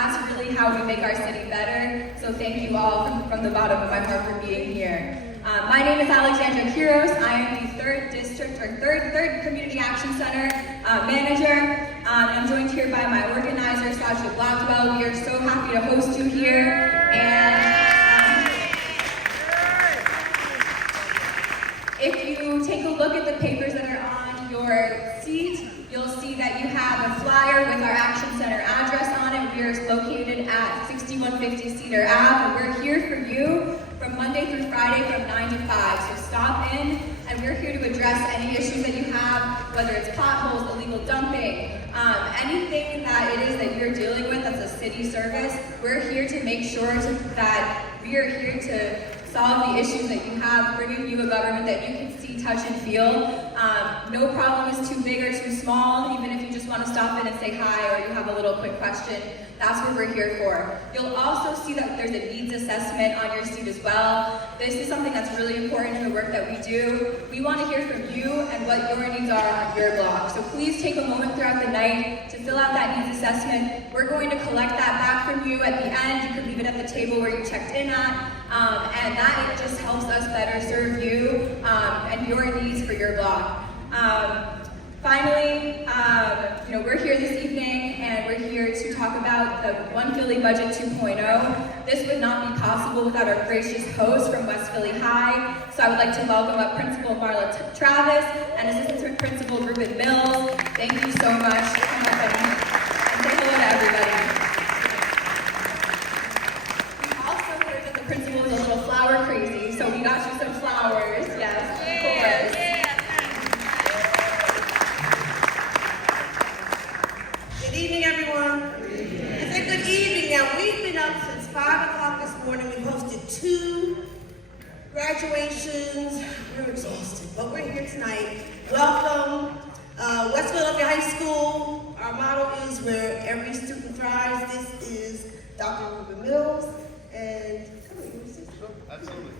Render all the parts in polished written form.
that's really how we make our city better. So thank you all from the bottom of my heart for being here. My name is Alexandra Quiros. I am the 3rd District, or 3rd Community Action Center manager. I'm joined here by my organizer, Sasha Blackwell. We are so happy to host you here. And if you take a look at the papers that are on your seat, you'll see that you have a flyer with our Action Center address on it. We are located at 6150 Cedar Ave, and we're here for you from Monday through Friday from 9 to 5. So stop in, and we're here to address any issues that you have, whether it's potholes, illegal dumping, anything that it is that you're dealing with as a city service. We're here to make sure that we are here to solve the issues that you have, bringing you a government that you can see, touch, and feel. No problem is too big or too small, even if you just want to stop in and say hi or you have a little quick question. That's what we're here for. You'll also see that there's a needs assessment on your seat as well. This is something that's really important in the work that we do. We want to hear from you and what your needs are on your block. So please take a moment throughout the night to fill out that needs assessment. We're going to collect that back from you at the end. You can leave it at the table where you checked in at. And that just helps us better serve you and your needs for your block. Finally, we're here this evening and we're here to talk about the One Philly Budget 2.0. This would not be possible without our gracious host from West Philly High. So I would like to welcome up Principal Marla Travis and Assistant Principal Ruben Mills. Thank you so much for coming and say hello to everybody. Principal is a little flower crazy, so we got you some flowers. Yes, of course. Good evening, everyone. I say good evening. Now, we've been up since 5 o'clock this morning. We hosted 2 graduations. We're exhausted, but we're here tonight. Welcome. West Philadelphia High School. Our motto is where every student thrives. This is Dr. Ruben Mills. And absolutely.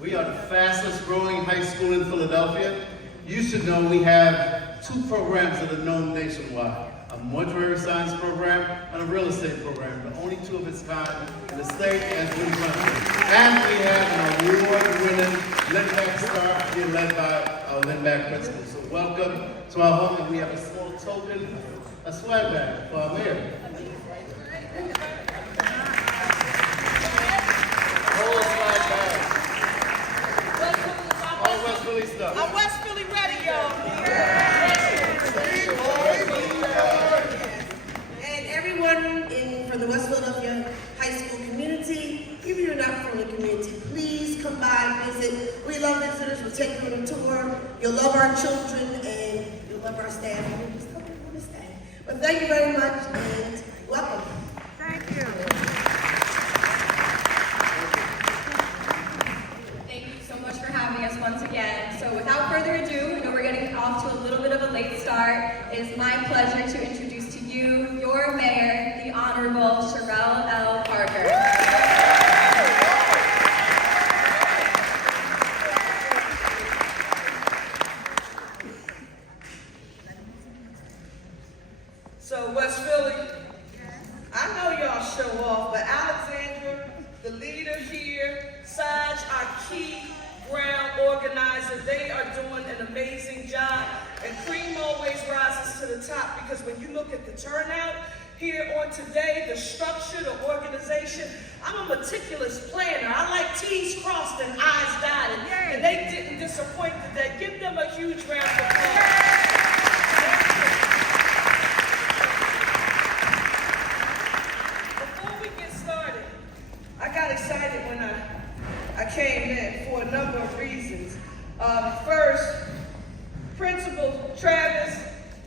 We are the fastest growing high school in Philadelphia. You should know we have 2 programs that are known nationwide. A mortuary science program and a real estate program, the only 2 of its kind in the state and in the country. And we have an award-winning Lindback Star here led by our Lindback principal. So welcome to our home, and we have a small token, a swag bag for our mayor. All West Philly stuff. I'm West Philly ready, y'all. And everyone from the West Philadelphia High School community, even if you're not from the community, please come by, visit. We love visitors. We'll take you on a tour. You'll love our children and you'll love our staff. You'll just come and want to stay. But thank you very much and welcome. Thank you. Once again. So without further ado, I know we're getting off to a little bit of a late start. It is my pleasure to introduce to you your mayor, the Honorable Sherelle L. Parker. So West Philly, I know y'all show off, but Alexandra, the leader here, Saj, our key ground organizer, they are doing an amazing job. And cream always rises to the top because when you look at the turnout here on today, the structure, the organization, I'm a meticulous planner. I like T's crossed and I's dotted. And they didn't disappoint today. Give them a huge round of applause. Before we get started, I got excited when I came in for a number of reasons. First, Principal Travis,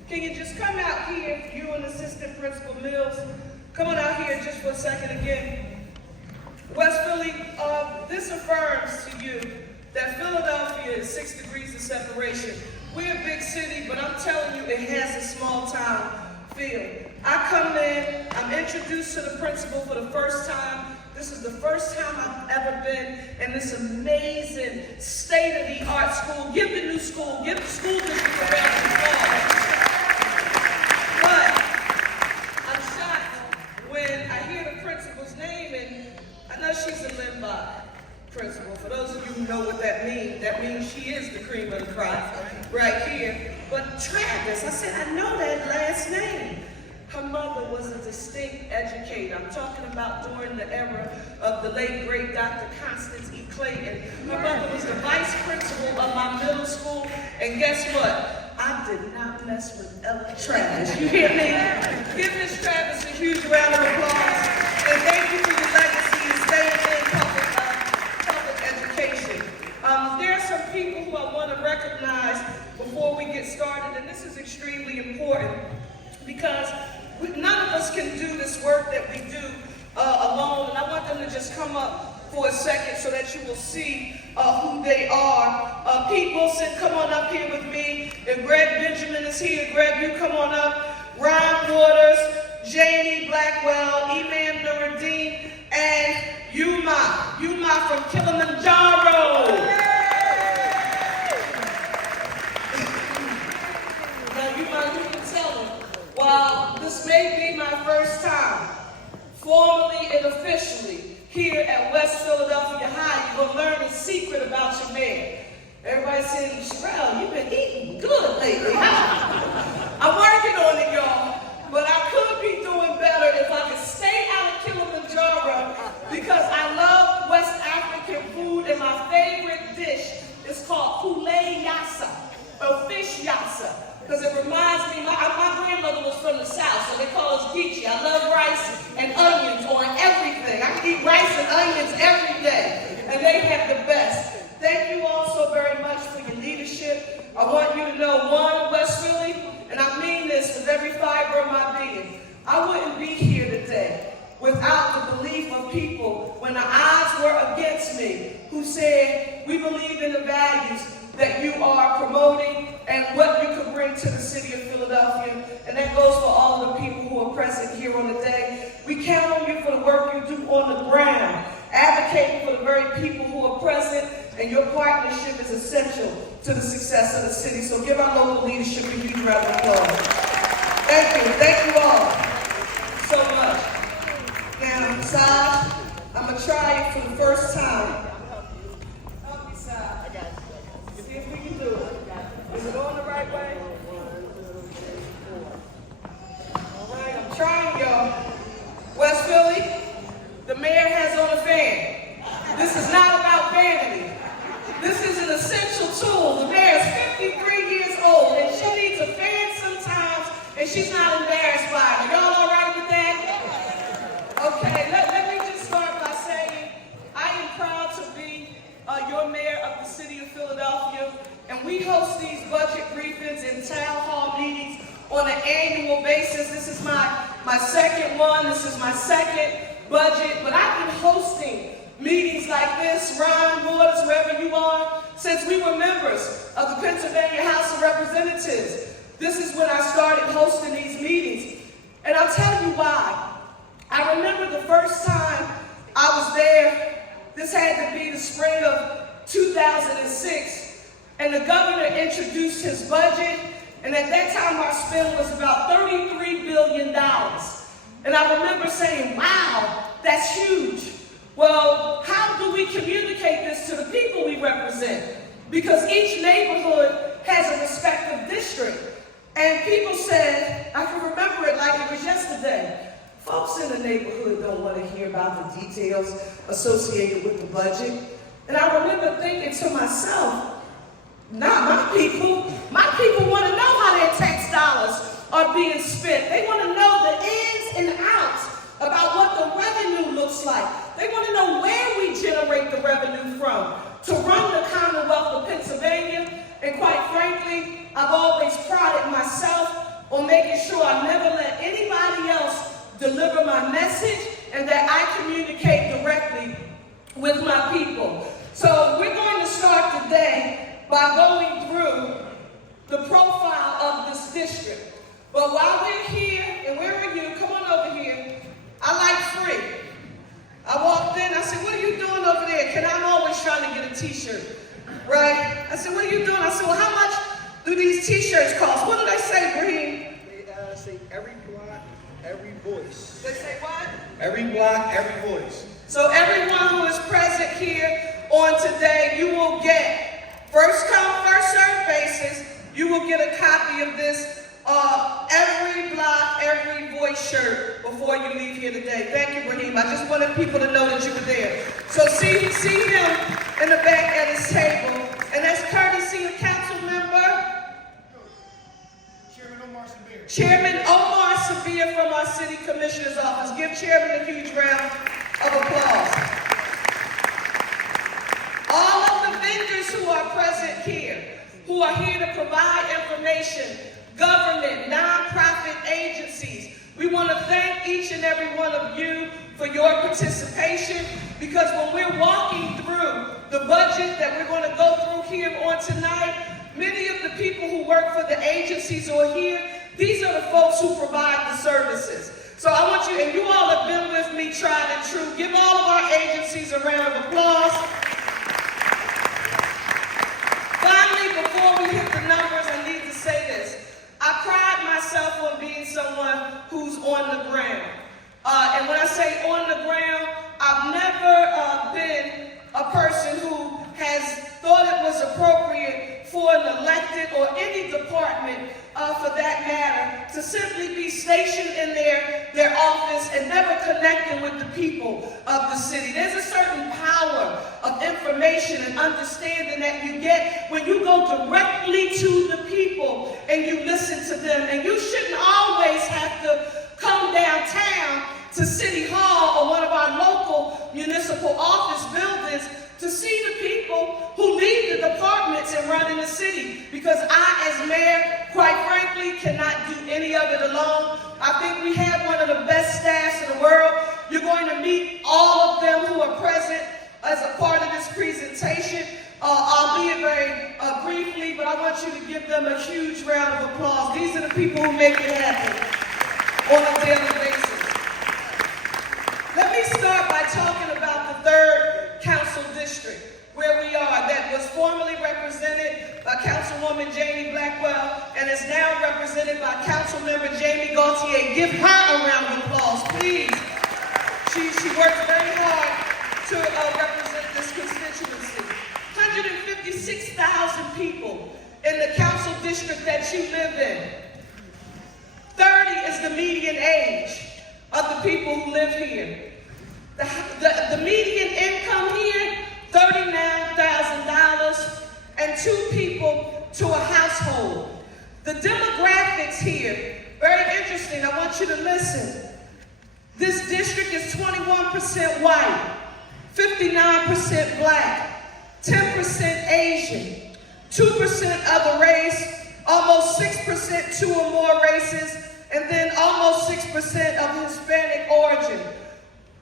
can you just come out here, you and Assistant Principal Mills, come on out here just for a second again. West Philly, this affirms to you that Philadelphia is 6 degrees of separation. We're a big city, but I'm telling you, it has a small town feel. I come in, I'm introduced to the principal for the first time. This is the first time I've ever been in this amazing state-of-the-art school. Give the new school, give the school district a round of applause. But I'm shocked when I hear principal. For those of you who know what that means she is the cream of the crop right here. But Travis, I said, I know that last name. Her mother was a distinct educator. I'm talking about during the era of the late, great Dr. Constance E. Clayton. Her mother was the vice principal of my middle school. And guess what? I did not mess with Ella Travis. You hear me? Give Miss Travis a huge round of applause. And thank you for your legacy and staying in public education. There are some people who I want to recognize before we get started. And this is extremely important because none of us can do this work that we do alone, and I want them to just come up for a second so that you will see who they are. Pete Wilson, come on up here with me. If Greg Benjamin is here, Greg, you come on up. Ryan Waters, Janie Blackwell, Imam Nuruddin, and Yuma from Kilimanjaro. Now, Yuma, you can tell them. While this may be my first time, formally and officially, here at West Philadelphia High, you're going to learn a secret about your mayor. Everybody's saying, Sherelle, you've been eating good lately, huh? I'm working on it, y'all, but I could be doing better if I could stay out of Kilimanjaro because I love West African food, and my favorite dish is called poulet yassa, or fish yassa. Because it reminds me, my grandmother was from the South, so they call us Geechee. I love rice and onions on everything. I can eat rice and onions every day, and they have the best. Thank you all so very much for your leadership. I want you to know, one, West Philly, and I mean this with every fiber of my being, I wouldn't be here today without the belief of people when the odds were against me, who said, we believe in the values that you are promoting and what you could bring to the city of Philadelphia. And that goes for all of the people who are present here on the day. We count on you for the work you do on the ground, advocating for the very people who are present, and your partnership is essential to the success of the city. So give our local leadership a huge round of applause. Thank you all so much. Now, Saj, I'm gonna try it for the first time. Help me, Saj. See if we can do it. Is it on the right way? All right, I'm trying, y'all. West Philly, the mayor has on a fan. This is not about vanity. This is an essential tool. The mayor is 53 years old, and she needs a fan sometimes, and she's not embarrassed by it. Are y'all all right with that? Okay, let me just start by saying I am proud to be your mayor of the city of Philadelphia, and we host these budget briefings and town hall meetings on an annual basis. This is my second one. This is my second budget, but I've been hosting meetings like this, Ryan Waters, wherever you are, since we were members of the Pennsylvania House of Representatives. This is when I started hosting these meetings, and I'll tell you why. I remember the first time I was there, this had to be the spring of 2006, and the governor introduced his budget, and at that time our spend was about $33 billion. And I remember saying, wow, that's huge. Well, how do we communicate this to the people we represent? Because each neighborhood has a respective district. And people said, I can remember it like it was yesterday, folks in the neighborhood don't want to hear about the details associated with the budget. And I remember thinking to myself, not my people. My people want to know how their tax dollars are being spent. They want to know the ins and outs about what the revenue looks like. They want to know where we generate the revenue from to run the Commonwealth of Pennsylvania. And quite frankly, I've always prided myself on making sure I never let anybody else deliver my message and that I communicate directly with my people. So we're going to start today by going through the profile of this district. But while we're here, and where are you? Come on over here. I like free. I walked in, I said, what are you doing over there? And I'm always trying to get a t-shirt, right? I said, what are you doing? I said, well, how much do these t-shirts cost? What do they say, Brahim? They say every block, every voice. They say what? Every block, every voice. So everyone who is present here you will get, first come, first served basis, you will get a copy of this Every Block, Every Voice shirt before you leave here today. Thank you, Raheem. I just wanted people to know that you were there. So see him in the back at his table. And that's courtesy of council member Chairman Omar Sabir from our city commissioner's office. Give Chairman a huge round of applause. All of the vendors who are present here, who are here to provide information, government, nonprofit agencies, we want to thank each and every one of you for your participation, because when we're walking through the budget that we're going to go through here on tonight, many of the people who work for the agencies who are here, these are the folks who provide the services. So I want you, and you all have been with me, tried and true, give all of our agencies a round of applause. Finally, before we hit the numbers, I need to say this. I pride myself on being someone who's on the ground. And when I say on the ground, I've never been a person who has thought it was appropriate for an elected or any department, for that matter, to simply be stationed in their office and never connecting with the people of the city. There's a certain power of information and understanding that you get when you go directly to the people and you listen to them. And you shouldn't always have to come downtown to City Hall or one of our local municipal office buildings to see the people who lead the departments and run in the city. Because I, as mayor, quite frankly, cannot do any of it alone. I think we have one of the best staffs in the world. You're going to meet all of them who are present as a part of this presentation, albeit very briefly, but I want you to give them a huge round of applause. These are the people who make it happen on a daily basis. Let me start by talking about the 3rd Council District, where we are, that was formerly represented by Councilwoman Jamie Blackwell and is now represented by Councilmember Jamie Gaultier. Give her a round of applause, please. She worked very hard to represent this constituency. 156,000 people in the council district that you live in. 30 is the median age of the people who live here. The median income here, $39,000, and 2 people to a household. The demographics here, very interesting. I want you to listen. This district is 21% white, 59% black, 10% Asian, 2% other race, almost 6% 2 or more races, and then almost 6% of Hispanic origin.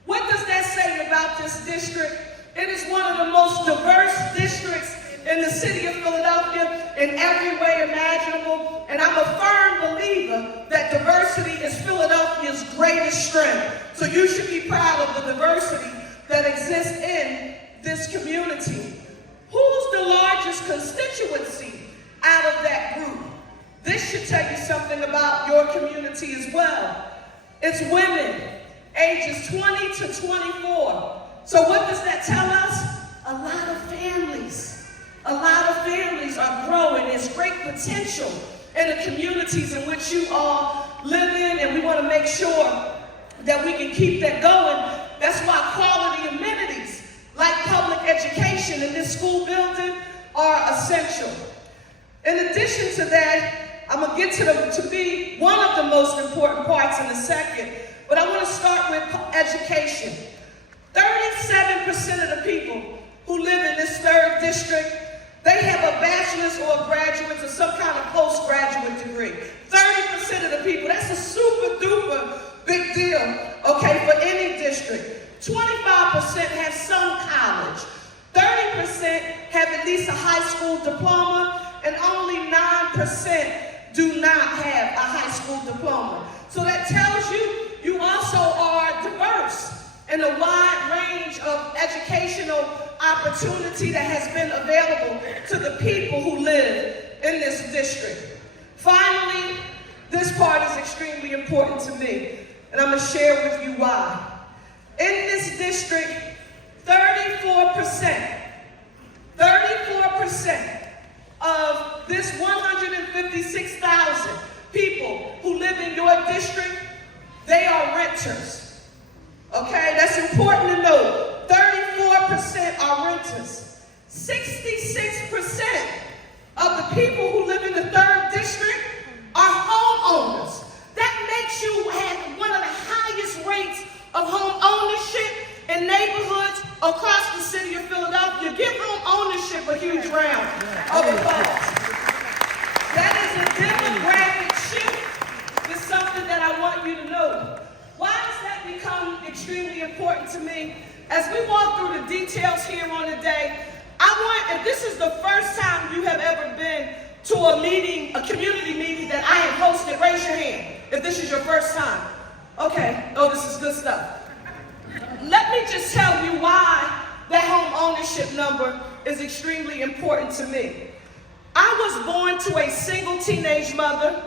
What does that say about this district? It is one of the most diverse districts in the city of Philadelphia in every way imaginable, and I'm a firm believer that diversity is Philadelphia's greatest strength. So you should be proud of the diversity that exists in this community. Who's the largest constituency out of that group? This should tell you something about your community as well. It's women, ages 20 to 24. So what does that tell us? A lot of families are growing. There's great potential in the communities in which you all live in, and we want to make sure that we can keep that going. That's why quality amenities like public education in this school building are essential. In addition to that, I'm going to get to be one of the most important parts in a second, but I want to start with education. 37% of the people who live in this 3rd district, they have a bachelor's or a graduate or some kind of postgraduate degree. 30% of the people, that's a super duper big deal, okay, for any district. 25% have some college. 30% have at least a high school diploma, and only 9% do not have a high school diploma. So that tells you, you also are diverse in a wide range of educational opportunity that has been available to the people who live in this district. Finally, this part is extremely important to me, and I'm going to share with you why. In this district, 34% renters. 66% of the people who live in the 3rd district are homeowners. That makes you have one of the highest rates of home ownership in neighborhoods across the city of Philadelphia. Give home ownership a huge round of applause. That is a demographic shift. It's something that I want you to know. Why does that become extremely important to me? As we walk through the details here on the day, if this is the first time you have ever been to a meeting, a community meeting that I have hosted, raise your hand if this is your first time. Okay, oh, this is good stuff. Let me just tell you why that home ownership number is extremely important to me. I was born to a single teenage mother,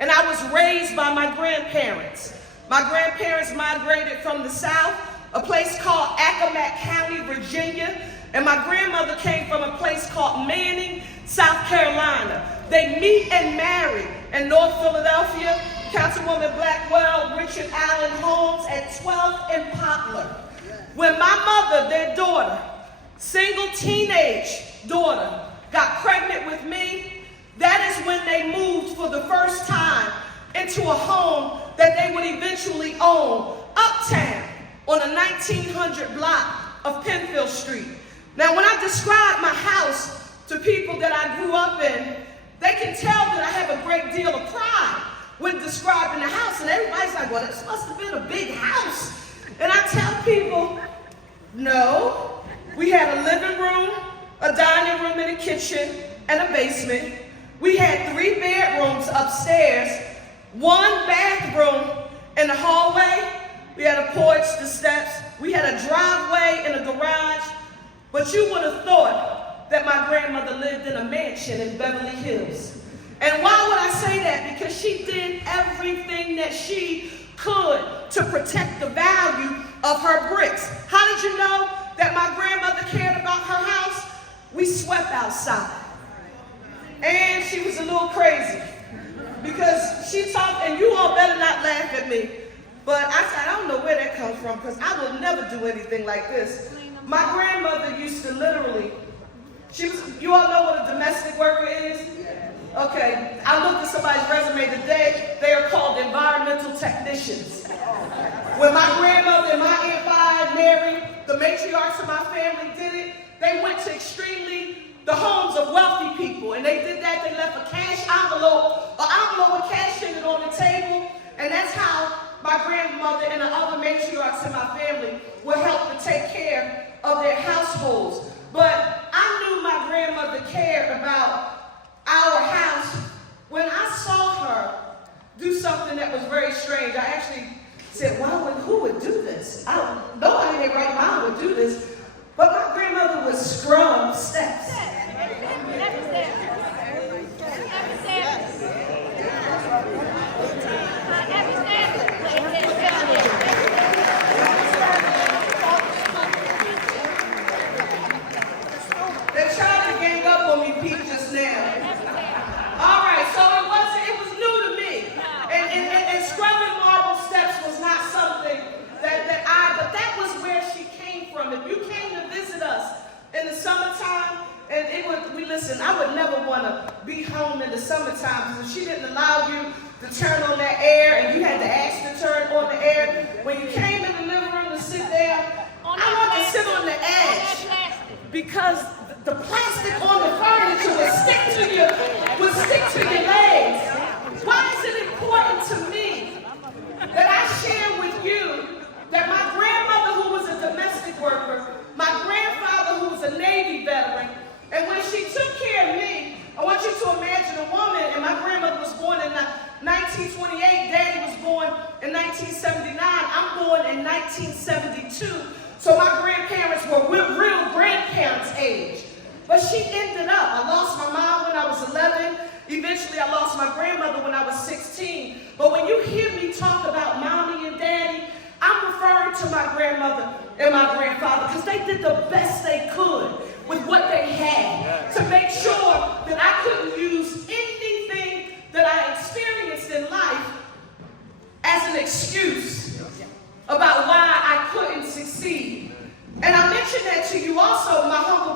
and I was raised by my grandparents. My grandparents migrated from the South, a place called Accomack County, Virginia, and my grandmother came from a place called Manning, South Carolina. They meet and marry in North Philadelphia, Councilwoman Blackwell, Richard Allen Holmes at 12th and Poplar. When my mother, their daughter, single teenage daughter, got pregnant with me, that is when they moved for the first time into a home that they would eventually own uptown on a 1900 block of Penfield Street. Now, when I describe my house to people that I grew up in, they can tell that I have a great deal of pride when describing the house. And everybody's like, well, this must have been a big house. And I tell people, no, we had a living room, a dining room and a kitchen, and a basement. We had 3 bedrooms upstairs, 1 bathroom in the hallway. We had a porch, the steps. We had a driveway and a garage. But you would have thought that my grandmother lived in a mansion in Beverly Hills. And why would I say that? Because she did everything that she could to protect the value of her bricks. How did you know that my grandmother cared about her house? We swept outside. And she was a little crazy because she talked, and you all better not laugh at me, but I said, I don't know where that comes from because I will never do anything like this. My grandmother used to literally, you all know what a domestic worker is? Okay, I looked at somebody's resume today. They are called environmental technicians. When my grandmother and my Aunt Vi, Mary, the matriarchs of my family did it, they went to the homes of wealthy people, and they did that. They left an envelope with cash in it on the table, and that's how my grandmother and the other matriarchs in my family would help to take care of their households. But I knew my grandmother cared about our house when I saw her do something that was very strange. I actually said, who would do this? Nobody in their right mind would do this. But my grandmother would scrub steps. They tried to gang up on me, Pete, just now. All right, so it was new to me. And scrubbing marble steps was not something but that was where she came from. If you came to visit us in the summertime, and I would never want to be home in the summertime because she didn't allow you to turn on that air, and you had to ask to turn on the air. When you came in the living room to sit there, I wanted to sit on the edge because the plastic on the furniture would stick to your legs. Why is it important to me that I share with you that my grandmother, who was a domestic worker, my grandfather, who was a Navy veteran, and when she took care of me, I want you to imagine a woman, and my grandmother was born in 1928, Daddy was born in 1979, I'm born in 1972, so my grandparents were real grandparents' age. But she ended up, I lost my mom when I was 11, eventually I lost my grandmother when I was 16, but when you hear me talk about mommy and daddy, I'm referring to my grandmother and my grandfather because they did the best they could with what they had to make sure that I couldn't use anything that I experienced in life as an excuse about why I couldn't succeed. And I mentioned that to you also, my humble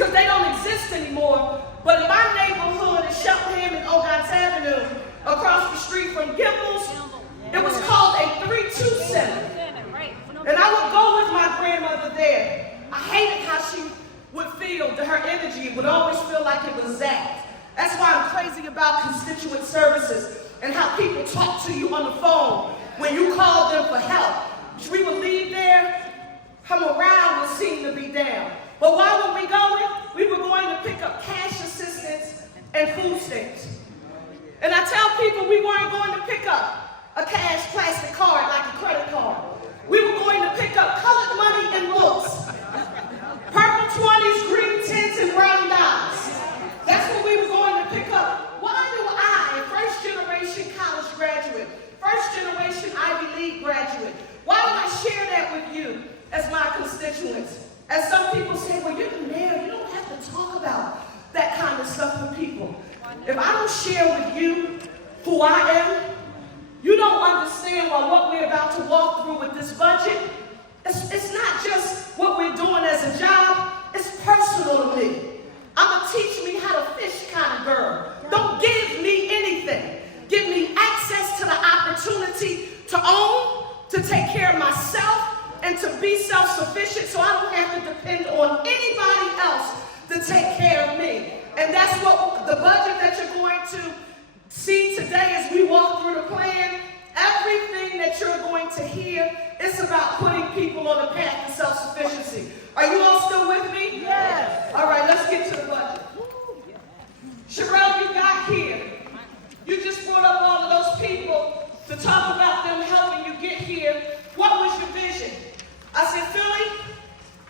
because they don't exist anymore. But in my neighborhood in Cheltenham and Ogans Avenue, across the street from Gimbel's, it was called a 327. And I would go with my grandmother there. I hated how she would feel, that her energy would always feel like it was zapped. That's why I'm crazy about constituent services and how people talk to you on the phone when you call them for help. We would leave there, her morale would seem to be down. But why were we going? We were going to pick up cash assistance and food stamps. And I tell people we weren't going to pick up a cash plastic card like a credit card. We were going to pick up colored money and books. Purple 20s, green 10s, and brown dollars. That's what we were going to pick up. Why do I, first generation college graduate, first generation Ivy League graduate, why do I share that with you as my constituents? As some people say, well, you're the mayor, you don't have to talk about that kind of stuff with people. If I don't share with you who I am, you don't understand why what we're about to walk through with this budget, it's not just what we're doing as a job, it's personal to me. I'm a teach me how to fish kind of girl. Don't give me anything. Give me access to the opportunity to own, to take care of myself, and to be self-sufficient so I don't have to depend on anybody else to take care of me. And that's what the budget that you're going to see today as we walk through the plan, everything that you're going to hear, it's about putting people on a path to self-sufficiency. Are you all still with me? Yes. All right, let's get to the budget. Sherelle, you got here. You just brought up all of those people to talk about them helping you get here. What was your vision? I said, Philly,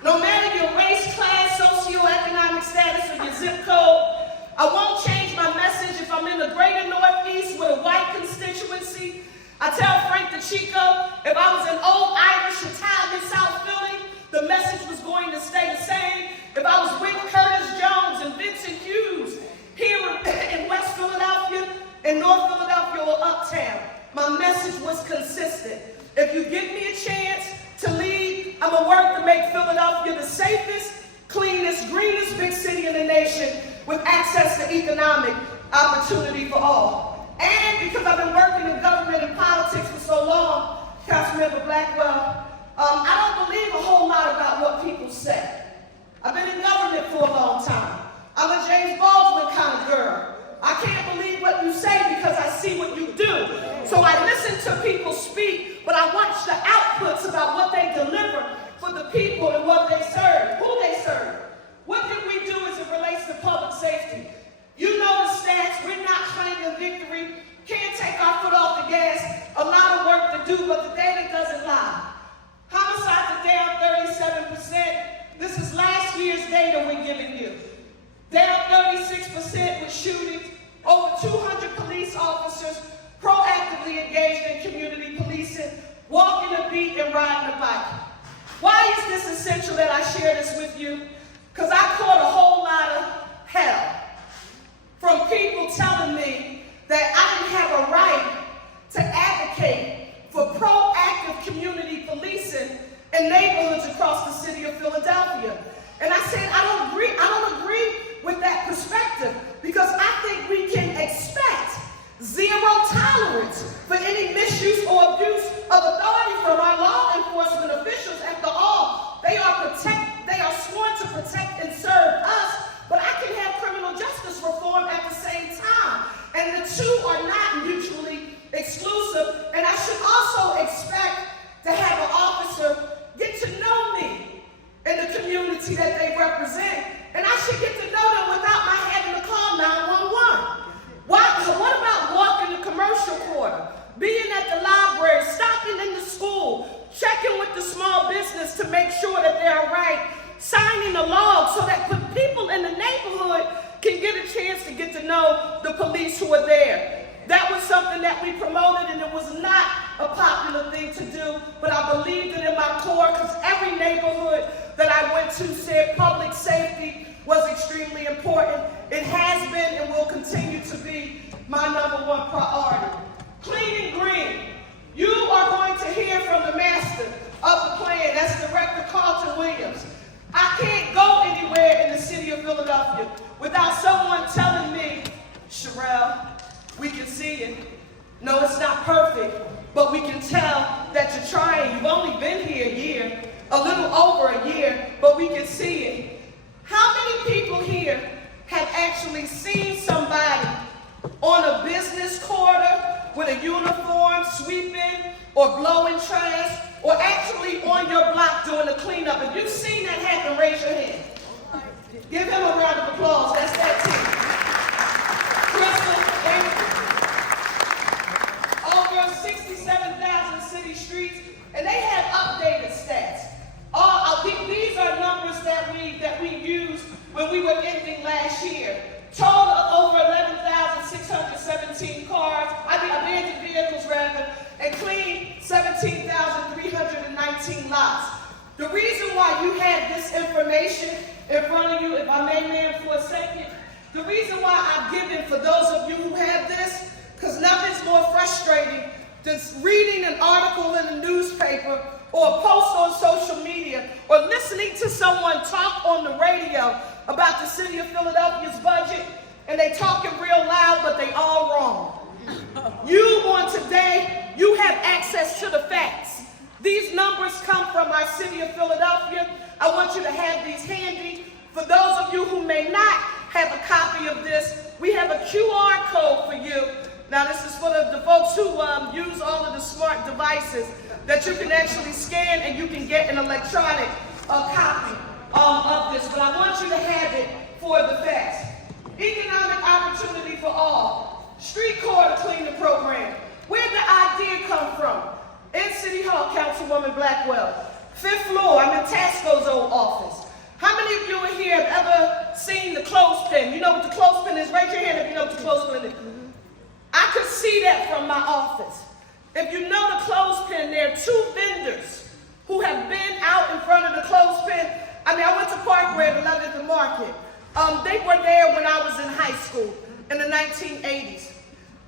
no matter your race, class, socioeconomic status, or your zip code, I won't change my message if I'm in the greater Northeast with a white constituency. I tell Frank DeChico, if I was an old Irish Italian South Philly, the message was going to stay the same. If I was with Curtis Jones and Vincent Hughes here in West Philadelphia, in North Philadelphia, or Uptown, my message was consistent. If you give me a chance to lead, I'm going to work to make Philadelphia the safest, cleanest, greenest big city in the nation with access to economic opportunity for all. And because I've been working in government and politics for so long, Councilmember Blackwell, I don't believe a whole lot about what people say. I've been in government for a long time. I'm a James Baldwin kind of girl. I can't believe what you say because I see what you do. So I listen to people speak, but I watch the outputs about what they deliver for the people and what they serve, who they serve. What did we do as it relates to public safety? You know the stats, we're not claiming victory, can't take our foot off the gas, a lot of work to do, but the data doesn't lie. Homicides are down 37%. This is last year's data we're giving you. Down 36% with shootings, over 200 police officers proactively engaged in community policing, walking a beat and riding a bike. Why is this essential that I share this with you? Because I caught a whole lot of hell from people telling me that I didn't have a right to advocate for proactive community policing in neighborhoods across the city of Philadelphia. And I said, I don't agree with that perspective, because I think we can expect zero tolerance for any misuse or abuse of authority from our law enforcement officials. After all, they are sworn to protect and serve us, but I can have criminal justice reform at the same time. And the two are not mutually exclusive. And I should also expect to have an officer get to know me and the community that they represent. And I should get to know them without my having to call 911. What about walking the commercial quarter, being at the library, stopping in the school, checking with the small business to make sure that they're all right, signing a log so that people in the neighborhood can get a chance to get to know the police who are there. That was something that we promoted, and it was not a popular thing to do, but I believed it in my core, because every neighborhood that I went to said public safety was extremely important. It has been and will continue to be my #1 priority. Clean and green. You are going to hear from the master of the plan. That's Director Carlton Williams. I can't go anywhere in the city of without someone telling me, Sherelle, we can see it. No, it's not perfect, but we can tell that you're trying. You've only been here a year, a little over a year, but we can see it. How many people here have actually seen somebody on a business corridor with a uniform sweeping or blowing trash, or actually on your block doing the cleanup? If you've seen that happen, raise your hand. Give him a round of applause. That's that team. Crystal, over 67,000 city streets, and they have updated stats. These are numbers that we used when we were ending last year. Total of over 11,617 cars, abandoned vehicles rather, and cleaned 17,319 lots. The reason why you have this information in front of you, if I may, ma'am, for a second, the reason why I'm giving for those of you who have this, because nothing's more frustrating than reading an article in a newspaper or a post on social media or listening to someone talk on the radio about the city of Philadelphia's budget, and they talking real loud, but they all wrong. You on today, you have access to the facts. These numbers come from our city of Philadelphia. I want you to have these handy. For those of you who may not have a copy of this, we have a QR code for you. Now this is for the folks who use all of the smart devices that you can actually scan and you can get an electronic copy of this. But I want you to have it for the facts. Economic opportunity for all. Street corridor cleaning program. Where'd the idea come from? In City Hall, Councilwoman Blackwell. 5th floor, I'm in Tasco's old office. How many of you in here have ever seen the clothespin? You know what the clothespin is? Raise your hand if you know what the clothespin is. I could see that from my office. If you know the clothespin, there are 2 vendors who have been out in front of the clothespin. I went to Parkway at 11th and Market. They were there when I was in high school in the 1980s.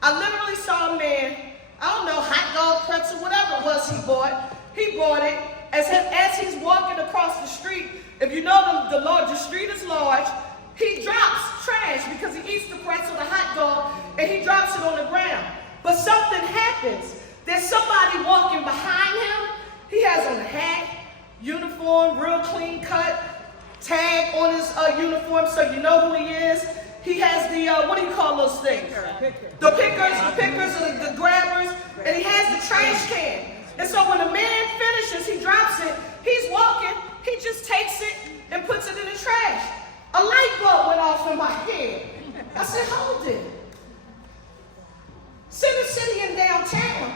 I literally saw a man, I don't know, hot dog, pretzel, whatever it was he bought. He bought it as he's walking across the street. If you know the street is large, he drops trash because he eats the pretzel, the hot dog, and he drops it on the ground. But something happens. There's somebody walking behind him. He has on a hat, uniform, real clean cut, tag on his uniform so you know who he is. He has the, what do you call those things? The pickers, the grabbers, and he has the trash can. And so when a man finishes, he drops it, he's walking, he just takes it and puts it in the trash. A light bulb went off in my head. I said, hold it. Center City and downtown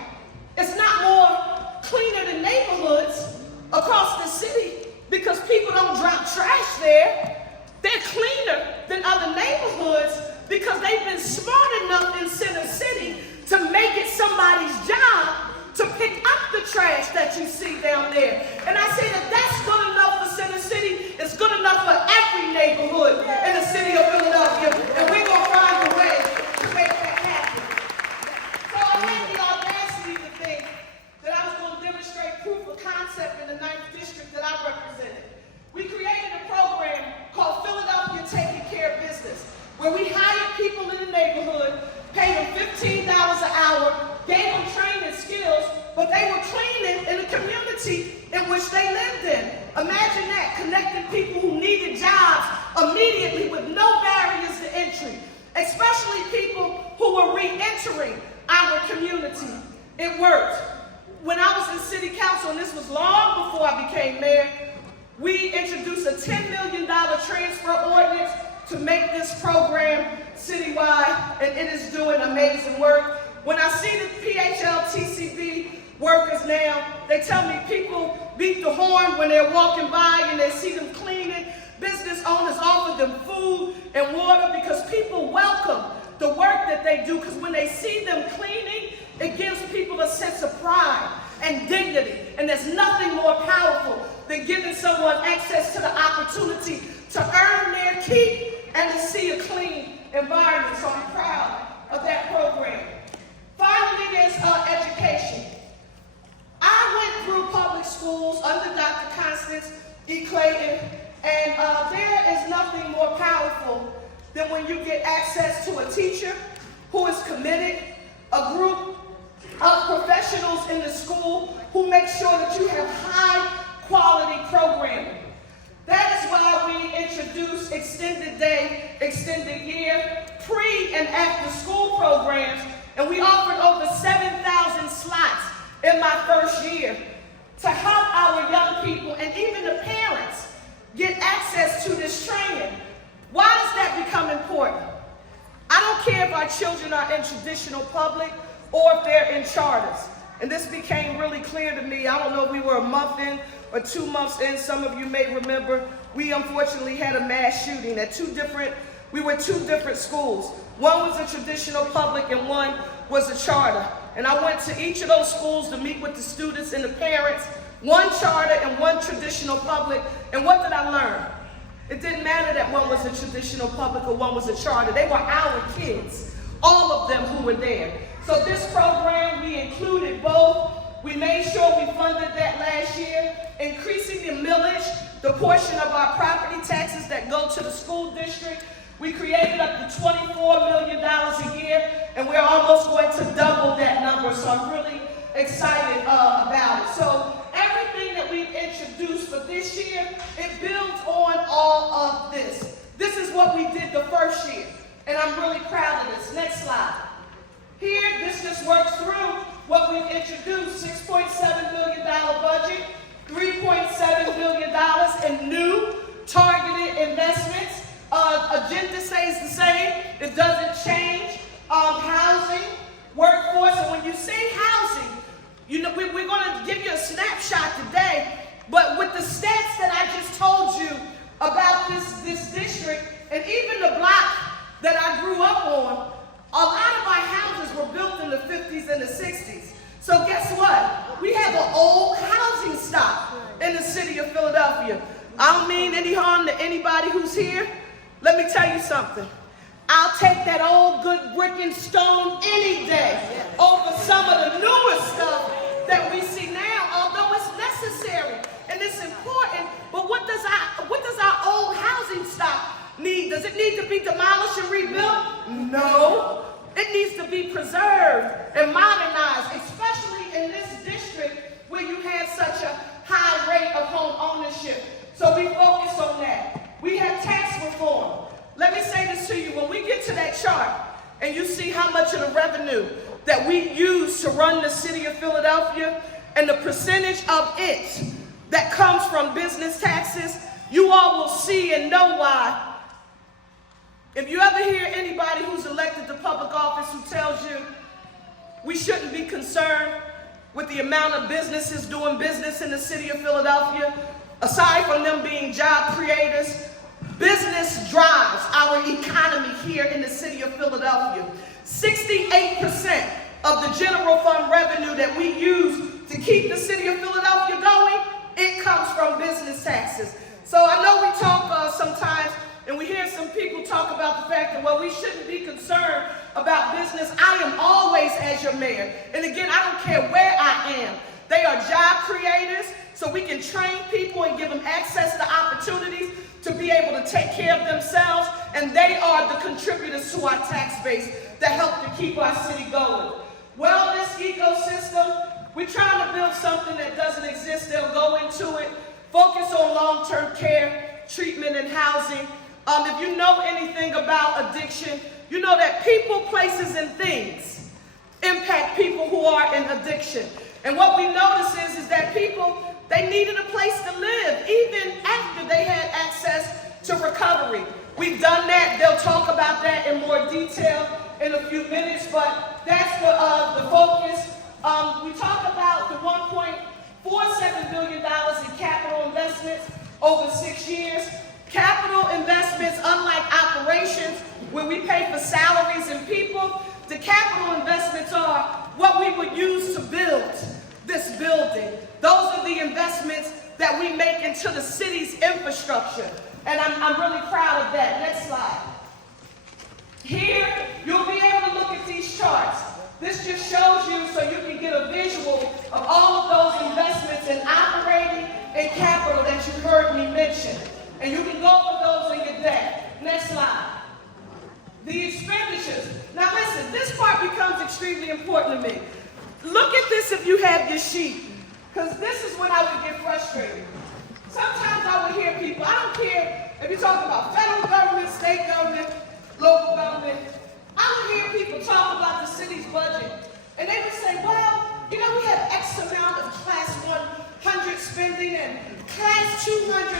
is not more cleaner than neighborhoods across the city because people don't drop trash there. They're cleaner than other neighborhoods because they've been smart enough in Center City to make it somebody's job to pick up the trash that you see down there. And I say that that's good enough for Center City. It's good enough for every neighborhood in the city of Philadelphia. And we're going to find a way to make that happen. So I had the audacity to think that I was going to demonstrate proof of concept in the 9th district that I represented. We created a program called Philadelphia Taking Care of Business, where we hired people in the neighborhood, paid them $15 an hour, gave them training skills, but they were cleaning in the community in which they lived in. Imagine that, connecting people who needed jobs immediately with no barriers to entry, especially people who were re-entering our community. It worked. When I was in city council, and this was long before I became mayor, we introduced a $10 million transfer ordinance to make this program citywide, and it is doing amazing work. When I see the PHL-TCB workers now, they tell me people beat the horn when they're walking by and they see them cleaning. Business owners offer them food and water because people welcome the work that they do, because when they see them cleaning, it gives people a sense of pride and dignity. And there's nothing more powerful than giving someone access to the opportunity to earn their keep and to see a clean environment. So I'm proud of that program. Finally, there's education. I went through public schools under Dr. Constance E. Clayton, and there is nothing more powerful than when you get access to a teacher who is committed, a group of professionals in the school who make sure that you have high quality programming. That is why we introduced extended day, extended year, pre and after school programs, and we offered over 7,000 slots in my first year to help our young people and even the parents get access to this training. Why does that become important? I don't care if our children are in traditional public or if they're in charters. And this became really clear to me. I don't know if we were a month in or 2 months in. Some of you may remember we unfortunately had a mass shooting at two different schools. One was a traditional public and one was a charter. And I went to each of those schools to meet with the students and the parents, one charter and one traditional public. And what did I learn? It didn't matter that one was a traditional public or one was a charter. They were our kids, all of them who were there. So this program, we included both. We made sure we funded that last year, increasing the millage, the portion of our property taxes that go to the school district. We created up to $24 million a year, and we're almost going to double that number. So I'm really excited about it. So everything that we've introduced for this year, it builds on all of this. This is what we did the first year, and I'm really proud of this. Next slide. Here, this just works through what we've introduced: $6.7 million budget, $3.7 million in new targeted investments. Agenda stays the same. It doesn't change. Housing, workforce, and when you say housing, you know, we're going to give you a snapshot today, but with the stats that I just told you about this district, and even the block that I grew up on, a lot of our houses were built in the 50s and the 60s. So guess what? We have an old housing stock in the city of Philadelphia. I don't mean any harm to anybody who's here. Let me tell you something. I'll take that old good brick and stone any day over some of the newer stuff that we see now, although it's necessary and it's important. But what does our old housing stock need? Does it need to be demolished and rebuilt? No. It needs to be preserved and modernized, especially in this district where you have such a high rate of home ownership. So we focus on that. We have tax reform. Let me say this to you. When we get to that chart and you see how much of the revenue that we use to run the city of Philadelphia and the percentage of it that comes from business taxes, you all will see and know why. If you ever hear anybody who's elected to public office who tells you we shouldn't be concerned with the amount of businesses doing business in the city of Philadelphia, aside from them being job creators, business drives our economy here in the city of Philadelphia. 68% of the general fund revenue that we use to keep the city of Philadelphia going, it comes from business taxes. So I know we talk sometimes, and we hear some people talk about the fact that, well, we shouldn't be concerned about business. I am always as your mayor. And again, I don't care where I am. They are job creators, so we can train people and give them access to opportunities to be able to take care of themselves, and they are the contributors to our tax base that help to keep our city going. Wellness ecosystem, we're trying to build something that doesn't exist. They'll go into it. Focus on long-term care, treatment, and housing. If you know anything about addiction, you know that people, places, and things impact people who are in addiction. And what we notice is that people, they needed a place to live even after they had access to recovery. We've done that. They'll talk about that in more detail in a few minutes, but that's the focus. We talk about the $1.47 billion in capital investments over 6 years. Capital investments, unlike operations, where we pay for salaries and people, the capital investments are what we would use to build this building. Those are the investments that we make into the city's infrastructure. And I'm really proud of that. Next slide. Here, you'll be able to look at these charts. This just shows you so you can get a visual of all of those investments in operating and capital that you heard me mention. And you can go over those in your day. Next slide. extremely important to me. Look at this if you have your sheet, because this is when I would get frustrated. Sometimes I would hear people, I don't care if you're talking about federal government, state government, local government, I would hear people talk about the city's budget, and they would say, well, you know, we have X amount of class 100 spending and class 200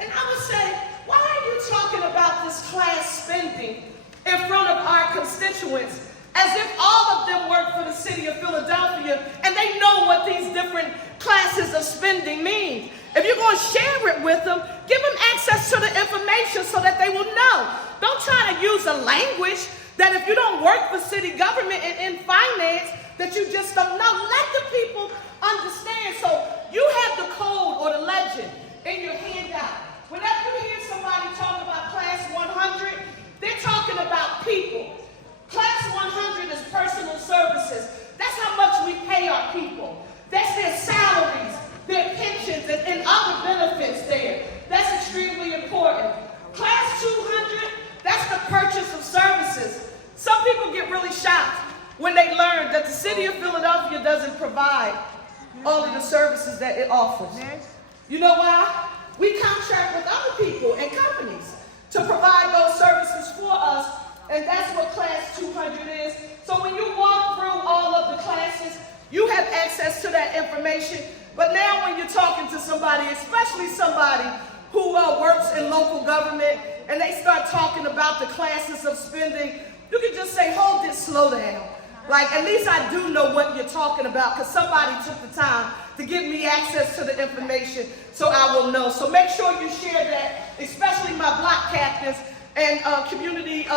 and I would say, why are you talking about this class spending in front of our constituents as if all of them work for the city of Philadelphia and they know what these different classes of spending mean? If you're going to share it with them, give them access to the information so that they will know. Don't try to use a language that if you don't work for city government and in finance, that you just don't know. Let the people understand. So you have the code or the legend in your handout. Whenever you hear somebody talk about class 100, they're talking about people. Class 100 is personal services. That's how much we pay our people. That's their salaries, their pensions, and other benefits there. That's extremely important. Class 200, that's the purchase of services. Some people get really shocked when they learn that the city of Philadelphia doesn't provide all of the services that it offers. You know why? We contract with other people and companies to provide those services for us, and that's what Class 200 is. So when you walk through all of the classes, you have access to that information. But now when you're talking to somebody, especially somebody who works in local government, and they start talking about the classes of spending, you can just say, hold this, slow down. Like, at least I do know what you're talking about because somebody took the time to give me access to the information so I will know. So make sure you share that, especially my block captains and community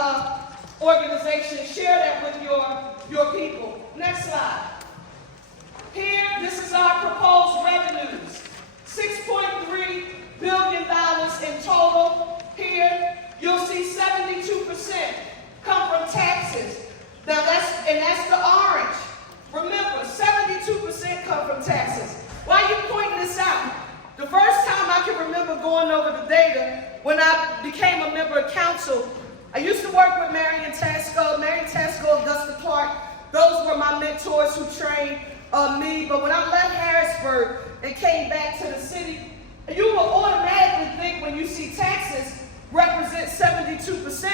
organizations. Share that with your people. Next slide. Here, this is our proposed revenues. $6.3 billion in total. Here, you'll see 72% come from taxes. Now that's the orange. Remember, 72% come from taxes. Why are you pointing this out? The first time I can remember going over the data, when I became a member of council, I used to work with Marion Tasco, Augusta Clark. Those were my mentors who trained me. But when I left Harrisburg and came back to the city, you will automatically think when you see taxes represent 72%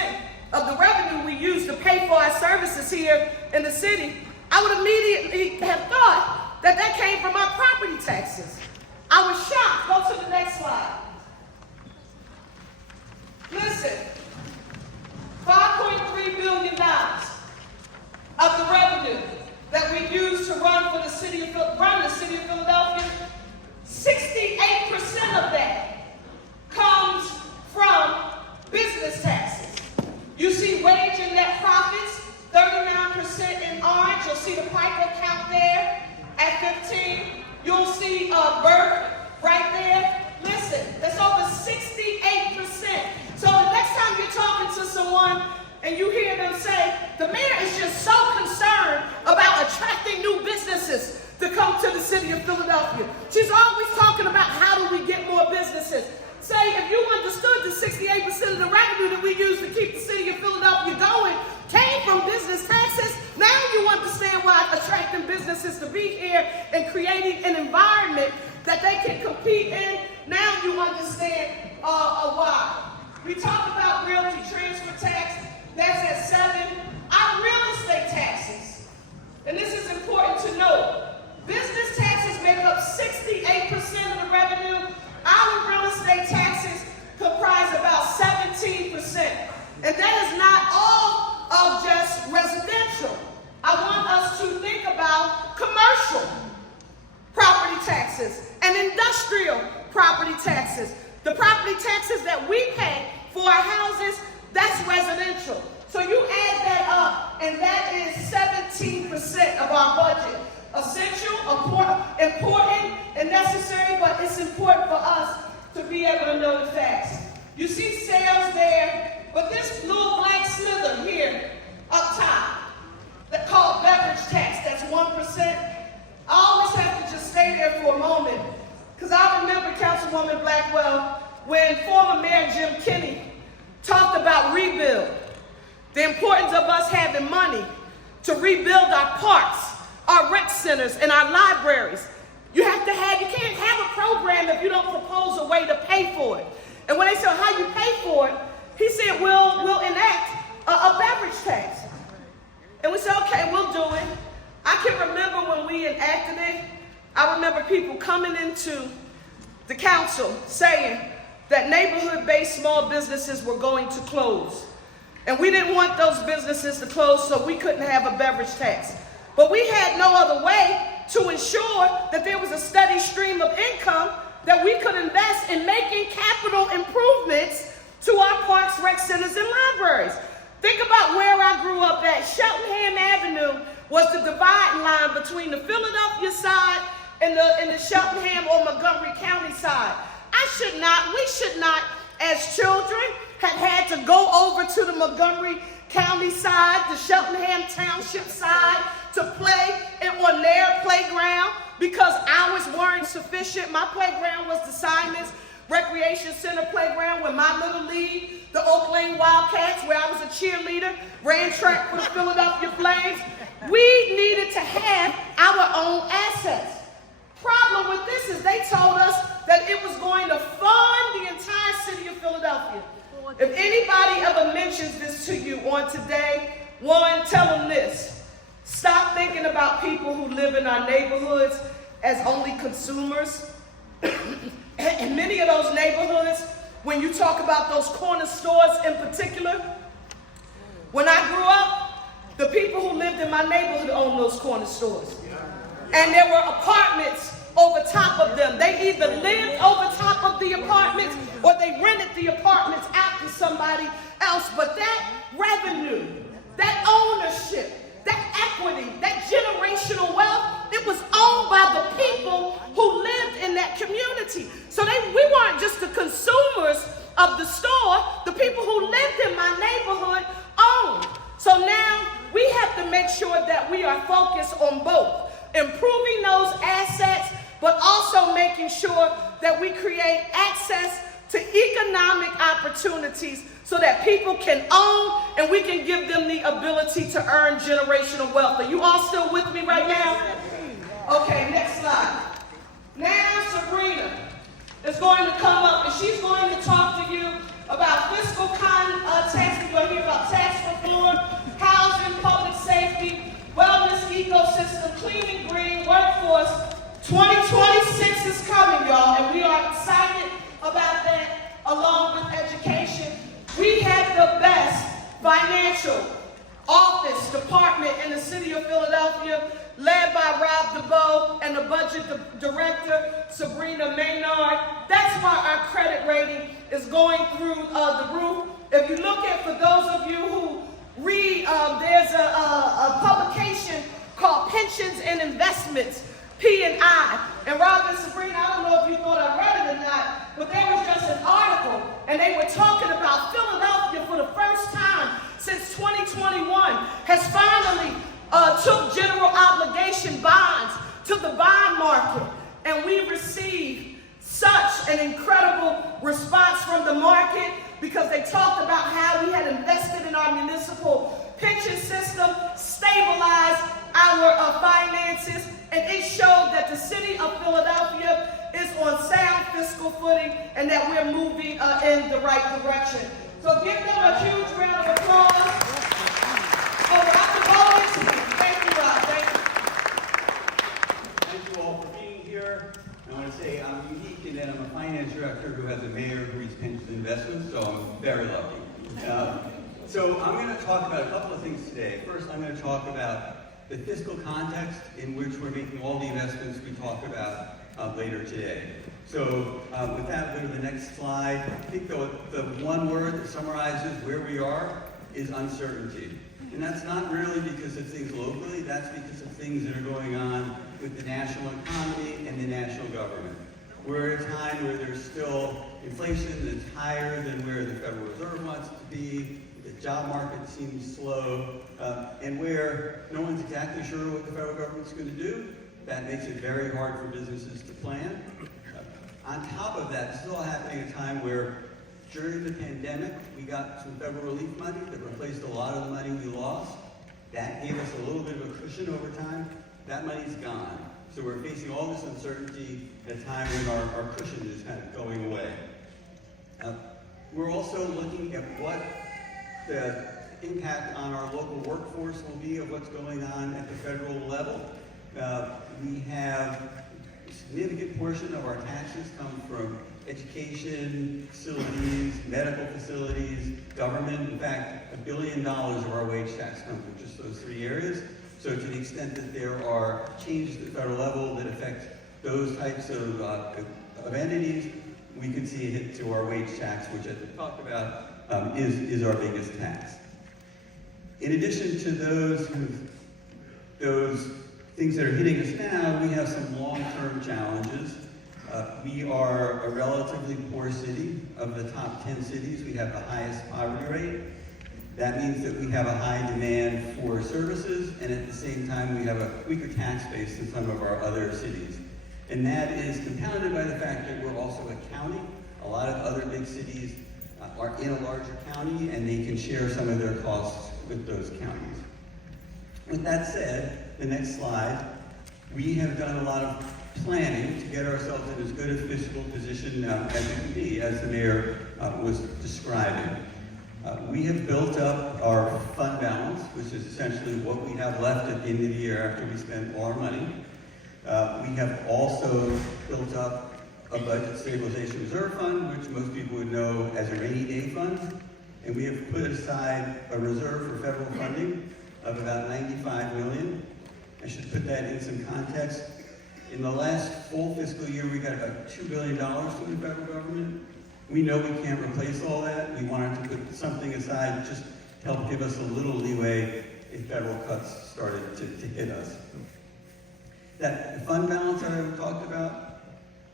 of the revenue we use to pay for our services here in the city, I would immediately have thought that that came from our property taxes. I was shocked. Go to the next slide. Listen, $5.3 billion of the revenue that we use to run the city of Philadelphia, 68% of that comes from business taxes. You see wage and net profits, 39% in orange. You'll see the Piper count there at 15. You'll see Burke right there. Listen, that's over 68%. So the next time you're talking to someone and you hear them say, the mayor is just so concerned about attracting new businesses to come to the city of Philadelphia. She's always talking about how do we get more businesses. Say, if you understood that 68% of the revenue that we use to keep the city of Philadelphia going came from business taxes, now you understand why attracting businesses to be here and creating an environment that they can compete in. Now you understand why. We talk about realty transfer tax. That's at 7. Our real estate taxes, and this is important to note, business taxes make up 68% of the revenue. Our real estate taxes comprise about 17%. And that is not all of just residential. I want us to think about commercial property taxes and industrial property taxes. The property taxes that we pay for our houses, that's residential. So you add that up, and that is 17% of our budget. Essential, important, and necessary, but it's important for us to be able to know the facts. You see sales there, but this little black slither here up top, that's called beverage tax, that's 1%. I always have to just stay there for a moment, because I remember Councilwoman Blackwell when former Mayor Jim Kenney talked about rebuild, the importance of us having money to rebuild our parks, our rec centers, and our libraries. You can't have a program if you don't propose a way to pay for it. And when they said, how you pay for it, he said, we'll enact a beverage tax. And we said, okay, we'll do it. I can remember when we enacted it, I remember people coming into the council saying that neighborhood-based small businesses were going to close. And we didn't want those businesses to close, so we couldn't have a beverage tax. But we had no other way to ensure that there was a steady stream of income that we could invest in making capital improvements to our parks, rec centers, and libraries. Think about where I grew up at. Cheltenham Avenue was the dividing line between the Philadelphia side and the Cheltenham or Montgomery County side. We should not, as children, have had to go over to the Montgomery County side, the Cheltenham Township side, to play on their playground because ours weren't sufficient. My playground was the Simons Recreation Center playground with my little league, the Oak Lane Wildcats, where I was a cheerleader, ran track for the Philadelphia Flames. We needed to have our own assets. Problem with this is they told us that it was going to fund the entire city of Philadelphia. If anybody ever mentions this to you on today, one, tell them this. Stop thinking about people who live in our neighborhoods as only consumers. In many of those neighborhoods, when you talk about those corner stores in particular, when I grew up, the people who lived in my neighborhood owned those corner stores. And there were apartments over top of them. They either lived over top of the apartments or they rented the apartments out to somebody else. But that revenue, that ownership, that equity, that generational wealth, it was owned by the people who lived in that community. So we weren't just the consumers of the store. The people who lived in my neighborhood owned. So now we have to make sure that we are focused on both improving those assets, but also making sure that we create access to economic opportunities so that people can own and we can give them the ability to earn generational wealth. Are you all still with me right now? Okay, next slide. Now Sabrina is going to come up and she's going to talk to you about fiscal context. We're going to hear about tax reform, housing, public safety, wellness ecosystem, clean and green, workforce. 2026 is coming, y'all, and we are excited about that along with education. We have the best financial office department in the city of Philadelphia, led by Rob DeBoe and the budget director, Sabrina Maynard. That's why our credit rating is going through the roof. If you look at, for those of you who read, there's a publication called Pensions and Investments, P&I. And Rob and Sabrina, I don't know if you thought I read it or not, but there was just an article, and they were talking about Philadelphia for the first time since 2021 has finally took general obligation bonds to the bond market. And we received such an incredible response from the market because they talked about how we had invested in our municipal pension system, stabilized our finances, and it showed that the city of Philadelphia is on sound fiscal footing and that we're moving in the right direction. So give them a huge round of applause. Thank you, Rob. Thank you. Thank you all for being here. I want to say I'm unique in that I'm a finance director who has a mayor who reads pensions and investments, so I'm very lucky. So I'm going to talk about a couple of things today. First, I'm going to talk about the fiscal context in which we're making all the investments we talk about later today. So with that, go to the next slide. I think the one word that summarizes where we are is uncertainty. And that's not really because of things locally, that's because of things that are going on with the national economy and the national government. We're at a time where there's still inflation that's higher than where the Federal Reserve wants it to be, the job market seems slow, and where no one's exactly sure what the federal government's going to do. That makes it very hard for businesses to plan. On top of that, it's still happening at a time where during the pandemic, we got some federal relief money that replaced a lot of the money we lost. That gave us a little bit of a cushion over time. That money's gone. So we're facing all this uncertainty at a time when our cushion is kind of going away. We're also looking at what the impact on our local workforce will be of what's going on at the federal level. We have a significant portion of our taxes come from education, facilities, medical facilities, government. In fact, $1 billion of our wage tax comes from just those three areas. So to the extent that there are changes at the federal level that affect those types of entities, we could see a hit to our wage tax, which, as we talked about, is our biggest tax. In addition to those things that are hitting us now, we have some long-term challenges. We are a relatively poor city. Of the top 10 cities, we have the highest poverty rate. That means that we have a high demand for services, and at the same time, we have a weaker tax base than some of our other cities. And that is compounded by the fact that we're also a county. A lot of other big cities are in a larger county, and they can share some of their costs with those counties. With that said, the next slide, we have done a lot of planning to get ourselves in as good a fiscal position as we can be, as the mayor was describing. We have built up our fund balance, which is essentially what we have left at the end of the year after we spend all our money. We have also built up a budget stabilization reserve fund, which most people would know as a rainy day fund. And we have put aside a reserve for federal funding of about $95 million. I should put that in some context. In the last full fiscal year, we got about $2 billion from the federal government. We know we can't replace all that. We wanted to put something aside just to help give us a little leeway if federal cuts started to hit us. That fund balance that I talked about,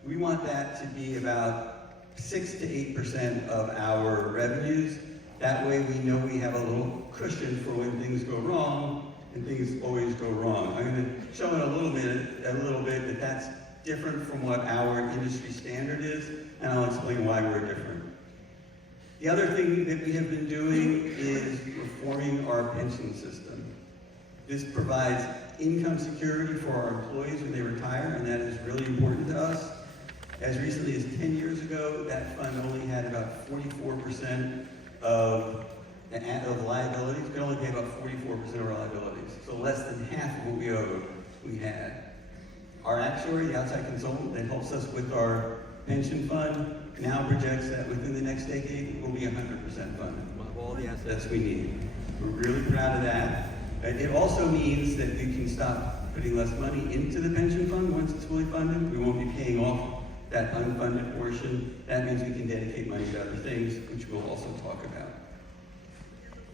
we want that to be about 6 to 8% of our revenues. That way we know we have a little cushion for when things go wrong, and things always go wrong. I'm going to show in a little bit that that's different from what our industry standard is, and I'll explain why we're different. The other thing that we have been doing is reforming our pension system. This provides income security for our employees when they retire, and that is really important to us. As recently as 10 years ago, that fund only had about 44% of liabilities. We could only pay about 44% of our liabilities. So less than half of what we owed, we had. Our actuary, the outside consultant that helps us with our pension fund, now projects that within the next decade, we'll be 100% funded. We'll have all the assets we need. We're really proud of that. It also means that we can stop putting less money into the pension fund once it's fully funded. We won't be paying off that unfunded portion. That means we can dedicate money to other things, which we'll also talk about.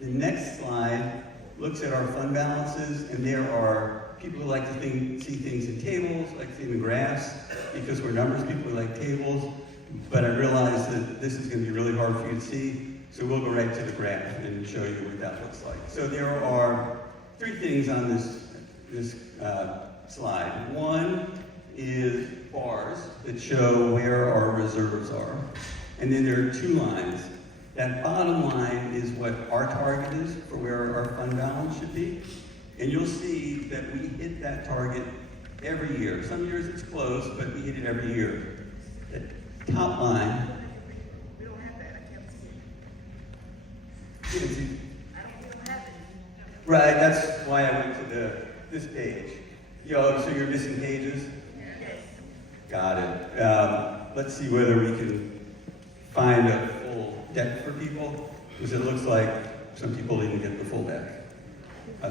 The next slide looks at our fund balances, and there are people who like to see things in tables, like to see them in graphs, because we're numbers people who like tables, but I realize that this is going to be really hard for you to see, so we'll go right to the graph and show you what that looks like. So there are three things on this slide. One is bars that show where our reserves are. And then there are two lines. That bottom line is what our target is for where our fund balance should be. And you'll see that we hit that target every year. Some years it's close, but we hit it every year. The top line. We don't have that, I can't see. You can see. Right, that's why I went to this page. So you're missing pages? Yes. Got it. Let's see whether we can find a full deck for people, because it looks like some people didn't get the full deck.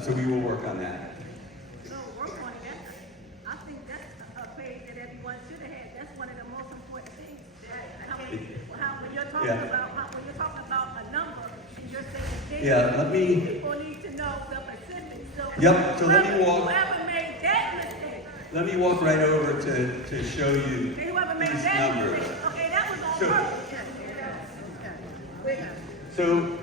So we will work on that. No, work on that. I think that's a page that everyone should have had. That's one of the most important things. When you're talking about a number, and you're saying people need to know the specifics. So whoever made that mistake. Let me walk right over to show you Whoever made these that numbers. mistake. Okay, that was on purpose. So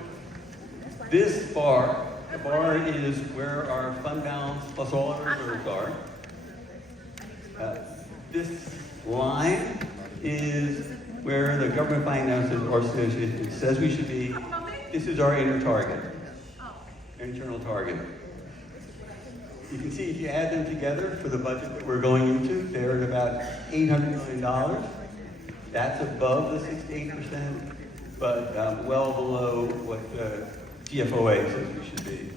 this bar, the bar is where our fund balance plus all our reserves are. This line is where the government finances or says we should be. This is our inner target, internal target. You can see if you add them together for the budget that we're going into, they're at about $800 million. That's above the 6 to 8%, but well below what the GFOA says we should be.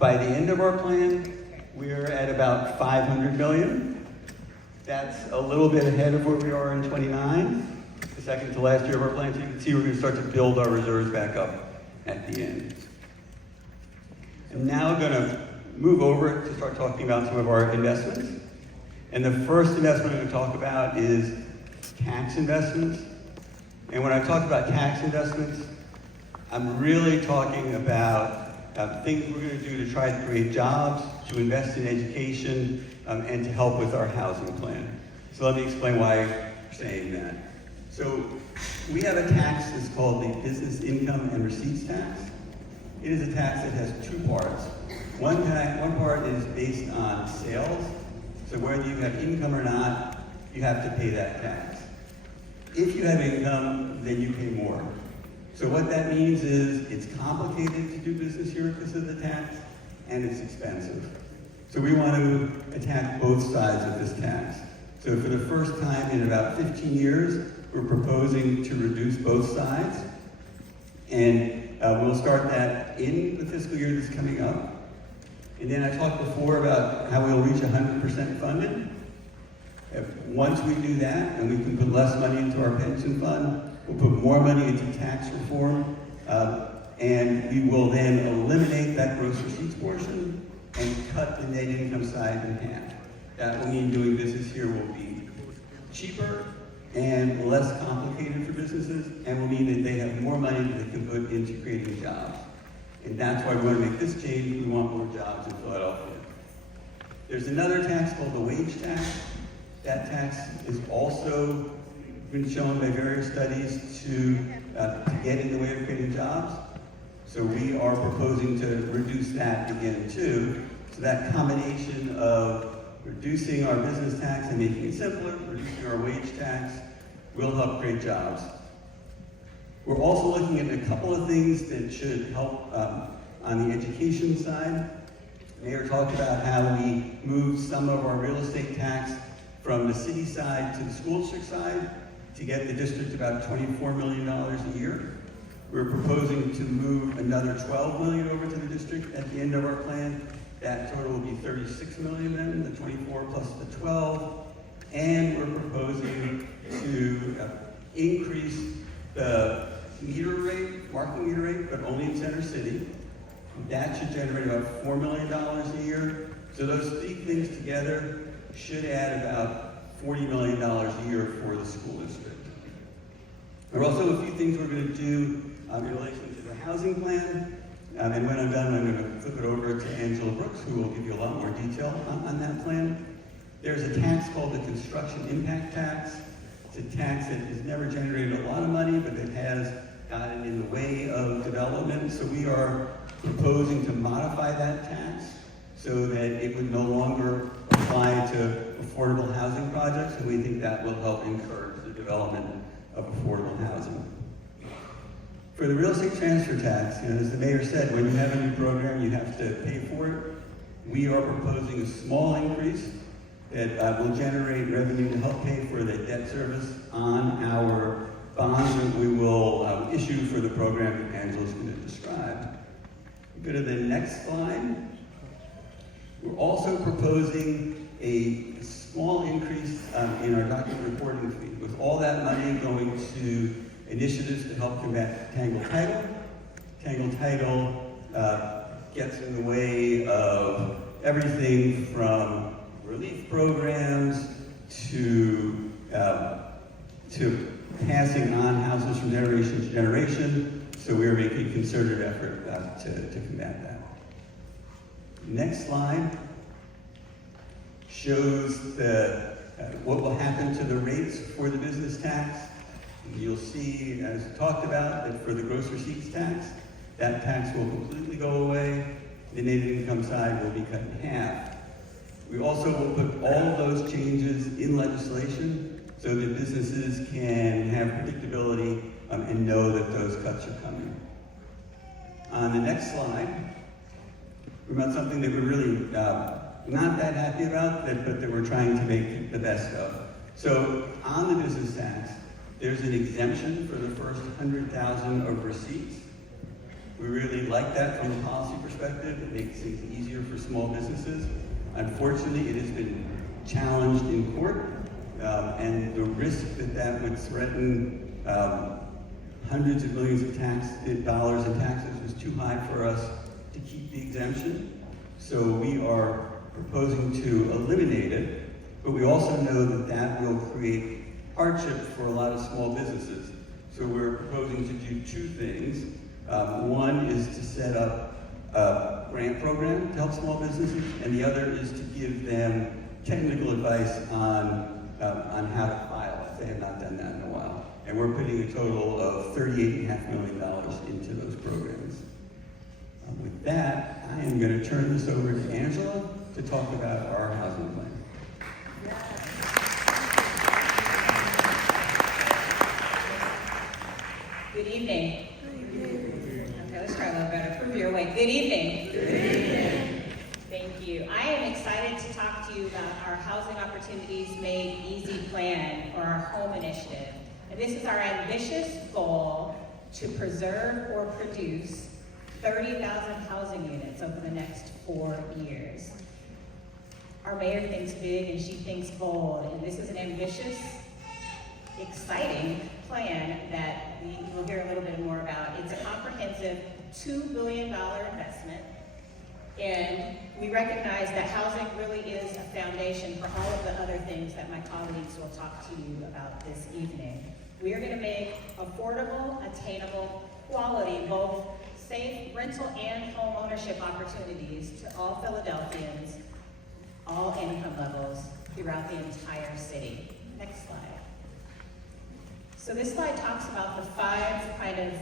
By the end of our plan, we're at about $500 million. That's a little bit ahead of where we are in 29, the second to last year of our plan. So you can see we're going to start to build our reserves back up at the end. I'm now going to move over to start talking about some of our investments. And the first investment I'm going to talk about is tax investments. And when I talk about tax investments, I'm really talking about things we're going to do to try to create jobs, to invest in education, and to help with our housing plan. So let me explain why I'm saying that. So we have a tax that's called the Business Income and Receipts Tax. It is a tax that has two parts. One part is based on sales. So whether you have income or not, you have to pay that tax. If you have income, then you pay more. So what that means is it's complicated to do business here because of the tax, and it's expensive. So we want to attack both sides of this tax. So for the first time in about 15 years, we're proposing to reduce both sides. And we'll start that in the fiscal year that's coming up. And then I talked before about how we'll reach 100% funded. Once we do that, and we can put less money into our pension fund, we'll put more money into tax reform, and we will then eliminate that gross receipts portion and cut the net income side in half. That will mean doing business here will be cheaper and less complicated for businesses, and will mean that they have more money that they can put into creating jobs. And that's why we want to make this change. We want more jobs in Philadelphia. There's another tax called the wage tax. That tax is also been shown by various studies to get in the way of creating jobs. So we are proposing to reduce that again too. So that combination of reducing our business tax and making it simpler, reducing our wage tax, will help create jobs. We're also looking at a couple of things that should help on the education side. Mayor talked about how we moved some of our real estate tax from the city side to the school district side to get the district about $24 million a year. We're proposing to move another $12 million over to the district at the end of our plan. That total will be $36 million then, the 24 plus the 12. And we're proposing to increase the meter rate, market meter rate, but only in Center City. That should generate about $4 million a year. So those three things together should add about $40 million a year for the school district. There are also a few things we're going to do in relation to the housing plan. And when I'm done, I'm going to flip it over to Angela Brooks, who will give you a lot more detail on that plan. There's a tax called the Construction Impact Tax. It's a tax that has never generated a lot of money, but it has gotten in the way of development. So we are proposing to modify that tax so that it would no longer apply to affordable housing projects, and we think that will help encourage the development of affordable housing. For the real estate transfer tax, as the mayor said, when you have a new program, you have to pay for it. We are proposing a small increase that will generate revenue to help pay for the debt service on our bonds that we will issue for the program that Angela's going to describe. Go to the next slide. We're also proposing a small increase in our document reporting fee, with all that money going to initiatives to help combat Tangle Title. Tangle Title gets in the way of everything from relief programs to passing on houses from generation to generation. So we are making a concerted effort to combat that. Next slide shows what will happen to the rates for the business tax. You'll see, as talked about, that for the gross receipts tax, that tax will completely go away. The net income side will be cut in half. We also will put all of those changes in legislation so that businesses can have predictability and know that those cuts are coming. On the next slide, about something that we're really not that happy about, but that we're trying to make the best of. So on the business tax, there's an exemption for the first 100,000 of receipts. We really like that from a policy perspective. It makes things easier for small businesses. Unfortunately, it has been challenged in court, and the risk that would threaten hundreds of millions of dollars in taxes was too high for us to keep the exemption. So we are proposing to eliminate it, but we also know that that will create hardship for a lot of small businesses. So we're proposing to do two things. One is to set up a grant program to help small businesses, and the other is to give them technical advice on how to file if they have not done that in a while. And we're putting a total of $38.5 million into those programs. With that, I am going to turn this over to Angela to talk about our housing plan. Good evening. Okay, let's try a little better. Prove you're awake. Good evening. Good evening. Thank you. I am excited to talk to you about our Housing Opportunities Made Easy plan for our home initiative. And this is our ambitious goal to preserve or produce 30,000 housing units over the next 4 years. Our mayor thinks big and she thinks bold, and this is an ambitious, exciting plan that we will hear a little bit more about. It's a comprehensive $2 billion investment, and we recognize that housing really is a foundation for all of the other things that my colleagues will talk to you about this evening. We are going to make affordable, attainable, quality, both safe rental and home ownership opportunities to all Philadelphians, all income levels throughout the entire city. Next slide. So this slide talks about the 5 kind of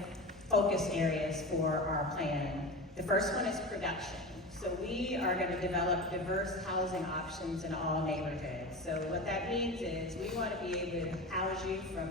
focus areas for our plan. The first one is production. So we are going to develop diverse housing options in all neighborhoods. So what that means is we want to be able to house you from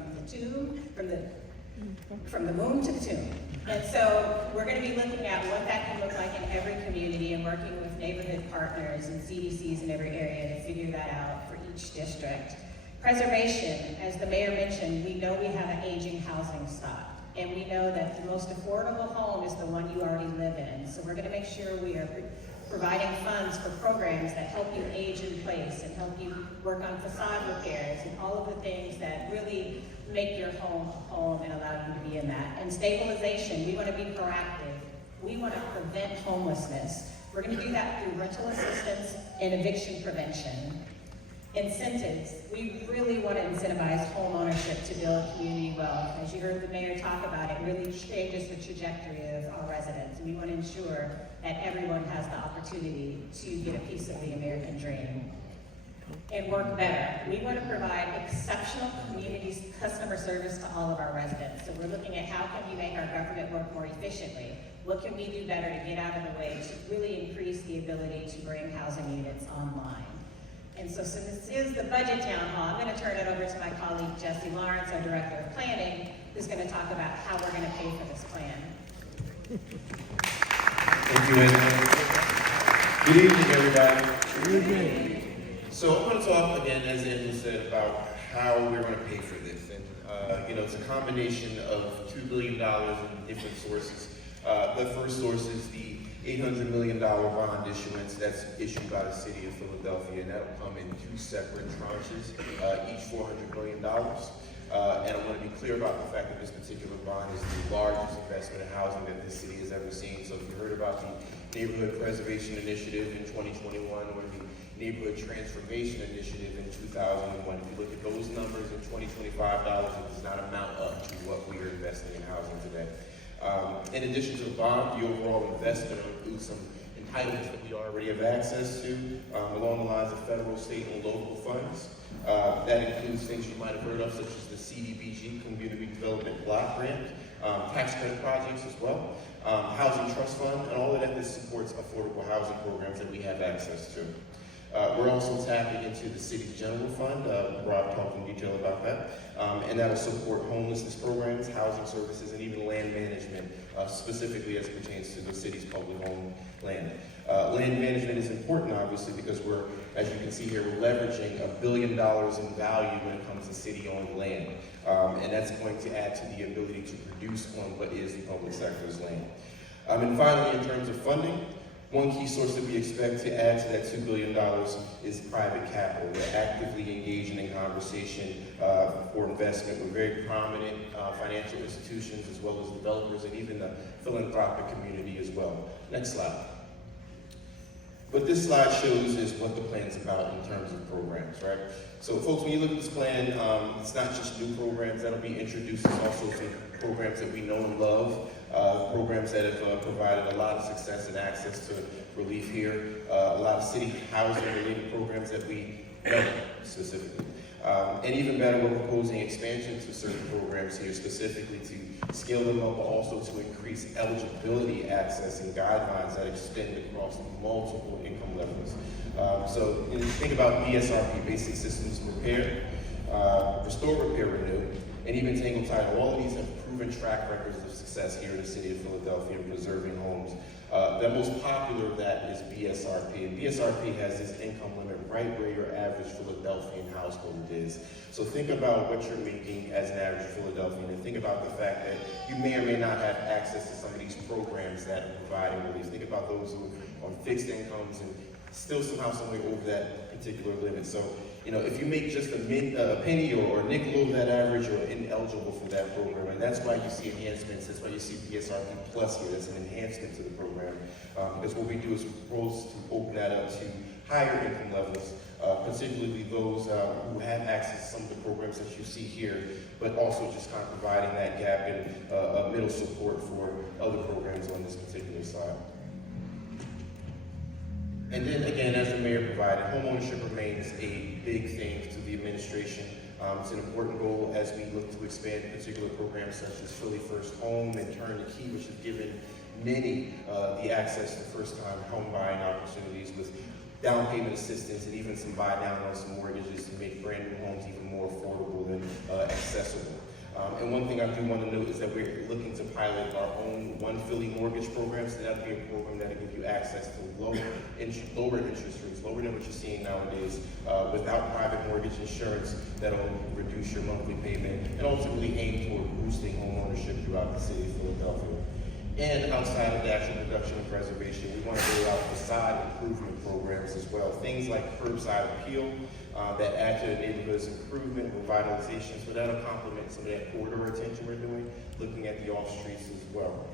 the womb to the tomb. And so we're going to be looking at what that can look like in every community and working with neighborhood partners and CDCs in every area to figure that out for each district. Preservation, as the mayor mentioned, we know we have an aging housing stock. And we know that the most affordable home is the one you already live in. So we're going to make sure we are providing funds for programs that help you age in place and help you work on facade repairs and all of the things that really make your home a home and allow you to be in that. And stabilization, we want to be proactive. We want to prevent homelessness. We're going to do that through rental assistance and eviction prevention. Incentives, we really want to incentivize home ownership to build community wealth. As you heard the mayor talk about, it really changes the trajectory of our residents. We want to ensure that everyone has the opportunity to get a piece of the American dream. And work better. We want to provide exceptional community customer service to all of our residents. So we're looking at how can we make our government work more efficiently? What can we do better to get out of the way to really increase the ability to bring housing units online? And so since this is the budget town hall, I'm going to turn it over to my colleague Jesse Lawrence, our Director of Planning, who's going to talk about how we're going to pay for this plan. Thank you, Angela. Good evening, everybody. Good evening. So I'm going to talk again, as Angela said, about how we're going to pay for this. And it's a combination of $2 billion in different sources. The first source is the $800 million bond issuance that's issued by the city of Philadelphia, and that will come in 2 separate tranches, each $400 million. And I want to be clear about the fact that this particular bond is the largest investment in housing that this city has ever seen. So if you heard about the Neighborhood Preservation Initiative in 2021 or the Neighborhood Transformation Initiative in 2001, if you look at those numbers in 2025 dollars, it does not amount up to what we are investing in housing today. In addition to the bond, the overall investment includes some entitlements that we already have access to along the lines of federal, state, and local funds. That includes things you might have heard of, such as the CDBG, Community Development Block Grant, tax credit projects as well, Housing Trust Fund, and all of that supports affordable housing programs that we have access to. We're also tapping into the city's general fund. Rob talked in detail about that. And that'll support homelessness programs, housing services, and even land management, specifically as it pertains to the city's public home land. Land management is important, obviously, because we're, as you can see here, we're leveraging $1 billion in value when it comes to city-owned land. And that's going to add to the ability to produce on what is the public sector's land. And finally, in terms of funding, one key source that we expect to add to that $2 billion is private capital. We're actively engaging in conversation for investment with very prominent financial institutions, as well as developers and even the philanthropic community as well. Next slide. What this slide shows is what the plan's about in terms of programs, right? So folks, when you look at this plan, it's not just new programs that'll be introduced, it's also some programs that we know and love, programs that have provided a lot of success and access to relief here, a lot of city housing related programs that we know specifically. And even better, we're proposing expansion to certain programs here specifically to scale them up, but also to increase eligibility, access, and guidelines that extend across multiple income levels. So when you think about BSRP, Basic Systems Repair, Restore, Repair, Renew, and even Tangle Title, all of these have proven track records of success here in the city of Philadelphia in preserving homes. The most popular of that is BSRP, and BSRP has this income limit right where your average Philadelphian household is. So think about what you're making as an average Philadelphian, and think about the fact that you may or may not have access to some of these programs that are providing relief. Think about those who are on fixed incomes and still somehow somewhere over that particular limit. So, you know, if you make just a penny or a nickel over that average, you're ineligible for that program. And that's why you see enhancements. That's why you see BSRP Plus here. That's an enhancement to the program. Because what we do is we propose to open that up to higher income levels, particularly those who have access to some of the programs that you see here, but also just kind of providing that gap in middle support for other programs on this particular side. And then again, as the mayor provided, homeownership remains a big thing to the administration. It's an important goal as we look to expand particular programs such as Philly First Home and Turn the Key, which have given many the access to first-time home buying opportunities with down payment assistance and even some buy down on some mortgages to make brand new homes even more affordable and accessible. And one thing I do want to note is that we're looking to pilot our own One Philly mortgage program. So that'll be a program that'll give you access to lower interest rates, lower than what you're seeing nowadays, without private mortgage insurance that'll reduce your monthly payment and ultimately aim toward boosting home ownership throughout the city of Philadelphia. And outside of the actual production and preservation, we want to roll out facade improvement programs as well. Things like curbside appeal that add to the neighborhood's improvement, revitalization, so that'll complement some of that corridor attention we're doing, looking at the off streets as well.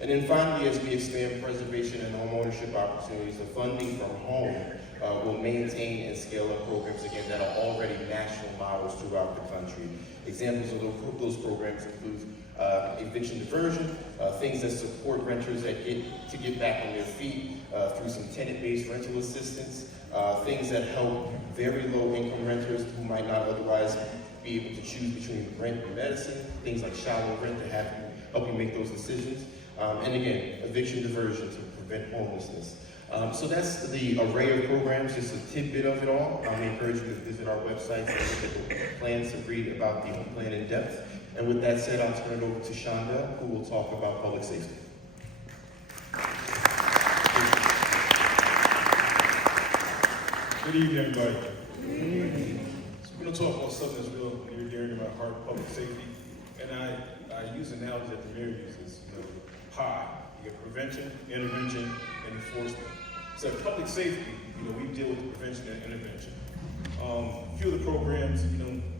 And then finally, as we expand preservation and home ownership opportunities, the funding from home will maintain and scale up programs, again, that are already national models throughout the country. Examples of those programs include eviction diversion, things that support renters that get back on their feet through some tenant-based rental assistance, things that help very low-income renters who might not otherwise be able to choose between rent and medicine, things like shallow rent to help you make those decisions, and again, eviction diversion to prevent homelessness. So that's the array of programs, just a tidbit of it all. I encourage you to visit our website and look at the plans to read about the plan in depth. And with that said, I'll turn it over to Shonda, who will talk about public safety. Good evening, everybody. So we're going to talk about something that's real near and dear to my heart, public safety. And I use an analogy that the mayor uses, pie. You get prevention, intervention, and enforcement. So public safety, we deal with prevention and intervention. A few of the programs,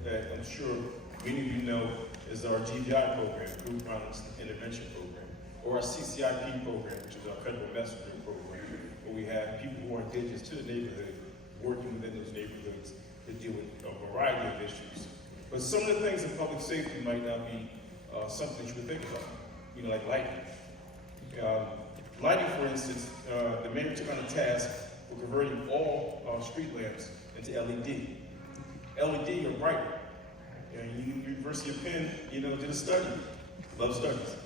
that I'm sure many of you know is our GVI program, Group Violence Intervention Program, or our CCIP program, which is our Federal Messenger program, where we have people who are indigenous to the neighborhood working within those neighborhoods to deal with a variety of issues. But some of the things in public safety might not be something you would think about, like lighting. Lighting, for instance, the mayor took on a task for converting all street lamps into LED. LED are brighter. University of Penn, did a study, love studies,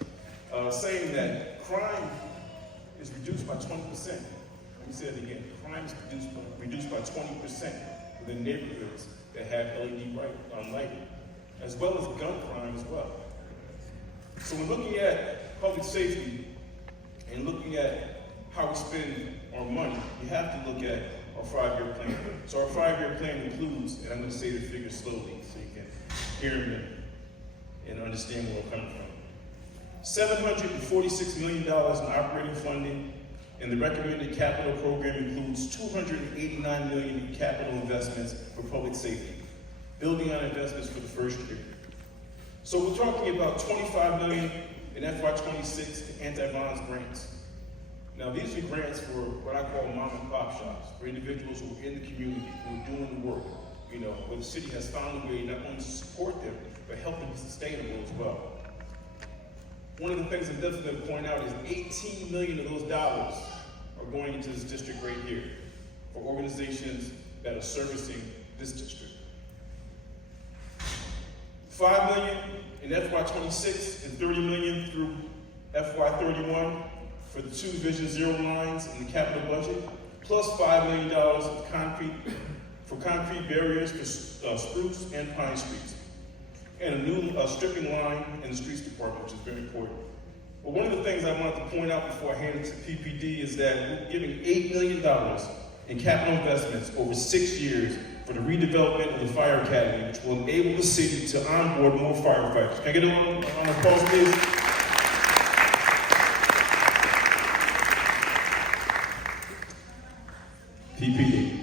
saying that crime is reduced by 20% Let me say it again, crime is reduced by 20% within neighborhoods that have LED lighting, as well as gun crime as well. So when looking at public safety and looking at how we spend our money, you have to look at our 5-year plan. So our 5-year plan includes, and I'm going to say the figures slowly so you can hear me and understand where we're coming from. $746 million in operating funding, and the recommended capital program includes $289 million in capital investments for public safety, building on investments for the first year. So we're talking about $25 million in FY26 to anti-violence grants. Now these are grants for what I call mom and pop shops, for individuals who are in the community, who are doing the work, where the city has found a way not only to support them, but help them be sustainable as well. One of the things I'm definitely going to point out is 18 million of those dollars are going into this district right here for organizations that are servicing this district. 5 million in FY26 and 30 million through FY31 for the 2 Vision Zero lines in the capital budget, plus $5 million of concrete barriers for Spruce and Pine Streets, and a new stripping line in the streets department, which is very important. But one of the things I wanted to point out before I hand it to PPD is that we're giving $8 million in capital investments over 6 years for the redevelopment of the Fire Academy, which will enable the city to onboard more firefighters. Can I get a round of applause, please? PPD.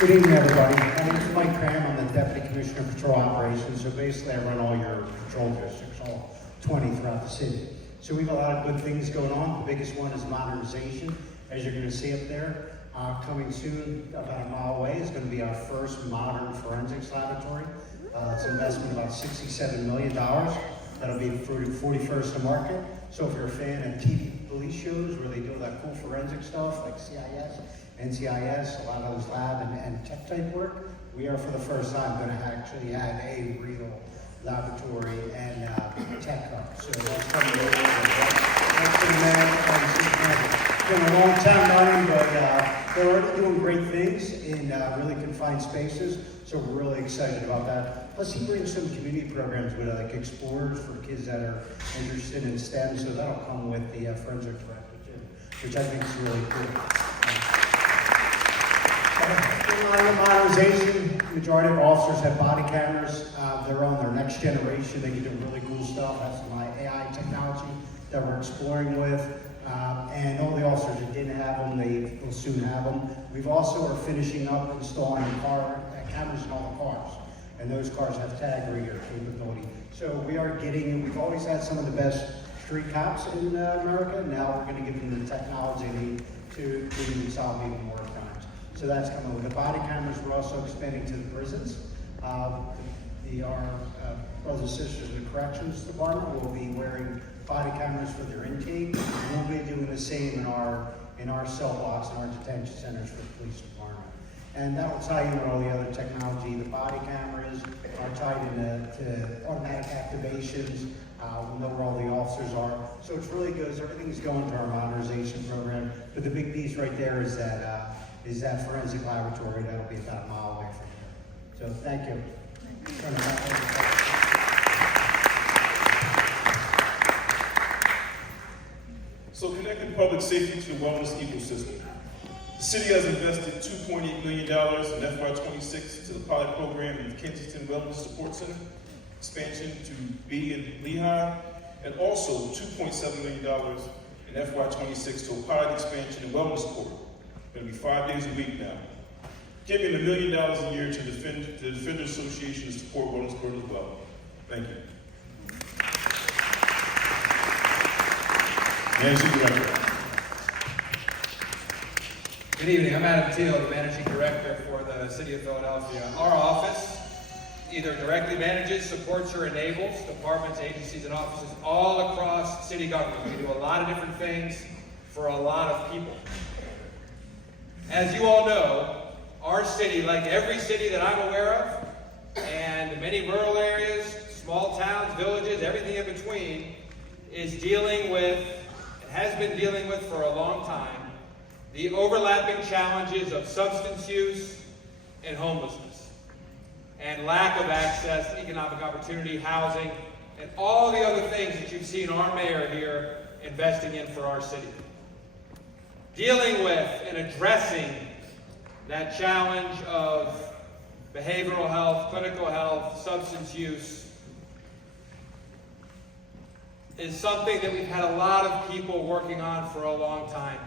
Good evening, everybody. My name is Mike Cram. I'm the Deputy Commissioner of Patrol Operations. So basically, I run all your patrol districts, all 20 throughout the city. So we have a lot of good things going on. The biggest one is modernization. As you're going to see up there, coming soon, about a mile away, is going to be our first modern forensics laboratory. It's an investment of about $67 million. That'll be for 41st to market. So if you're a fan of TV police shows where they do that cool forensic stuff like CIS, NCIS, a lot of those lab and tech type work, we are for the first time going to actually have a real laboratory and tech hub. So that's coming over. It's been a long time running, but they're already doing great things in really confined spaces. So we're really excited about that. Plus, he brings some community programs with like Explorers for kids that are interested in STEM. So that'll come with the forensic director too, which I think is really cool. On the modernization, the majority of officers have body cameras. They're on their next generation. They can do really cool stuff. That's my AI technology that we're exploring with. And all the officers that didn't have them, they will soon have them. We've also are finishing up installing cameras in all the cars. And those cars have tag reader capability. So we are we've always had some of the best street cops in America. Now we're going to give them the technology they need to even solve even more crimes. So that's coming with the body cameras. We're also expanding to the prisons. Our brothers and sisters in the corrections department will be wearing body cameras for their intake. And we'll be doing the same in our cell blocks and our detention centers for the police department. And that will tie in with all the other technology. The body cameras are tied into automatic activations. We'll know where all the officers are. So it's really good. Everything's going to our modernization program. But the big piece right there is that forensic laboratory that'll be about a mile away from here. So thank you. So connecting public safety to the wellness ecosystem. The city has invested $2.8 million in FY26 to the pilot program in the Kensington Wellness Support Center, expansion to B in Lehigh, and also $2.7 million in FY26 to a pilot expansion in Wellness Court. Going to be 5 days a week now. Giving $1 million a year to the Defender Association to support Wellness Court as well. Thank you. Managing Director. Good evening, I'm Adam Teal, the Managing Director for the City of Philadelphia. Our office either directly manages, supports, or enables departments, agencies, and offices all across city government. We do a lot of different things for a lot of people. As you all know, our city, like every city that I'm aware of, and many rural areas, small towns, villages, everything in between, is dealing with, and has been dealing with for a long time, the overlapping challenges of substance use and homelessness, and lack of access to economic opportunity, housing, and all the other things that you've seen our mayor here investing in for our city. Dealing with and addressing that challenge of behavioral health, clinical health, substance use is something that we've had a lot of people working on for a long time,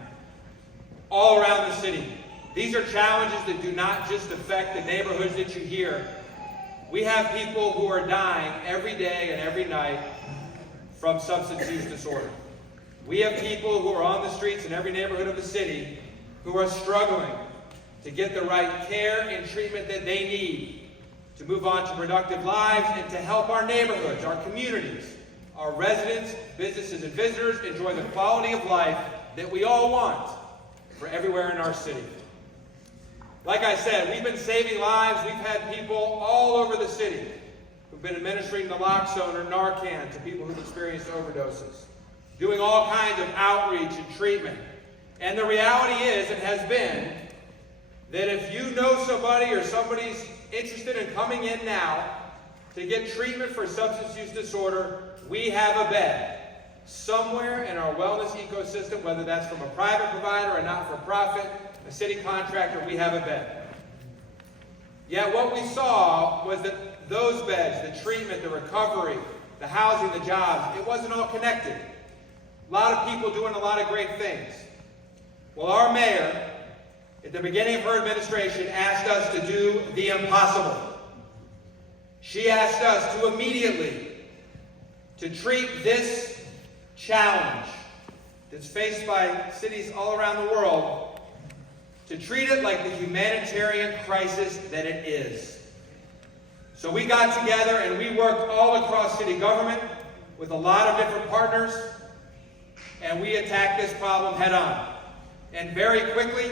all around the city. These are challenges that do not just affect the neighborhoods that you hear. We have people who are dying every day and every night from substance use disorder. We have people who are on the streets in every neighborhood of the city who are struggling to get the right care and treatment that they need to move on to productive lives and to help our neighborhoods, our communities, our residents, businesses, and visitors enjoy the quality of life that we all want for everywhere in our city. Like I said, we've been saving lives. We've had people all over the city who've been administering naloxone or Narcan to people who've experienced overdoses, doing all kinds of outreach and treatment. And the reality is, and has been, that if you know somebody or somebody's interested in coming in now to get treatment for substance use disorder, we have a bed somewhere in our wellness ecosystem, whether that's from a private provider or not-for-profit, a city contractor, we have a bed. Yet what we saw was that those beds, the treatment, the recovery, the housing, the jobs, it wasn't all connected. A lot of people doing a lot of great things. Well, our mayor, at the beginning of her administration, asked us to do the impossible. She asked us to immediately to treat this challenge that's faced by cities all around the world, to treat it like the humanitarian crisis that it is. So we got together and we worked all across city government with a lot of different partners, and we attacked this problem head on. And very quickly,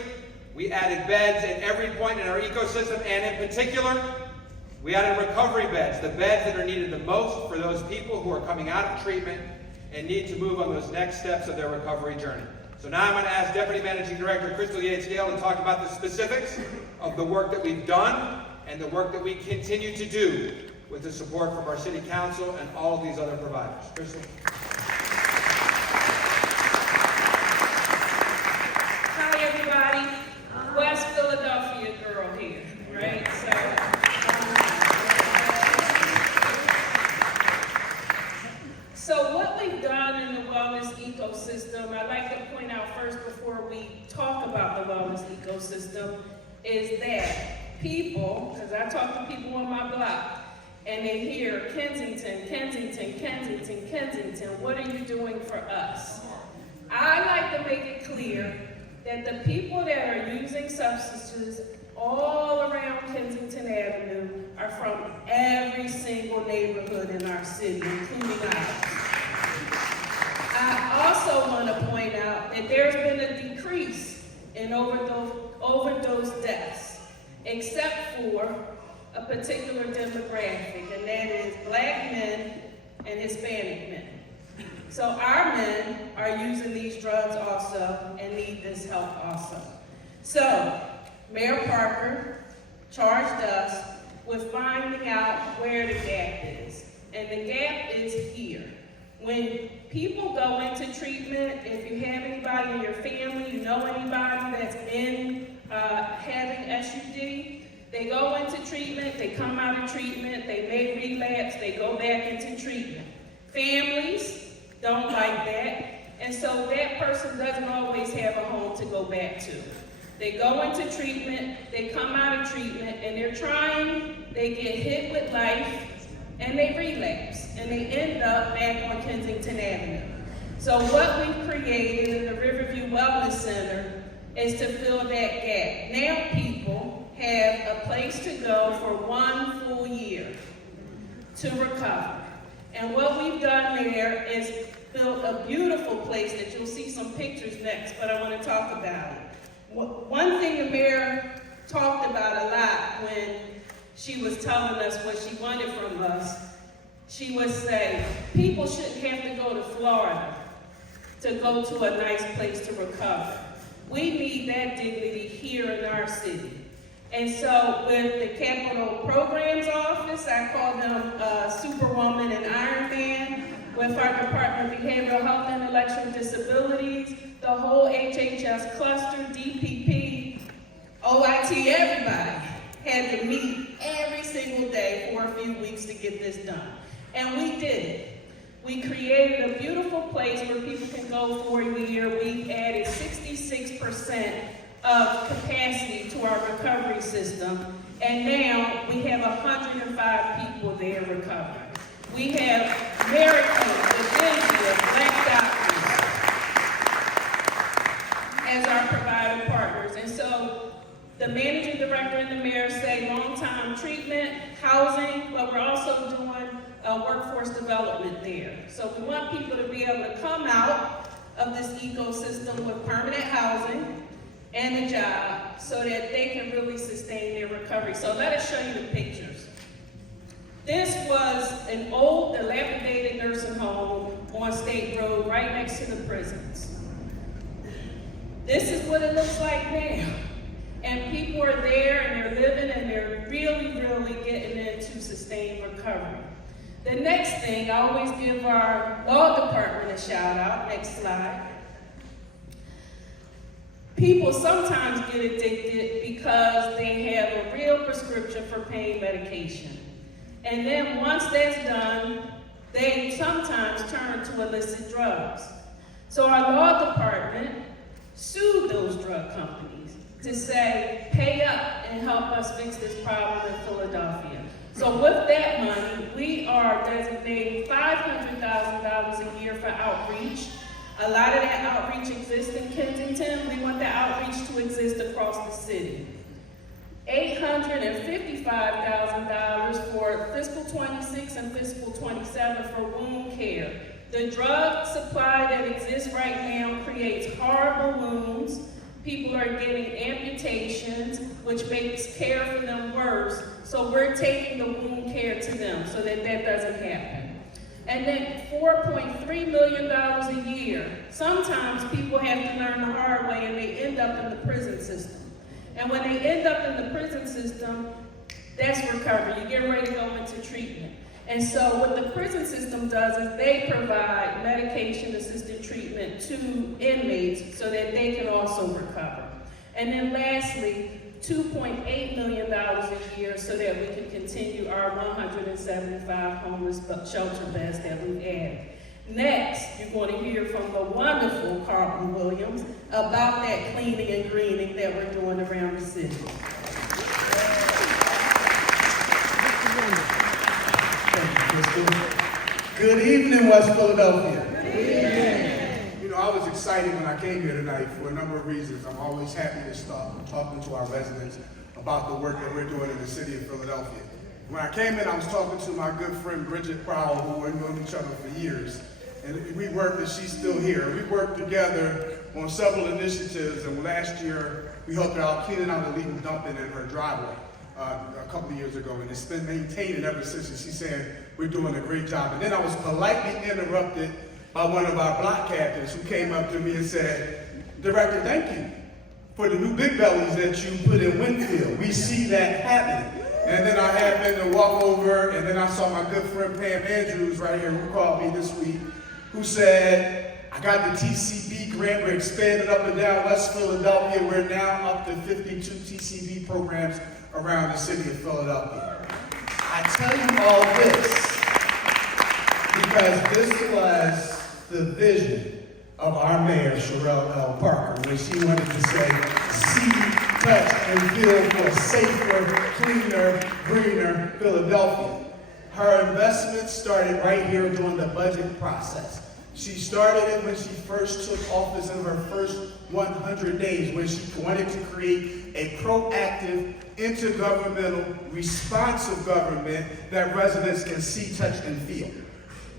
we added beds at every point in our ecosystem, and in particular, we added recovery beds, the beds that are needed the most for those people who are coming out of treatment and need to move on those next steps of their recovery journey. So now I'm going to ask Deputy Managing Director Crystal Yates-Gale to talk about the specifics of the work that we've done and the work that we continue to do with the support from our City Council and all of these other providers. Crystal. Hi, everybody. West Philadelphia girl here, right? So what we've done in the wellness ecosystem, I'd like to point out first before we talk about the wellness ecosystem, is that people, because I talk to people on my block, and they hear Kensington, Kensington, Kensington, Kensington, what are you doing for us? I like to make it clear that the people that are using substances all around Kensington Avenue are from every single neighborhood in our city, including ours. I also want to point out that there's been a decrease in overdose deaths, except for a particular demographic, and that is Black men and Hispanic men. So our men are using these drugs also and need this help also. So Mayor Parker charged us with finding out where the gap is. And the gap is here. When people go into treatment, if you have anybody in your family, you know anybody that's been having SUD, they go into treatment, they come out of treatment, they may relapse, they go back into treatment. Families don't like that, and so that person doesn't always have a home to go back to. They go into treatment, they come out of treatment, and they're trying, they get hit with life, and they relapse, and they end up back on Kensington Avenue. So what we've created in the Riverview Wellness Center is to fill that gap. Now people have a place to go for 1 full year to recover. And what we've done there is built a beautiful place that you'll see some pictures next, but I want to talk about it. One thing the mayor talked about a lot when she was telling us what she wanted from us she would say, people shouldn't have to go to Florida to go to a nice place to recover. We need that dignity here in our city. And so with the Capital Programs Office, I call them Superwoman and Iron Man. With our Department of Behavioral Health and Intellectual Disabilities, the whole HHS cluster, DPP, OIT, everybody had to meet every single day for a few weeks to get this done. And we did it. We created a beautiful place where people can go for a year. We added 66% of capacity to our recovery system. And now we have 105 people there recovering. We have American, Divinity, Black doctors as our provider partners. And so the managing director and the mayor say long-term treatment, housing, but we're also doing workforce development there. So we want people to be able to come out of this ecosystem with permanent housing and a job so that they can really sustain their recovery. So let us show you the pictures. This was an old, dilapidated nursing home on State Road right next to the prisons. This is what it looks like now. And people are there and they're living and they're really, really getting into sustained recovery. The next thing, I always give our law department a shout out. Next slide. People sometimes get addicted because they have a real prescription for pain medication. And then once that's done, they sometimes turn to illicit drugs. So our law department sued those drug companies to say, pay up and help us fix this problem in Philadelphia. So with that money, we are designating $500,000 a year for outreach. A lot of that outreach exists in Kensington. We want the outreach to exist across the city. $855,000 for fiscal 26 and fiscal 27 for wound care. The drug supply that exists right now creates horrible wounds. People are getting amputations, which makes care for them worse. So we're taking the wound care to them so that that doesn't happen. And then $4.3 million a year. Sometimes people have to learn the hard way and they end up in the prison system. And when they end up in the prison system, that's recovery. You get ready to go into treatment. And so what the prison system does is they provide medication-assisted treatment to inmates so that they can also recover. And then lastly, $2.8 million a year so that we can continue our 175 homeless shelter beds that we've added. Next, you're going to hear from the wonderful Carlton Williams about that cleaning and greening that we're doing around the city. Good evening, West Philadelphia. Good evening. You know, I was excited when I came here tonight for a number of reasons. I'm always happy to start talking to our residents about the work that we're doing in the city of Philadelphia. When I came in, I was talking to my good friend Bridget Crowell, who we've known each other for years. And we worked, and she's still here. We worked together on several initiatives, and last year we helped her out cleaning out illegal dumping in her driveway a couple of years ago, and it's been maintained ever since. And she's saying we're doing a great job. And then I was politely interrupted by one of our block captains who came up to me and said, "Director, thank you for the new big bellies that you put in Winfield. We see that happening." And then I happened to walk over, and then I saw my good friend Pam Andrews right here, who called me this week, who said, "I got the TCB grant. We're expanding up and down West Philadelphia. We're now up to 52 TCB programs around the city of Philadelphia." I tell you all this because this was the vision of our mayor, Sherelle L. Parker, when she wanted to say, see, touch, and feel for a safer, cleaner, greener Philadelphia. Her investment started right here during the budget process. She started it when she first took office in her first 100 days, when she wanted to create a proactive, intergovernmental, responsive government that residents can see, touch, and feel.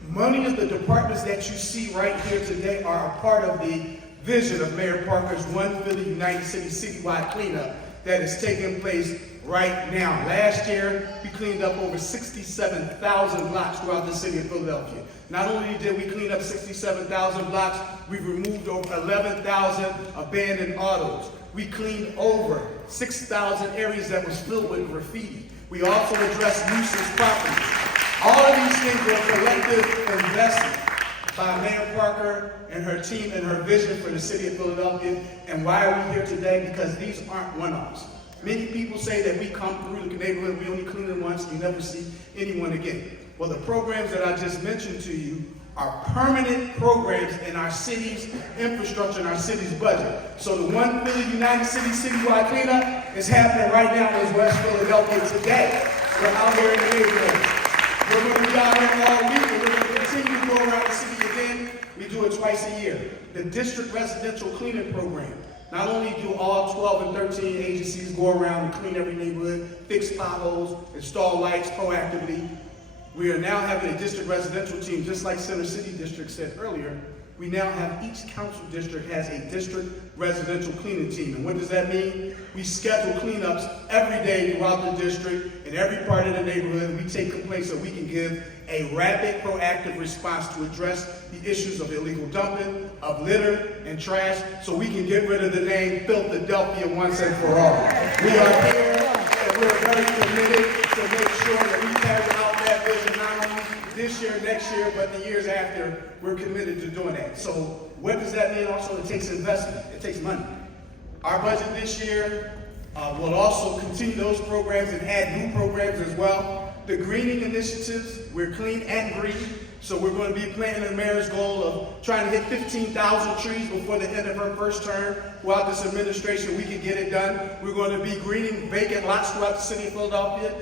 Many of the departments that you see right here today are a part of the vision of Mayor Parker's One Philly United City citywide cleanup that is taking place right now. Last year, we cleaned up over 67,000 blocks throughout the city of Philadelphia. Not only did we clean up 67,000 blocks, we removed over 11,000 abandoned autos. We cleaned over 6,000 areas that was filled with graffiti. We also addressed nuisance properties. All of these things were a collective investment by Mayor Parker and her team and her vision for the city of Philadelphia. And why are we here today? Because these aren't one-offs. Many people say that we come through the neighborhood, we only clean them once, you never see anyone again. Well, the programs that I just mentioned to you are permanent programs in our city's infrastructure and our city's budget. So the One Philly United City citywide cleanup is happening right now in West Philadelphia today. We're out here in the neighborhood. We're going to be out here all week, and we're going to continue to go around the city again. We do it twice a year. The District Residential Cleaning Program. Not only do all 12 and 13 agencies go around and clean every neighborhood, fix potholes, install lights proactively, we are now having a district residential team, just like Center City District said earlier. We now have each council district has a district residential cleaning team. And what does that mean? We schedule cleanups every day throughout the district, in every part of the neighborhood. We take complaints so we can give a rapid, proactive response to address the issues of illegal dumping, of litter and trash, so we can get rid of the name Philadelphia once and for all. We are here and we're very committed to make sure that we carry out that vision not only this year, next year, but the years after. We're committed to doing that. So what does that mean? Also, it takes investment. It takes money. Our budget this year will also continue those programs and add new programs as well. The greening initiatives, we're clean and green. So we're going to be planting the mayor's goal of trying to hit 15,000 trees before the end of her first term. Throughout this administration, we can get it done. We're going to be greening vacant lots throughout the city of Philadelphia.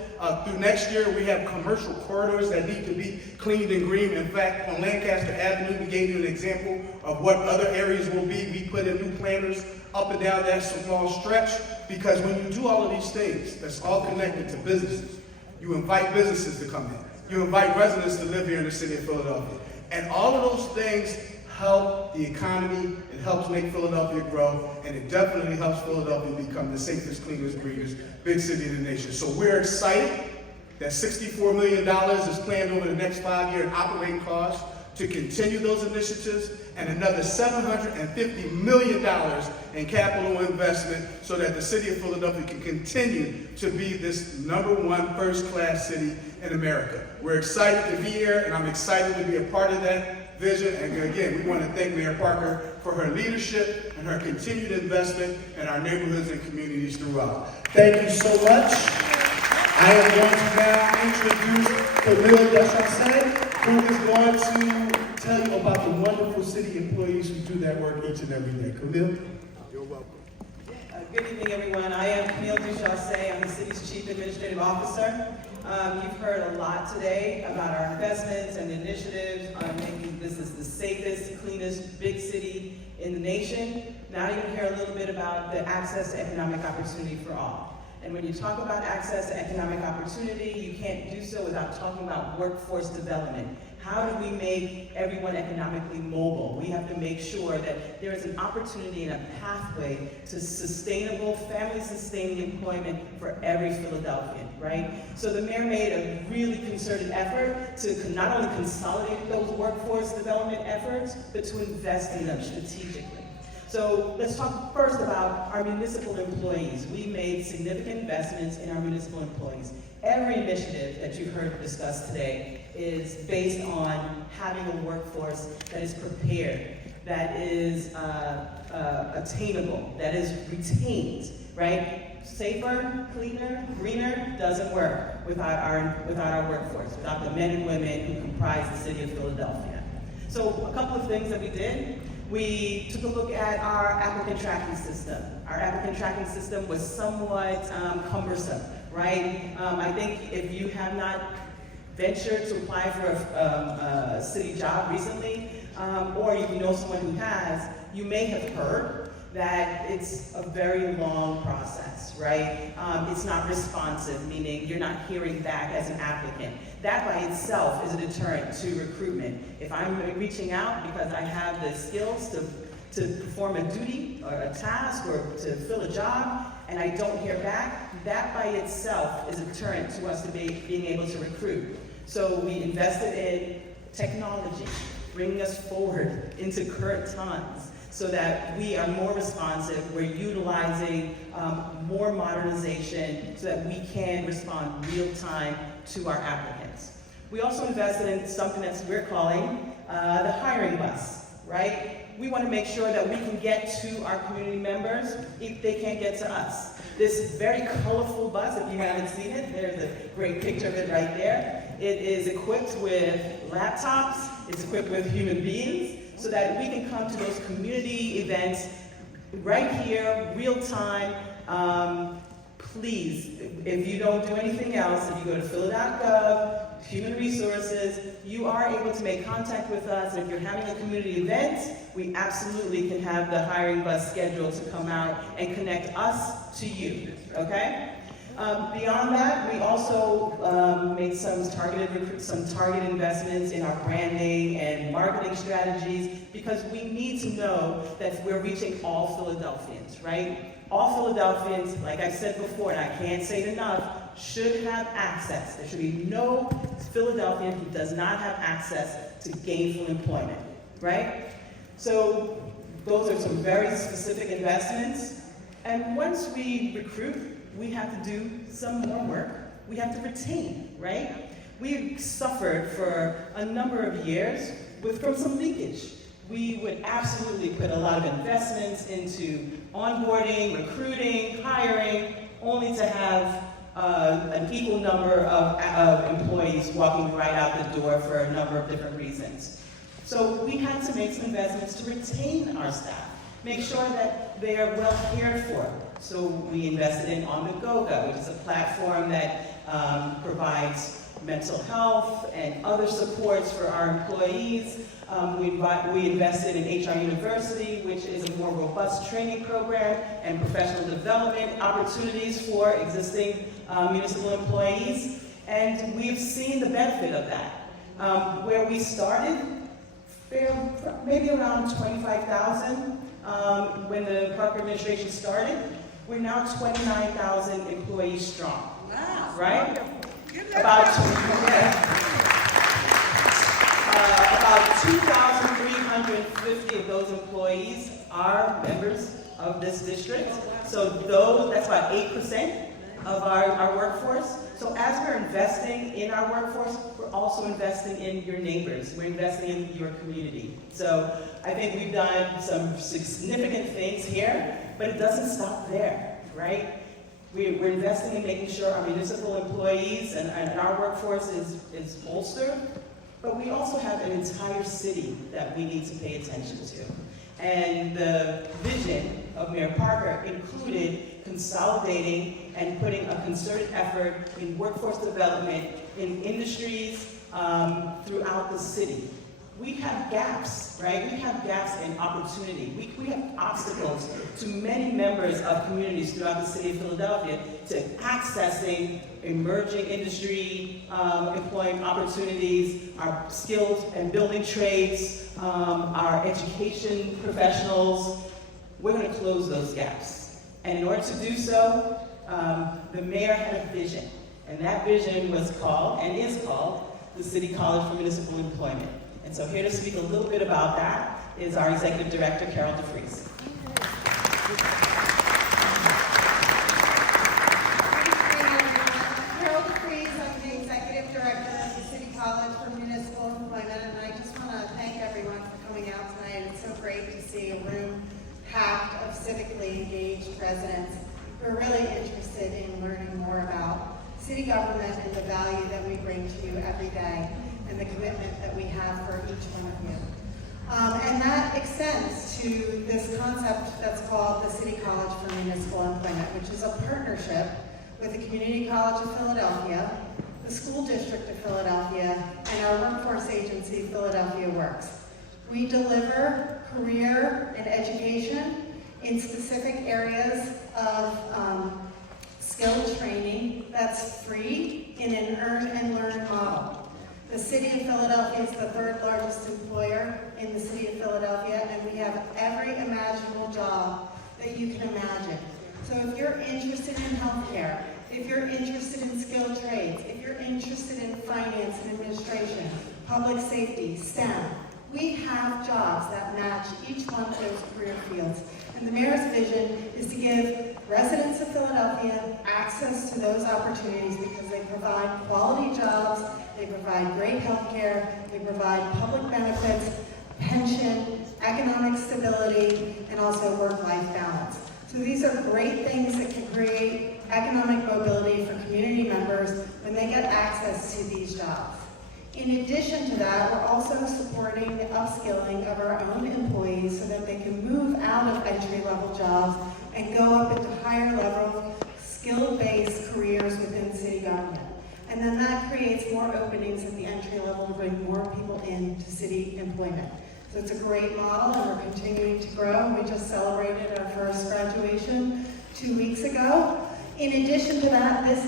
Through next year, we have commercial corridors that need to be cleaned and greened. In fact, on Lancaster Avenue, we gave you an example of what other areas will be. We put in new planters up and down that small stretch, because when you do all of these things, that's all connected to businesses. You invite businesses to come in. You invite residents to live here in the city of Philadelphia. And all of those things help the economy, it helps make Philadelphia grow, and it definitely helps Philadelphia become the safest, cleanest, greenest big city in the nation. So we're excited that $64 million is planned over the next 5 years in operating costs to continue those initiatives, and another $750 million in capital investment so that the city of Philadelphia can continue to be this #1 first-class city in America. We're excited to be here, and I'm excited to be a part of that vision. And again, we want to thank Mayor Parker for her leadership and her continued investment in our neighborhoods and communities throughout. Thank you so much. I am going to now introduce Camille Deschamps, who is going to tell you about the wonderful city employees who do that work each and every day. Camille? You're welcome. Good evening, everyone. I am Camille Duchausse. I'm the city's Chief Administrative Officer. You've heard a lot today about our investments and initiatives on making this is the safest, cleanest, big city in the nation. Now you're going to hear a little bit about the access to economic opportunity for all. And when you talk about access to economic opportunity, you can't do so without talking about workforce development. How do we make everyone economically mobile? We have to make sure that there is an opportunity and a pathway to sustainable, family-sustaining employment for every Philadelphian, right? So the mayor made a really concerted effort to not only consolidate those workforce development efforts, but to invest in them strategically. So let's talk first about our municipal employees. We made significant investments in our municipal employees. Every initiative that you've heard discussed today is based on having a workforce that is prepared, that is attainable, that is retained, right? Safer, cleaner, greener doesn't work without our workforce, without the men and women who comprise the city of Philadelphia. So a couple of things that we did. We took a look at our applicant tracking system. Our applicant tracking system was somewhat cumbersome, right? I think if you have not ventured to apply for a city job recently, or you know someone who has, you may have heard that it's a very long process, right? It's not responsive, meaning you're not hearing back as an applicant. That by itself is a deterrent to recruitment. If I'm reaching out because I have the skills to perform a duty or a task or to fill a job, and I don't hear back, that by itself is a deterrent to us to being able to recruit. So we invested in technology, bringing us forward into current times so that we are more responsive, we're utilizing more modernization so that we can respond real time to our applicants. We also invested in something that we're calling the hiring bus, right? We want to make sure that we can get to our community members if they can't get to us. This very colorful bus, if you haven't seen it, there's a great picture of it right there. It is equipped with laptops, it's equipped with human beings, so that we can come to those community events right here, real time. Please, if you don't do anything else, if you go to phila.gov, Human Resources, you are able to make contact with us. And if you're having a community event, we absolutely can have the hiring bus scheduled to come out and connect us to you, okay? Beyond that, we also made some targeted investments in our branding and marketing strategies because we need to know that we're reaching all Philadelphians, right? All Philadelphians, like I said before, and I can't say it enough, should have access. There should be no Philadelphian who does not have access to gainful employment, right? So those are some very specific investments. And once we recruit, we have to do some more work. We have to retain, right? We've suffered for a number of years from some leakage. We would absolutely put a lot of investments into onboarding, recruiting, hiring, only to have an equal number of employees walking right out the door for a number of different reasons. So we had to make some investments to retain our staff, make sure that they are well cared for. So we invested in On The Go-Go, which is a platform that provides mental health and other supports for our employees. We invested in HR University, which is a more robust training program and professional development opportunities for existing municipal employees. And we've seen the benefit of that. Where we started, maybe around 25,000 when the Parker administration started, we're now 29,000 employees strong. Wow. Right? About 2,350 of those employees are members of this district. So that's about 8% of our workforce. So as we're investing in our workforce, we're also investing in your neighbors. We're investing in your community. So I think we've done some significant things here, but it doesn't stop there, right? We're investing in making sure our municipal employees and our workforce is bolstered, but we also have an entire city that we need to pay attention to. And the vision of Mayor Parker included consolidating and putting a concerted effort in workforce development in industries throughout the city. We have gaps, right? We have gaps in opportunity. We have obstacles to many members of communities throughout the city of Philadelphia to accessing emerging industry employment opportunities, our skills and building trades, our education professionals. We're going to close those gaps. And in order to do so, the mayor had a vision. And that vision was called, and is called, the City College for Municipal Employment. And so here to speak a little bit about that is our Executive Director, Carol DeFries. Carol DeFries, I'm the Executive Director of the City College for Municipal Employment, and I just want to thank everyone for coming out tonight. It's so great to see a room packed of civically engaged residents who are really interested in learning more about city government and the value that we bring to you every day, and the commitment that we have for each one of you. And that extends to this concept that's called the City College for Municipal Employment, which is a partnership with the Community College of Philadelphia, the School District of Philadelphia, and our workforce agency, Philadelphia Works. We deliver career and education in specific areas of skills training that's free in an earn and learn model. The City of Philadelphia is the third largest employer in the City of Philadelphia, and we have every imaginable job that you can imagine. So if you're interested in healthcare, if you're interested in skilled trades, if you're interested in finance and administration, public safety, STEM, we have jobs that match each one of those career fields. And the mayor's vision is to give residents of Philadelphia access to those opportunities because they provide quality jobs, they provide great health care, they provide public benefits, pension, economic stability, and also work-life balance. So these are great things that can create economic mobility for community members when they get access to these jobs. In addition to that, we're also supporting the upskilling of our own employees so that they can move out of entry-level jobs and go up into higher-level, skill-based careers within city government. And then that creates more openings at the entry level to bring more people into city employment. So it's a great model, and we're continuing to grow. We just celebrated our first graduation 2 weeks ago. In addition to that, this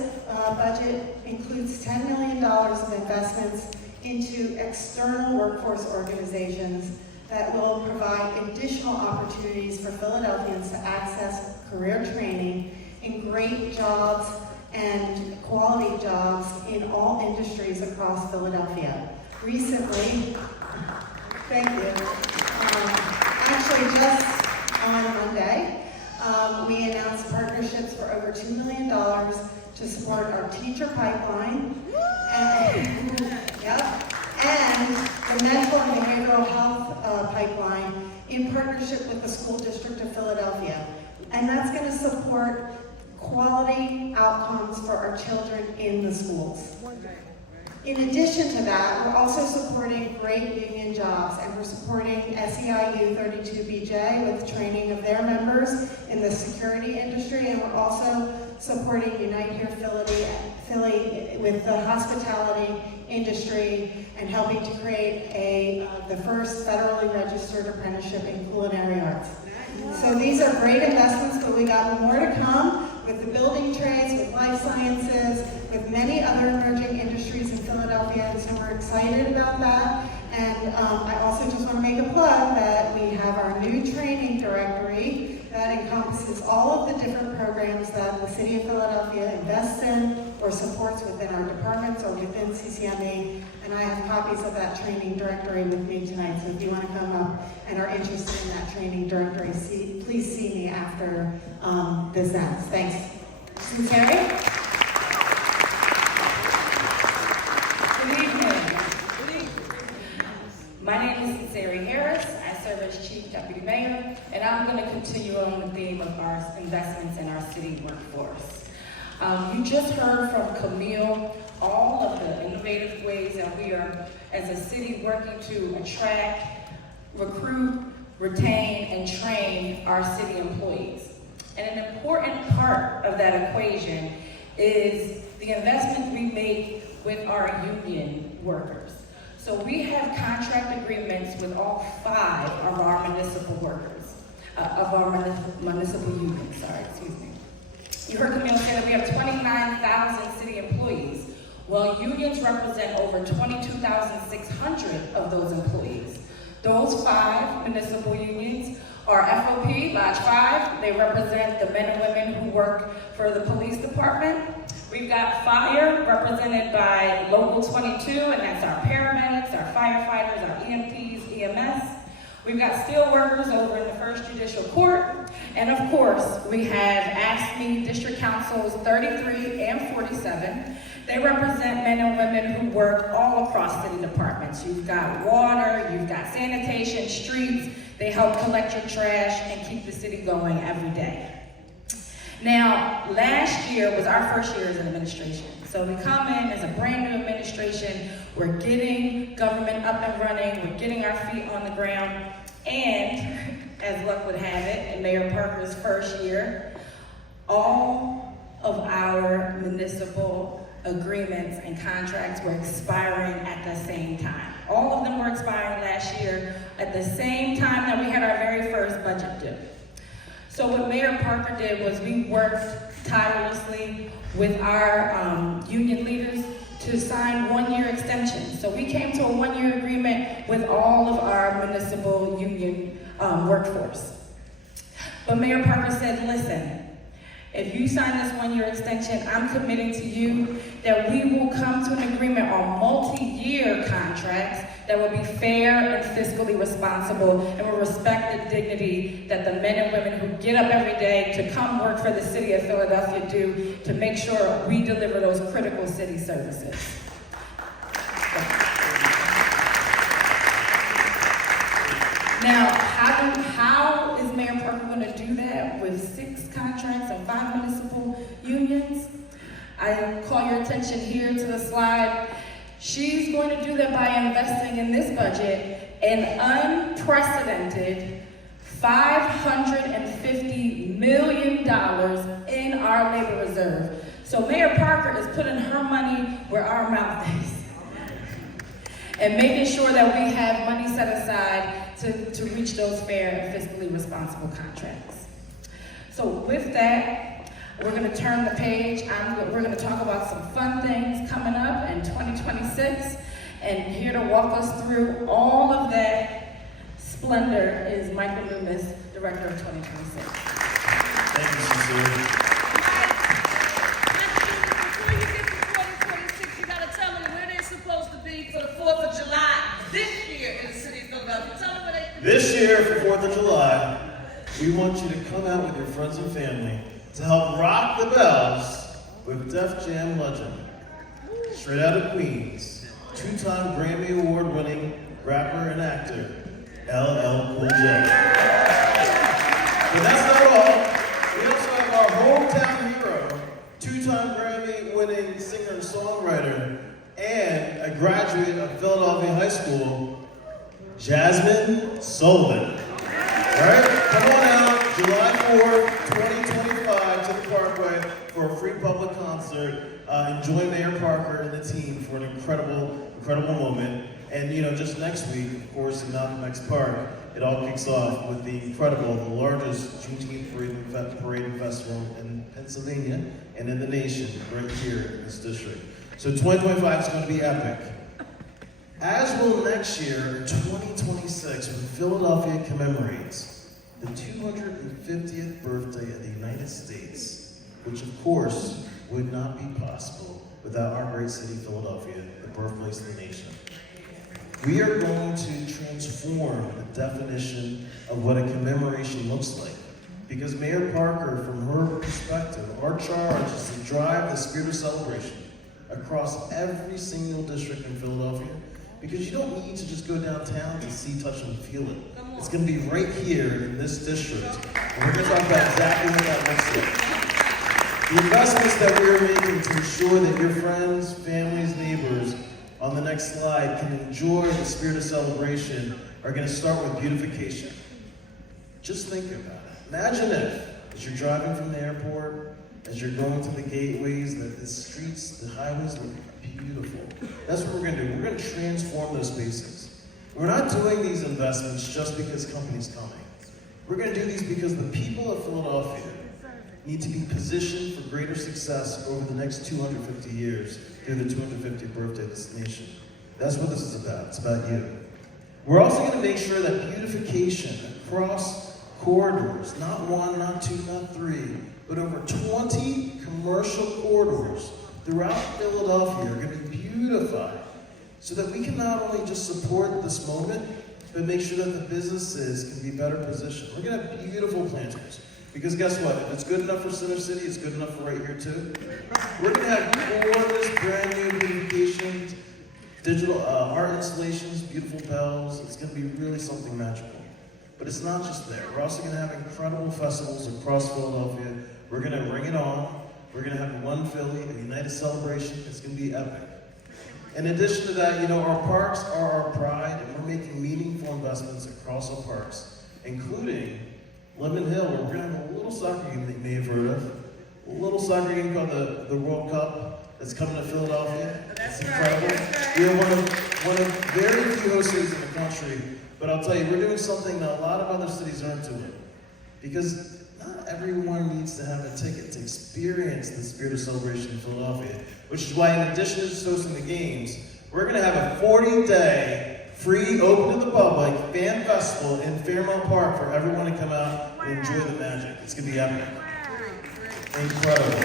budget includes $10 million of investments into external workforce organizations that will provide additional opportunities for Philadelphians to access career training in great jobs and quality jobs in all industries across Philadelphia. Recently, thank you. Actually, just on Monday, we announced partnerships for over $2 million to support our teacher pipeline and the mental and behavioral health pipeline in partnership with the School District of Philadelphia. And that's going to support quality outcomes for our children in the schools. In addition to that, we're also supporting great union jobs, and we're supporting SEIU 32BJ with training of their members in the security industry, and we're also supporting Unite Here Philly with the hospitality industry and helping to create the first federally registered apprenticeship in culinary arts. So these are great investments, but we got more to come with the building trades, with life sciences, with many other emerging industries in Philadelphia, and so we're excited about that. And I also just want to make a plug that we have our new training directory that encompasses all of the different programs that the City of Philadelphia invests in or supports within our departments or within CCME. And I have copies of that training directory with me tonight, so if you want to come up and are interested in that training directory, please see me after this ends. Thanks. Terry? Good evening. My name is Sari Harris. I serve as Chief Deputy Mayor, and I'm going to continue on the theme of our investments in our city workforce. You just heard from Camille all of the innovative ways that we are, as a city, working to attract, recruit, retain, and train our city employees. And an important part of that equation is the investment we make with our union workers. So we have contract agreements with all 5 of our municipal workers, of our municipal unions, excuse me. You heard Camille say that we have 29,000 city employees. Well, unions represent over 22,600 of those employees. Those 5 municipal unions are FOP, Lodge 5. They represent the men and women who work for the police department. We've got fire, represented by Local 22, and that's our paramedics, our firefighters, our EMTs, EMS. We've got steel workers over in the First Judicial Court. And of course, we have AFSCME District Councils 33 and 47. They represent men and women who work all across city departments. You've got water, you've got sanitation, streets. They help collect your trash and keep the city going every day. Now, last year was our first year as an administration. So we come in as a brand new administration. We're getting government up and running. We're getting our feet on the ground. And, as luck would have it, in Mayor Parker's first year, all of our municipal agreements and contracts were expiring at the same time. All of them were expiring last year at the same time that we had our very first budget due. So what Mayor Parker did was we worked tirelessly with our union leaders to sign 1-year extensions. So we came to a 1-year agreement with all of our municipal union workforce. But Mayor Parker said, listen, If you sign this one-year extension, I'm committing to you that we will come to an agreement on multi-year contracts that will be fair and fiscally responsible and will respect the dignity that the men and women who get up every day to come work for the city of Philadelphia do to make sure we deliver those critical city services. Now, how is Mayor Parker going to do that with 6 contracts and 5 municipal unions? I call your attention here to the slide. She's going to do that by investing in this budget an unprecedented $550 million in our labor reserve. So Mayor Parker is putting her money where our mouth is and making sure that we have money set aside to reach those fair and fiscally responsible contracts. So with that, we're going to turn the page. We're going to talk about some fun things coming up in 2026. And here to walk us through all of that splendor is Michael Loomis, Director of 2026. Thank you, Cecilia. Before you get to 2026, you got to tell them where they're supposed to be for the 4th of July this year in the city of Philadelphia. Tell them where they This year for 4th of July, we want you to come out with your friends and family to help rock the bells with Def Jam legend, straight out of Queens, 2-time Grammy Award-winning rapper and actor, LL Cool J. But that's not all. We also have our hometown hero, 2-time Grammy-winning singer and songwriter, and a graduate of Philadelphia High School, Jasmine Sullivan. All right, come on out, July 4th, 2025 to the Parkway for a free public concert. Enjoy Mayor Parker and the team for an incredible moment. And just next week, of course, in Malcolm X Park, it all kicks off with the largest Juneteenth parade and festival in Pennsylvania and in the nation, right here in this district. So 2025 is going to be epic. As will next year, 2026, when Philadelphia commemorates the 250th birthday of the United States, which of course would not be possible without our great city, Philadelphia, the birthplace of the nation. We are going to transform the definition of what a commemoration looks like. Because Mayor Parker, from her perspective, our charge is to drive the spirit of celebration across every single district in Philadelphia. Because you don't need to just go downtown to see, touch, and feel it. It's going to be right here in this district. And we're going to talk about exactly what that looks like. The investments that we're making to ensure that your friends, families, neighbors on the next slide can enjoy the spirit of celebration are going to start with beautification. Just think about it. Imagine if, as you're driving from the airport, as you're going to the gateways, that the streets, the highways look beautiful. That's what we're going to do. We're going to transform those spaces. We're not doing these investments just because companies coming. We're going to do these because the people of Philadelphia need to be positioned for greater success over the next 250 years through the 250th birthday of this nation. That's what this is about. It's about you. We're also going to make sure that beautification across corridors, not 1, not 2, not 3, but over 20 commercial corridors throughout Philadelphia are going to be beautified so that we can not only just support this moment, but make sure that the businesses can be better positioned. We're going to have beautiful planters. Because guess what? If it's good enough for Center City, it's good enough for right here too. We're going to have gorgeous, brand new beautifications, digital art installations, beautiful bells. It's going to be really something magical. But it's not just there. We're also going to have incredible festivals across Philadelphia. We're going to ring it on. We're going to have One Philly, a united celebration. It's going to be epic. In addition to that, our parks are our pride, and we're making meaningful investments across our parks, including Lemon Hill, where we're going to have a little soccer game that you may have heard of. A little soccer game called the World Cup that's coming to Philadelphia. It's incredible. We have one of very few host cities in the country, but I'll tell you, we're doing something that a lot of other cities aren't doing. Because not everyone needs to have a ticket to experience the spirit of celebration in Philadelphia, which is why in addition to hosting the games, we're going to have a 40-day free, open to the public fan festival in Fairmount Park for everyone to come out and enjoy the magic. It's going to be epic. incredible.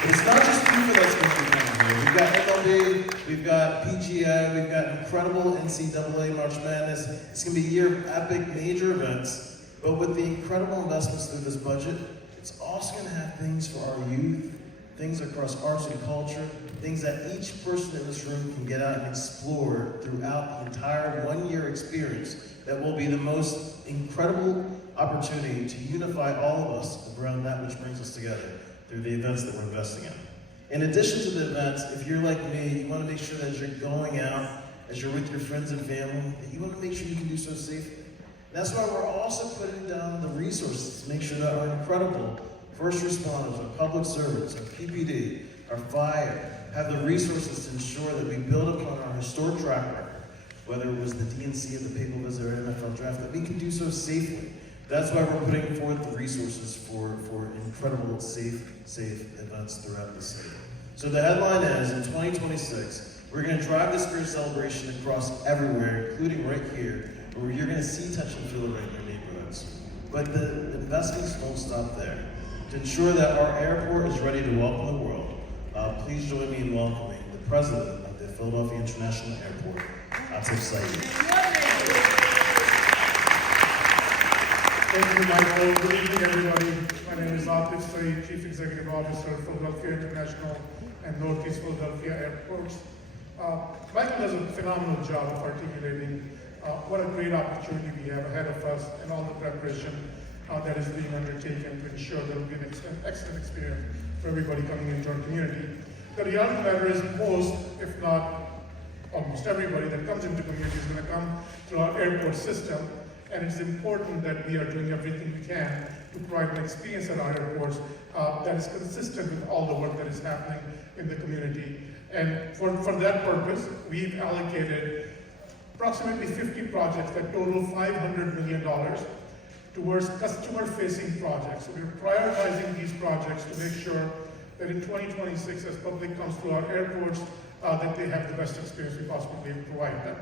But it's not just FIFA that's going to be coming here. We've got MLB, we've got PGA, we've got incredible NCAA March Madness. It's going to be a year of epic major events, but with the incredible investments through this budget, it's also going to have things for our youth, things across arts and culture, things that each person in this room can get out and explore throughout the entire one-year experience that will be the most incredible opportunity to unify all of us around that which brings us together through the events that we're investing in. In addition to the events, if you're like me, you want to make sure that as you're going out, as you're with your friends and family, that you want to make sure you can do so safely. That's why we're also putting down the resources to make sure that our incredible first responders, our public servants, our PPD, our fire, have the resources to ensure that we build upon our historic track record, whether it was the DNC or the Papal Visit or NFL Draft, that we can do so safely. That's why we're putting forth the resources for incredible safe events throughout the city. So the headline is, in 2026, we're going to drive the spirit celebration across everywhere, including right here, where you're going to see, touch, and feel it right in your neighborhoods. But the investments won't stop there. To ensure that our airport is ready to welcome the world, please join me in welcoming the president of the Philadelphia International Airport, Atif Saeed. Thank you, Michael. Good evening, everybody. My name is Atif Saeed, Chief Executive Officer of Philadelphia International and Northeast Philadelphia Airports. Michael does a phenomenal job of articulating what a great opportunity we have ahead of us and all the preparation that is being undertaken to ensure there will be an excellent experience for everybody coming into our community. The reality matter is most, if not almost everybody that comes into community is going to come through our airport system. And it's important that we are doing everything we can to provide an experience at our airports that is consistent with all the work that is happening in the community. And for that purpose, we've allocated approximately 50 projects that total $500 million towards customer-facing projects. So we're prioritizing these projects to make sure that in 2026, as public comes to our airports, that they have the best experience we possibly provide them.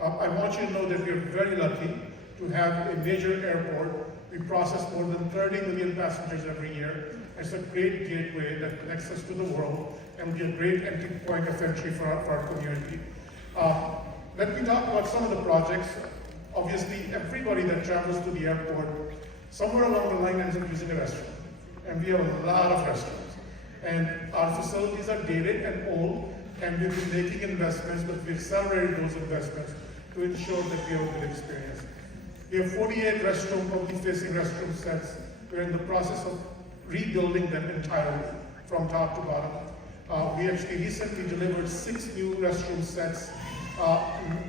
I want you to know that we are very lucky to have a major airport. We process more than 30 million passengers every year. It's a great gateway that connects us to the world and will be a great entry point of entry for our community. Let me talk about some of the projects. Obviously, everybody that travels to the airport, somewhere along the line ends up using a restroom. And we have a lot of restrooms. And our facilities are dated and old, and we've been making investments, but we've accelerated those investments to ensure that we have a good experience. We have 48 public-facing restroom sets. We're in the process of rebuilding them entirely from top to bottom. We actually recently delivered 6 new restroom sets.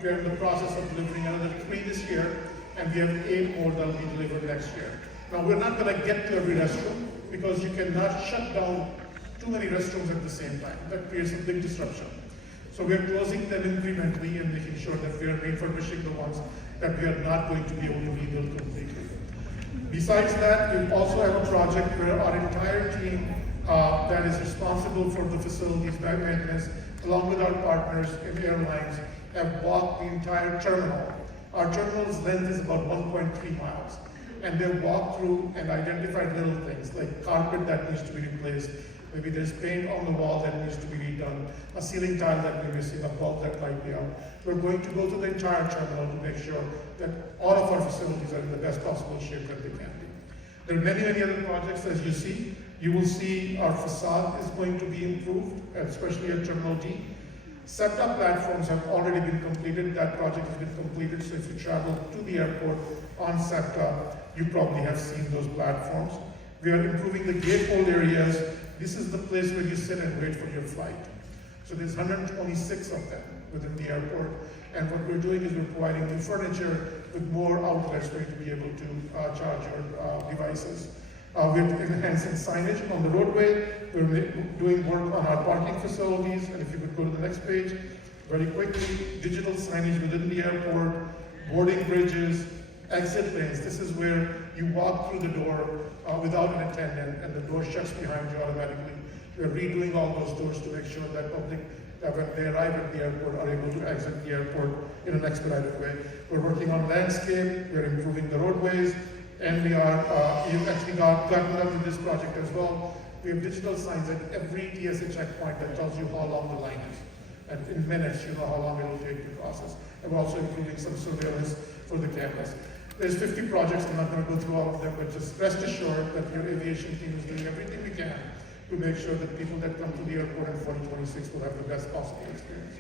We're in the process of delivering another 3 this year, and we have 8 more that will be delivered next year. Now, we're not going to get to every restroom because you cannot shut down too many restrooms at the same time. That creates a big disruption. So we're closing them incrementally and making sure that we are refurbishing the ones that we are not going to be able to rebuild completely. Besides that, we also have a project where our entire team that is responsible for the facilities maintenance, along with our partners in airlines, have walked the entire terminal. Our terminal's length is about 1.3 miles. And they've walked through and identified little things like carpet that needs to be replaced, maybe there's paint on the wall that needs to be redone, a ceiling tile that we're missing, a bulb that might be out. We're going to go to the entire terminal to make sure that all of our facilities are in the best possible shape that they can be. There are many, many other projects, as you see. You will see our facade is going to be improved, especially at Terminal D. SEPTA platforms have already been completed. That project has been completed, so if you travel to the airport on SEPTA, you probably have seen those platforms. We are improving the gatefold areas. This is the place where you sit and wait for your flight. So there's 126 of them within the airport. And what we're doing is we're providing new furniture with more outlets for you to be able to charge your devices. We're enhancing signage on the roadway. We're doing work on our parking facilities. And if you could go to the next page, very quickly, digital signage within the airport, boarding bridges, exit lanes. This is where you walk through the door without an attendant and the door shuts behind you automatically. We're redoing all those doors to make sure that public, that when they arrive at the airport, are able to exit the airport in an expedited way. We're working on landscape, we're improving the roadways, and we are, you've actually gotten up with this project as well. We have digital signs at every TSA checkpoint that tells you how long the line is. And in minutes, you know how long it will take to process. And we're also including some surveillance for the cameras. There's 50 projects, I'm not going to go through all of them, but just rest assured that your aviation team is doing everything we can to make sure that people that come to the airport in 2026 will have the best possible experience.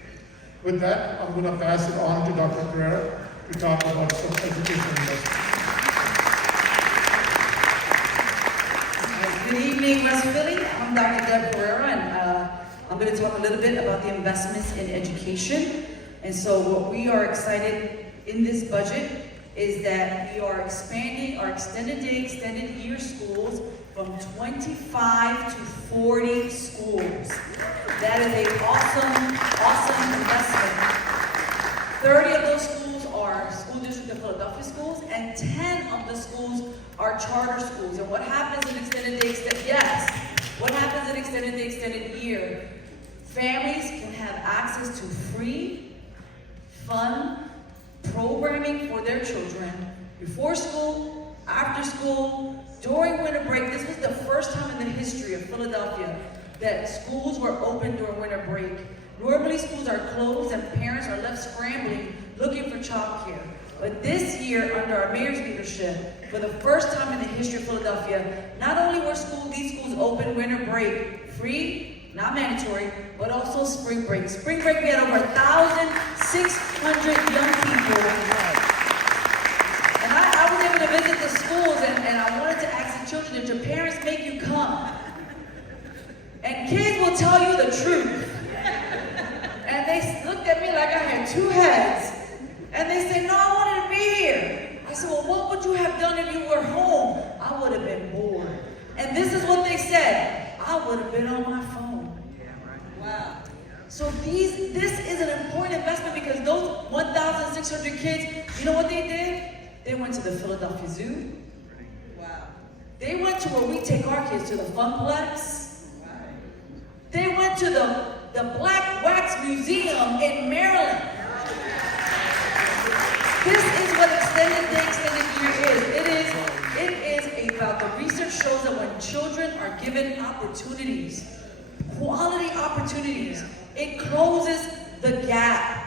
With that, I'm going to pass it on to Dr. Pereira to talk about some education investment. Good evening, West Philly. I'm Dr. Deb Pereira, and I'm going to talk a little bit about the investments in education. And so what we are excited in this budget is that we are expanding our extended day, extended year schools from 25 to 40 schools. That is an awesome investment. 30 of those schools are School District of Philadelphia schools, and 10 of the schools are charter schools. And what happens in extended day, what happens in extended day, extended year? Families can have access to free, fun programming for their children before school, after school, during winter break. This was the first time in the history of Philadelphia that schools were open during winter break. Normally schools are closed and parents are left scrambling looking for childcare. But this year, under our mayor's leadership, for the first time in the history of Philadelphia, not only were these schools open winter break, free, not mandatory, but also spring break. Spring break, we had over 1,600 young people. And I was able to visit the schools, and I wanted to ask the children, did your parents make you come? And kids will tell you the truth. And they looked at me like I had two heads. And they said, no, I wanted to be here. I said, well, what would you have done if you were home? I would have been bored. And this is what they said. I would have been on my phone. Wow. So this is an important investment because those 1,600 kids, you know what they did? They went to the Philadelphia Zoo. Wow. They went to where we take our kids, to the Funplex. Wow. They went to the Black Wax Museum in Maryland. This is what extended day, extended year is. It is about, the research shows that when children are given opportunities, quality opportunities, it closes the gap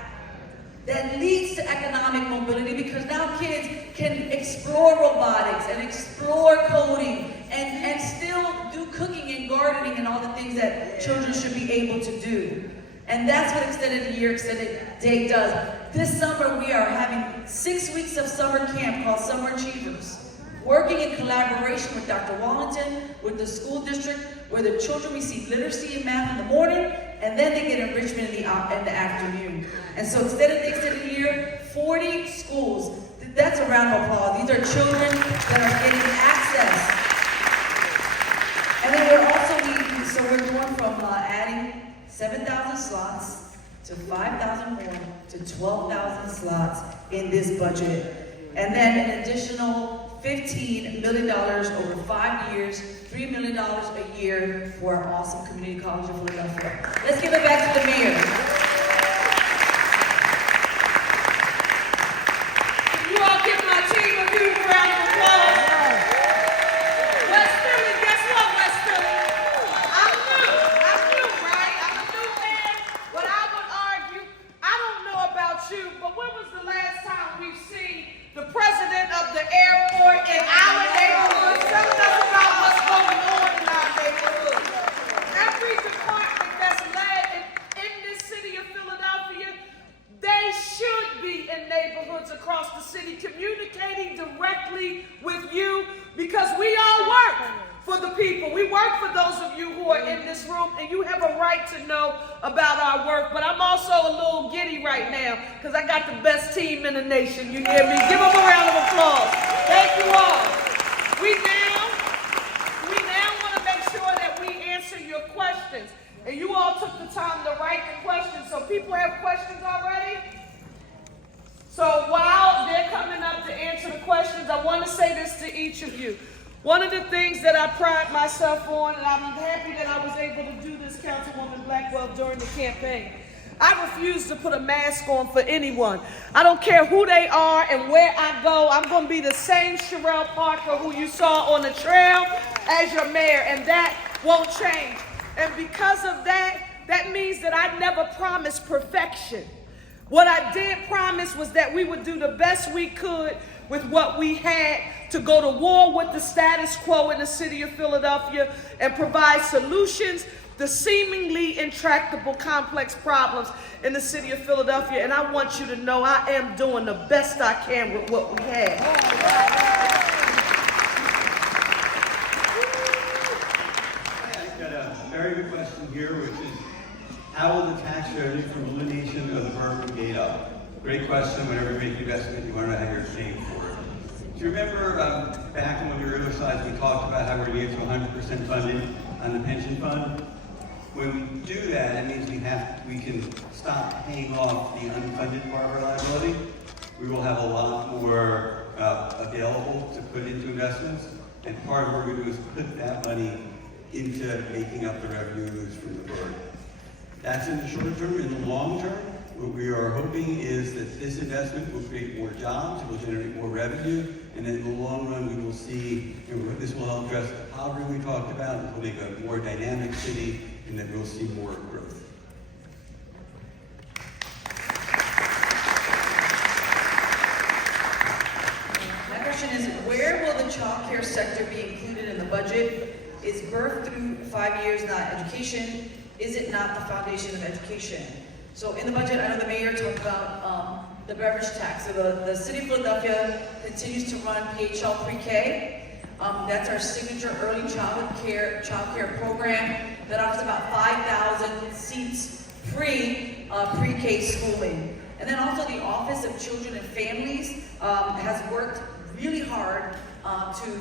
that leads to economic mobility, because now kids can explore robotics and explore coding and still do cooking and gardening and all the things that children should be able to do. And that's what extended year, extended day does. This summer we are having 6 weeks of summer camp called Summer Achievers, working in collaboration with Dr. Wallington, with the school district, where the children receive literacy and math in the morning, and then they get enrichment in the afternoon. And so extended day, extended year, 40 schools. That's a round of applause. These are children that are getting access. And then we're going from adding 7,000 slots to 5,000 more to 12,000 slots in this budget. And then an additional $15 million over 5 years, $3 million a year for our awesome community college of Philadelphia. Let's give it back to the mayor. You all give my team a huge round of applause. West Philly, guess what, West Philly? I'm new, right? I'm a new man. But I would argue, I don't know about you, but when was the last time we've seen the president of the airport in our neighborhood telling us about what's going on in our neighborhood? Every department that's led in this city of Philadelphia, they should be in neighborhoods across the city communicating directly with you, because we all work for the people. We work for those of you who are in this room, and you have a right to know about our work. But I'm also a little giddy right now because I got the best team in the nation. You hear me? Give them a round of applause. Thank you all. We now want to make sure that we answer your questions. And you all took the time to write the questions. So people have questions already? So while they're coming up to answer the questions, I want to say this to each of you. One of the things that I pride myself on, and I'm happy that I was able to do this, Councilwoman Blackwell, during the campaign. I refuse to put a mask on for anyone. I don't care who they are and where I go. I'm going to be the same Sherelle Parker who you saw on the trail as your mayor, and that won't change. And because of that, that means that I never promised perfection. What I did promise was that we would do the best we could with what we had to go to war with the status quo in the city of Philadelphia and provide solutions to seemingly intractable complex problems in the city of Philadelphia. And I want you to know I am doing the best I can with what we have. I've got a very good question here, which is, how will the tax revenue from elimination of the Bourbon Gate up? Great question. Whenever you make an investment, you want to know how you're paying for it. Do you remember back on one of your other slides, we talked about how we're going to get to 100% funding on the pension fund? When we do that, it means we can stop paying off the unfunded part of our liability. We will have a lot more available to put into investments, and part of what we're going to do is put that money into making up the revenues from the board. That's in the short term. In the long term, what we are hoping is that this investment will create more jobs, it will generate more revenue, and in the long run, we will see, this will help address the poverty we talked about, it will make a more dynamic city, and then we'll see more growth. My question is, where will the child care sector be included in the budget? Is birth through 5 years not education? Is it not the foundation of education? So in the budget, I know the mayor talked about the beverage tax. So the city of Philadelphia continues to run Paid Child Pre-K. That's our signature early child care program that offers about 5,000 seats free pre-K schooling. And then also the Office of Children and Families has worked really hard to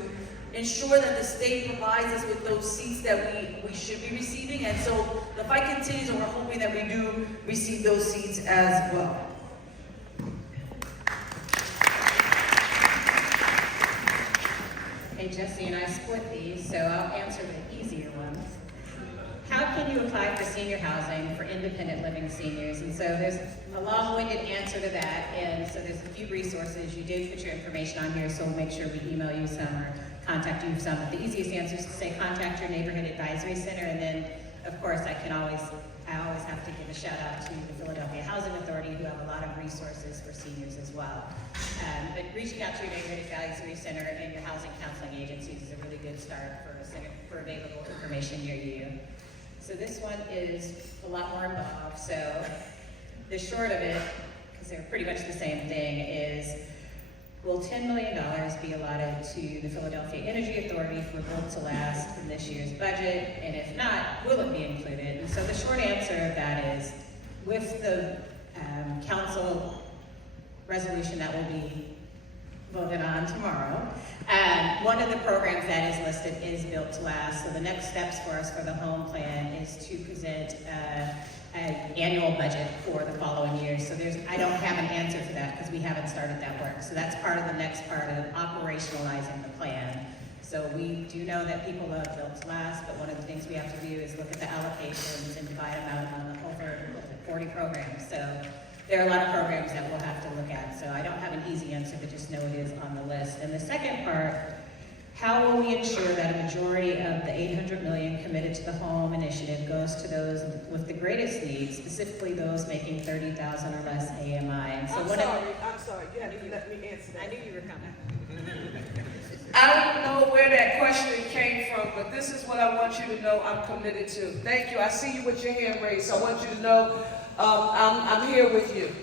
ensure that the state provides us with those seats that we should be receiving. And so the fight continues, and we're hoping that we do receive those seats as well. Hey, Jesse and I split these, so I'll answer the easier ones. How can you apply for senior housing for independent living seniors? And so there's a long-winded answer to that, and so there's a few resources. You did put your information on here, so we'll make sure we email you some or contact you some. But the easiest answer is to say contact your neighborhood advisory center, and then, of course, I always have to give a shout out to the Philadelphia Housing Authority, who have a lot of resources for seniors as well. But reaching out to your neighborhood advisory center and your housing counseling agencies is a really good start for available information near you. So this one is a lot more involved. So the short of it, because they're pretty much the same thing, is will $10 million be allotted to the Philadelphia Energy Authority for Built to Last in this year's budget? And if not, will it be included? And so the short answer of that is, with the council resolution that will be voted on tomorrow, one of the programs that is listed is Built to Last. So the next steps for us for the home plan is to present an annual budget for the following year. So I don't have an answer for that because we haven't started that work. So that's part of the next part of operationalizing the plan. So we do know that people love Built to Last, but one of the things we have to do is look at the allocations and divide them out on over 40 programs. So there are a lot of programs that we'll have to look at. So I don't have an easy answer, but just know it is on the list. And the second part, how will we ensure that a majority of the $800 million committed to the home initiative goes to those with the greatest needs, specifically those making $30,000 or less AMI? And so I'm sorry, you had to let me answer that. I knew you were coming. I don't know where that question came from, but this is what I want you to know I'm committed to. Thank you. I see you with your hand raised. I want you to know I'm here with you.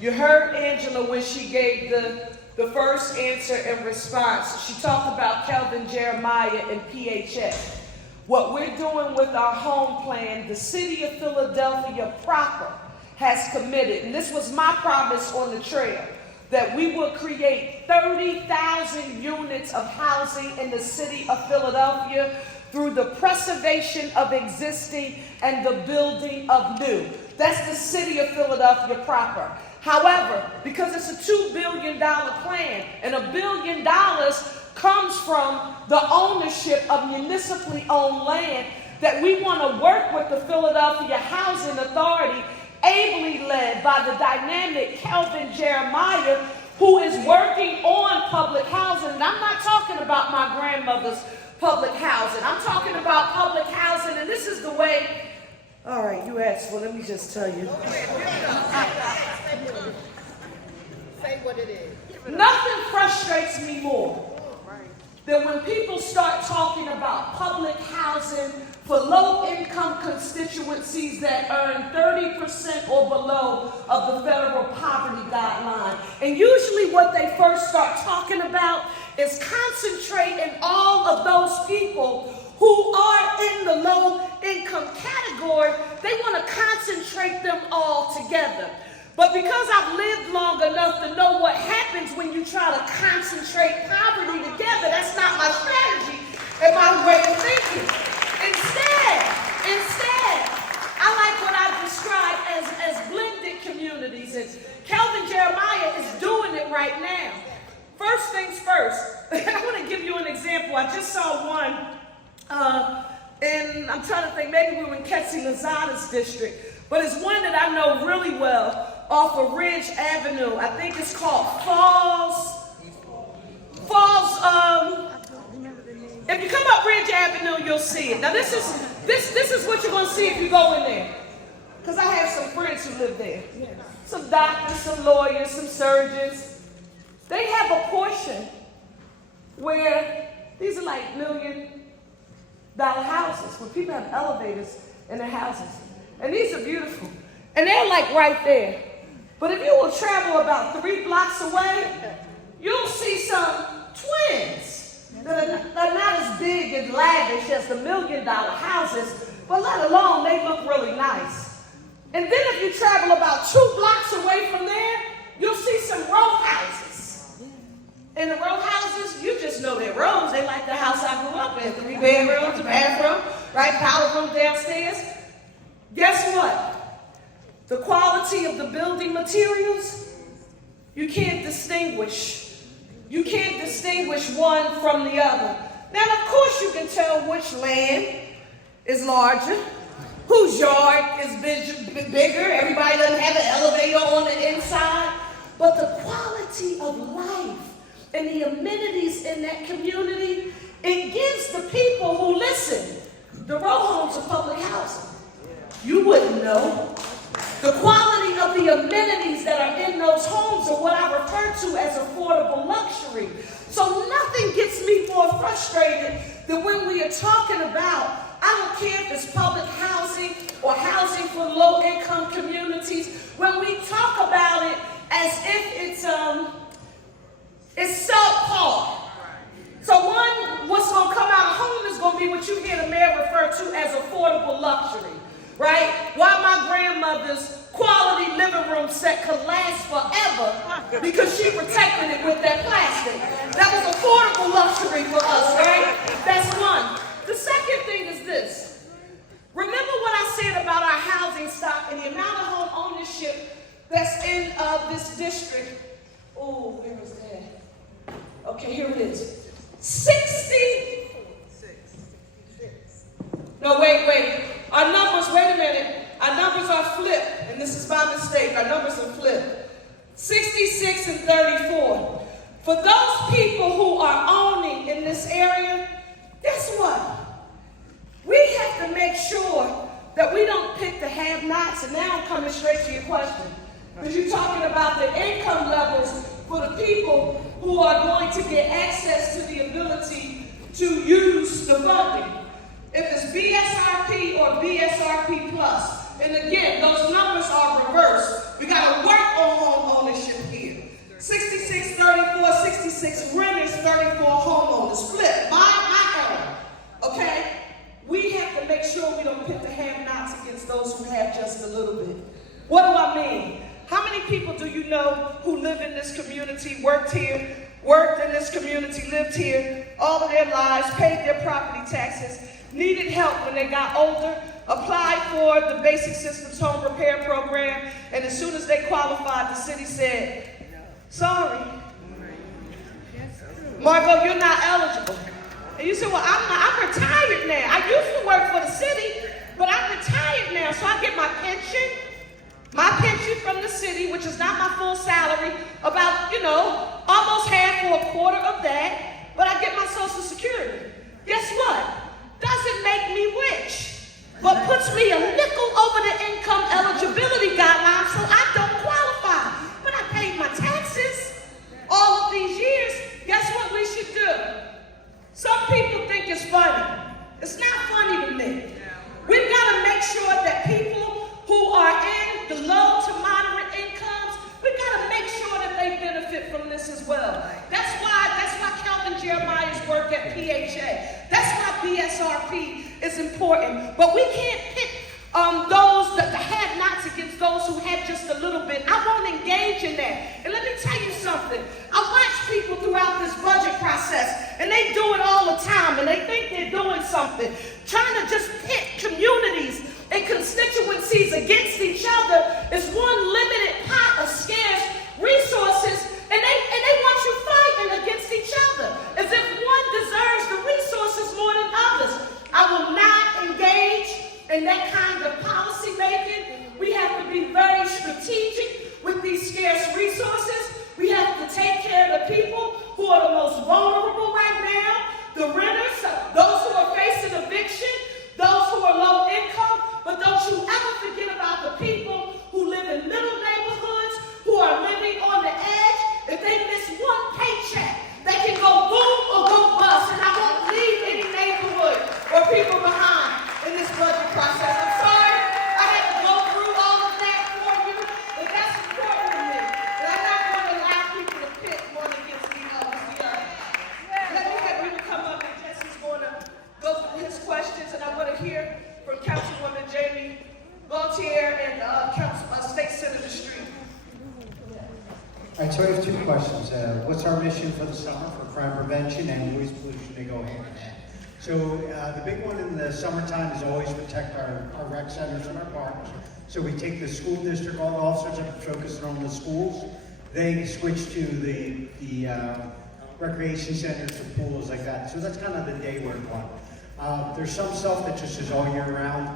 You heard Angela when she gave the first answer and response. She talked about Kelvin Jeremiah and PHS. What we're doing with our home plan, the city of Philadelphia proper has committed, and this was my promise on the trail, that we will create 30,000 units of housing in the city of Philadelphia through the preservation of existing and the building of new. That's the city of Philadelphia proper. However, because it's a $2 billion plan, and $1 billion comes from the ownership of municipally owned land, that we want to work with the Philadelphia Housing Authority ably led by the dynamic Kelvin Jeremiah, who is working on public housing. And I'm not talking about my grandmother's public housing. I'm talking about public housing, and this is the way. All right, you asked, well, let me just tell you. Say what it is. Nothing frustrates me more than when people start talking about public housing for low-income constituencies that earn 30% or below of the federal poverty guideline. And usually what they first start talking about is concentrating all of those people who are in the low-income category. They want to concentrate them all together. But because I've lived long enough to know what happens when you try to concentrate poverty together, that's not my strategy and my way of thinking. Instead, I like what I've described as blended communities. And Kelvin Jeremiah is doing it right now. First things first, I want to give you an example. I just saw one, and I'm trying to think, maybe we were in Ketsi Lozada's district, but it's one that I know really well off of Ridge Avenue. I think it's called Falls, if you come up Ridge Avenue, you'll see it. Now this is what you're gonna see if you go in there. Because I have some friends who live there. Some doctors, some lawyers, some surgeons. They have a portion where these are like $1 million houses, where people have elevators in their houses. And these are beautiful. And they're like right there. But if you will travel about 3 blocks away, you'll see some twins that are not as big and lavish as the $1 million houses, but let alone they look really nice. And then if you travel about 2 blocks away from there, you'll see some row houses. And the row houses, you just know they're rows. They like the house I grew up in, 3 bedrooms, a bathroom, right, power room downstairs. Guess what? The quality of the building materials, you can't distinguish. You can't distinguish one from the other. Now, of course, you can tell which land is larger, whose yard is bigger. Everybody doesn't have an elevator on the inside. But the quality of life and the amenities in that community, it gives the people who listen. The row homes are public housing. You wouldn't know. The quality of the amenities that are in those homes are what I refer to as affordable luxury. So nothing gets me more frustrated than when we are talking about, I don't care if it's public housing or housing for low-income communities, when we talk about it as if it's subpar. So what's going to come out of home is going to be what you hear the mayor refer to as affordable luxury. Right? Why my grandmother's quality living room set could last forever because she protected it with that plastic. That was affordable luxury for us, right? That's one. The second thing is this. Remember what I said about our housing stock and the amount of home ownership that's in this district. Oh, where is that? Okay, here it is. 60. No, wait. Our numbers, wait a minute. Our numbers are flipped, and this is by mistake. Our numbers are flipped. 66 and 34. For those people who are owning in this area, guess what? We have to make sure that we don't pick the have-nots, and now I'm coming straight to your question. Because you're talking about the income levels for the people who are going to get access to the ability to use the funding. If it's BSRP or BSRP plus. And again, those numbers are reversed. We got to work on home ownership here. 66, 34, 66 renters, 34 homeowners. Flip, my error. Okay? We have to make sure we don't pit the have-nots against those who have just a little bit. What do I mean? How many people do you know who live in this community, worked here, worked in this community, lived here all of their lives, paid their property taxes, needed help when they got older, applied for the Basic Systems Home Repair Program, and as soon as they qualified, the city said, sorry, Margot, you're not eligible. And you said, well, I'm retired now. I used to work for the city, but I'm retired now, so I get my pension. my pension from the city, which is not my full salary, about, almost half or a quarter of that, but I get my Social Security. Guess what? Doesn't make me rich, but puts me a nickel over the income eligibility guidelines, so I don't qualify. But I paid my taxes all of these years. Guess what we should do? Some people think it's funny. It's not funny to me. We've got to make sure that people who are in the low to moderate incomes, we've got to make sure that they benefit from this as well. That's why Calvin Jeremiah's work at PHA. That's why BSRP is important. But we can't pit those, the have-nots against those who have just a little bit. I won't engage in that. And let me tell you something. I watch people throughout this budget process, and they do it all the time, and they think they're doing something, trying to just pit communities and constituencies against each other is one limited pot of scarce resources, and they want you fighting against each other as if one deserves the resources more than others. I will not engage in that kind of policy making. We have to be very strategic with these scarce resources. We have to take care of the people who are the most vulnerable right now, the renters, those who are facing eviction, those who are low income, but don't you ever forget about the people who live in middle neighborhoods, who are living on the edge. If they miss one paycheck, they can go boom or go bust, and I won't leave any neighborhood or people behind in this budget process. I'm sorry I had to go through all of that for you, but that's important to me. And I'm not going to allow people to pit one against the other. Let me have you to come up, and Jesse's going to go through his questions, and I want to hear from Councilwoman Jamie Gaultier and State Senator Street. All right, so I have two questions. What's our mission for the summer for crime prevention and noise pollution? They go hand in hand. So the big one in the summertime is always protect our rec centers and our parks. So we take the school district, all the officers that are focusing on the schools. They switch to the recreation centers, the pools like that. So that's kind of the day work one. There's some stuff that just is all year round.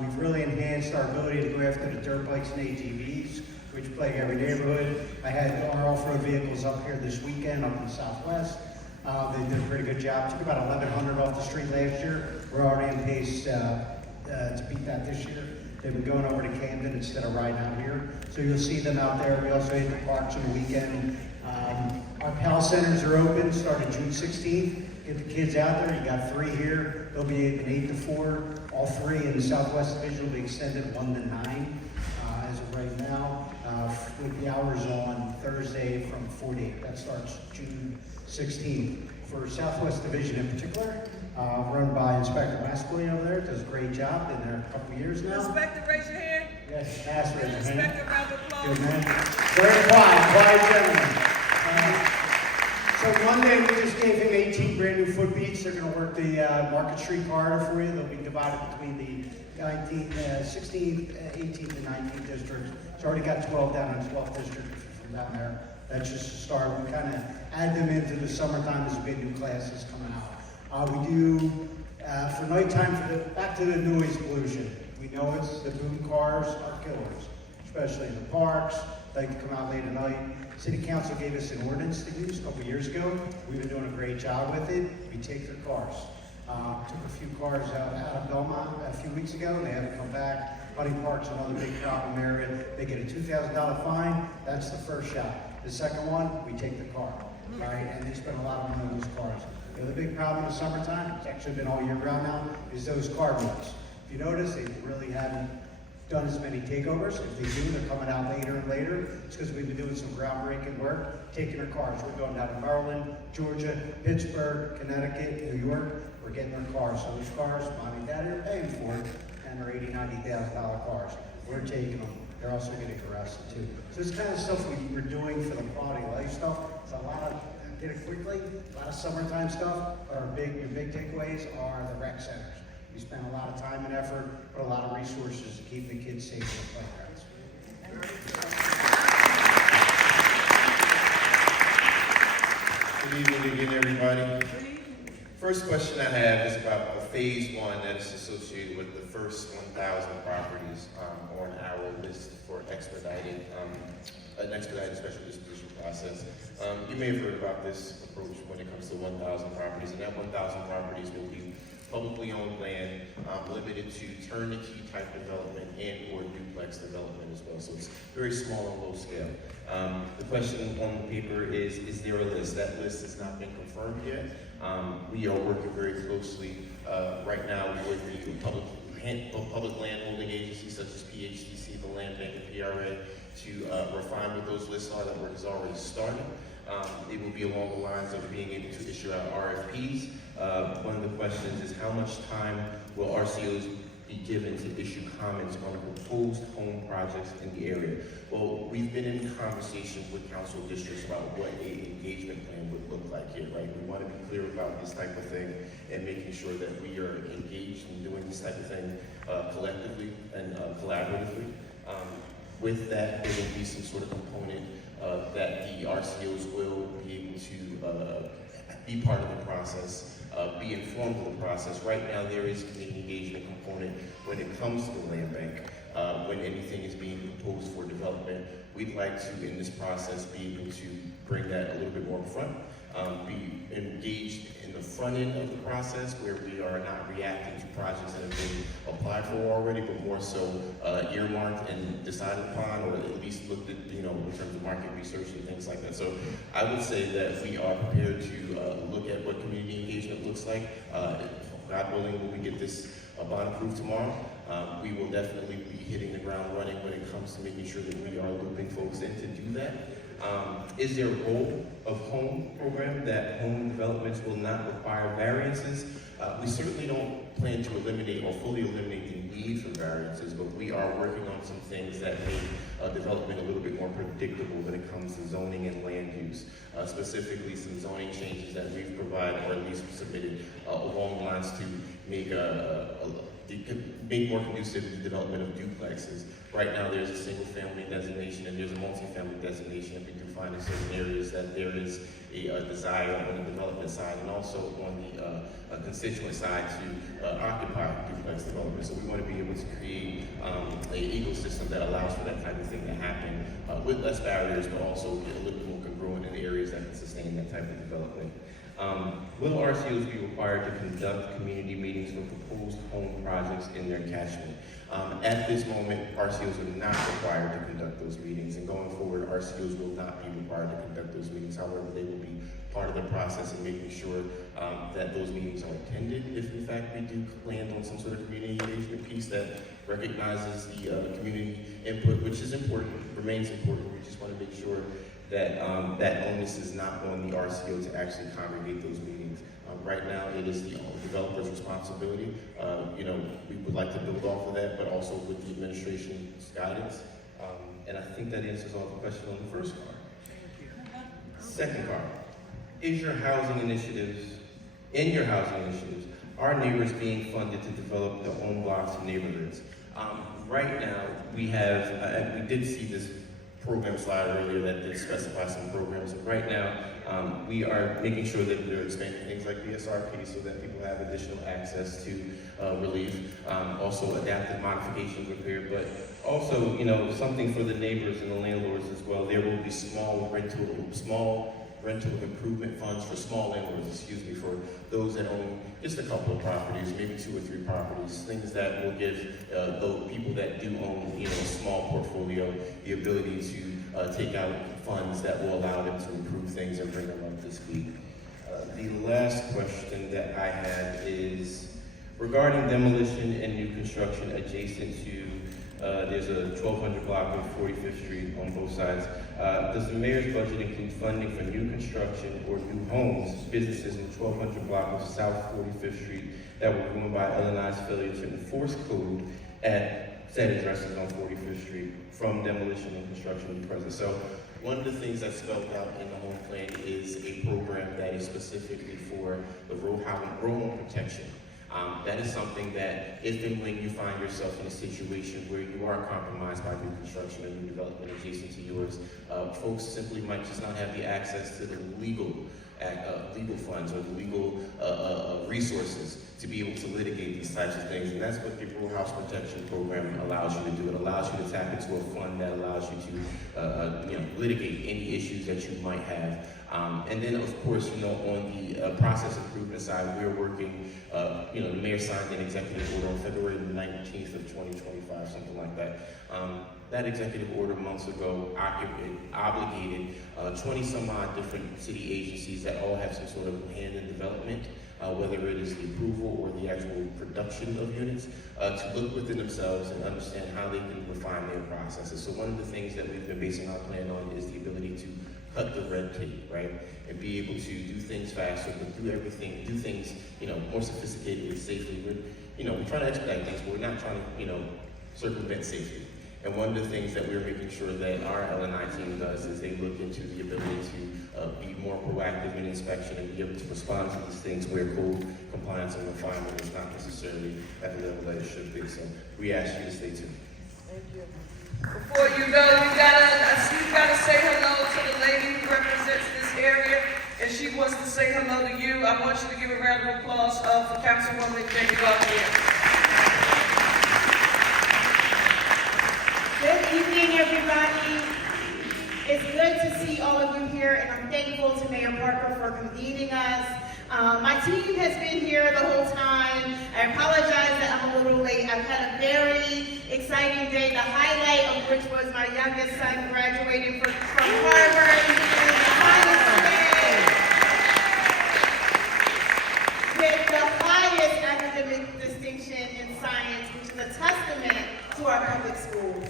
We've really enhanced our ability to go after the dirt bikes and ATVs, which plague every neighborhood. I had our off-road vehicles up here this weekend up in the Southwest. They did a pretty good job. Took about 1,100 off the street last year. We're already on pace to beat that this year. They've been going over to Camden instead of riding out here. So you'll see them out there. We also hit the parks on the weekend. Our PAL centers are open starting June 16th. Get the kids out there. You got 3 here. They'll be open 8 to 4. All 3 in the Southwest Division will be extended 1 to 9 as of right now. With the hours on Thursday from 4 to 8. That starts June 16th. For Southwest Division in particular, run by Inspector Mascoli over there, does a great job. Been there a couple of years now. Inspector, raise your hand. Yes, pass raise your hand. Inspector, round of applause. Good man. Very quiet gentleman. So Monday we just gave him 18 brand new foot beats. They're going to work the Market Street corridor for you. They'll be divided between the 16th, 18th, and 19th districts. It's already got 12 down in 12th district from down there. That's just a start. We kind of add them into the summertime as big new classes coming out. We do, for nighttime, back to the noise pollution. We know it's the boom cars are killers, especially in the parks. They like to come out late at night. City Council gave us an ordinance to use a couple years ago. We've been doing a great job with it. We take their cars. Took a few cars out of Belmont a few weeks ago. They had to come back. Hunting Park's another big problem area. They get a $2,000 fine. That's the first shot. The second one, we take the car. Right? And they spend a lot of money on those cars. The other big problem in the summertime, it's actually been all year round now, is those car runs. If you notice, they really haven't done as many takeovers. If they do, they're coming out later and later. It's because we've been doing some groundbreaking work, taking their cars. We're going down to Maryland, Georgia, Pittsburgh, Connecticut, New York. We're getting their cars. So those cars, mom and dad are paying for it, and they're $80,000, $90,000 cars. We're taking them. They're also getting arrested too. So it's kind of stuff we're doing for the quality of life stuff. It's a lot of, get it quickly, a lot of summertime stuff, but your big takeaways are the rec centers. We spend a lot of time and effort, put a lot of resources to keep the kids safe in the playgrounds. Good evening again, everybody. first question I have is about the phase one that's associated with the first 1,000 properties on our list for an expedited special disposition process. You may have heard about this approach when it comes to 1,000 properties, and that 1,000 properties will be publicly owned land, limited to turnkey type development and or duplex development as well. So it's very small and low scale. The question on the paper is there a list? That list has not been confirmed yet. We are working very closely right now with the public land holding agencies such as PHTC, the Land Bank, and PRA to refine what those lists are. That work has already started. It will be along the lines of being able to issue out RFPs. One of the questions is how much time will RCOs be given to issue comments on proposed home projects in the area? Well, we've been in conversation with council districts about what an engagement plan would look like here, right? We want to be clear about this type of thing and making sure that we are engaged in doing this type of thing collectively and collaboratively. With that, there will be some sort of component that the RCOs will be able to be part of the process, be informed of the process. Right now, there is a community engagement component when it comes to the land bank. When anything is being proposed for development, we'd like to, in this process, be able to bring that a little bit more upfront, be engaged in the front end of the process where we are not reacting to projects that have been applied for already, but more so earmarked and decided upon, or at least looked at, in terms of market research and things like that. So I would say that we are prepared to look at what community engagement looks like. God willing, when we get this bond approved tomorrow, we will definitely be hitting the ground running when it comes to making sure that we are looping folks in to do that. Is there a goal of home program that home developments will not require variances? We certainly don't plan to eliminate or fully eliminate the need for variances, but we are working on some things that make development a little bit more predictable when it comes to zoning and land use. Specifically, some zoning changes that we've provided or at least submitted along the lines to make more conducive to the development of duplexes. Right now, there's a single family designation and there's a multi-family designation. We do find in certain areas that there is a desire on the development side and also on the constituent side to occupy duplex development. So we want to be able to create an ecosystem that allows for that type of thing to happen with less barriers, but also a little bit more congruent in areas that can sustain that type of development. Will RCOs be required to conduct community meetings for proposed home projects in their catchment? At this moment, RCOs are not required to conduct those meetings, and going forward, RCOs will not be required to conduct those meetings. However, they will be part of the process in making sure that those meetings are attended if, in fact, we do land on some sort of community engagement piece that recognizes the community input, which is important, remains important. We just want to make sure that that onus is not on the RCO to actually congregate those meetings. Right now, it is the developer's responsibility. We would like to build off of that, but also with the administration's guidance. And I think that answers all the questions on the first part. Second part, in your housing initiatives, are neighbors being funded to develop their own blocks and neighborhoods? Right now, we have, we did see this program slide earlier that did specify some programs. And right now, we are making sure that we're expanding things like BSRP so that people have additional access to relief. Also adaptive modification repair, but also, something for the neighbors and the landlords as well. There will be small rental improvement funds for small landlords, for those that own just a couple of properties, maybe 2 or 3 properties, things that will give those people that do own a small portfolio the ability to take out funds that will allow them to improve things and bring them up to speed. The last question that I have is regarding demolition and new construction adjacent to there's a 1200 block of 45th Street on both sides. Does the mayor's budget include funding for new construction or new homes, businesses in the 1200 block of South 45th Street that were ruined by LNI's failure to enforce code at said addresses on 45th Street from demolition and construction in the present? So one of the things that's spelled out in the home plan is a program that is specifically for the road home protection. That is something that if and when you find yourself in a situation where you are compromised by new construction or new development adjacent to yours, folks simply might just not have the access to the legal funds or the legal resources to be able to litigate these types of things. And that's what the Rural House Protection Program allows you to do. It allows you to tap into a fund that allows you to litigate any issues that you might have. And then, of course, on the process improvement side, we're working, the mayor signed an executive order on February 19th of 2025, something like that. That executive order months ago obligated 20 some odd different city agencies that all have some sort of hand in development, whether it is the approval or the actual production of units, to look within themselves and understand how they can refine their processes. So one of the things that we've been basing our plan on is the ability to cut the red tape, right? And be able to do things faster, but do things, more sophisticatedly, safely. We're trying to expedite things, but we're not trying to, circumvent safety. And one of the things that we're making sure that our L&I team does is they look into the ability to be more proactive in inspection and be able to respond to these things where code compliance and refinement is not necessarily at the level that it should be. So we ask you to stay tuned. Thank you. Before you go, you gotta say hello to the lady who represents this area. And she wants to say hello to you. I want you to give a round of applause for Councilwoman Jamie Gauthier. Good evening, everybody. It's good to see all of you here, and I'm thankful to Mayor Parker for convening us. My team has been here the whole time. I apologize that I'm a little late. I've had a very exciting day, the highlight of which was my youngest son graduating from Harvard with the highest academic distinction in science, which is a testament to our public schools.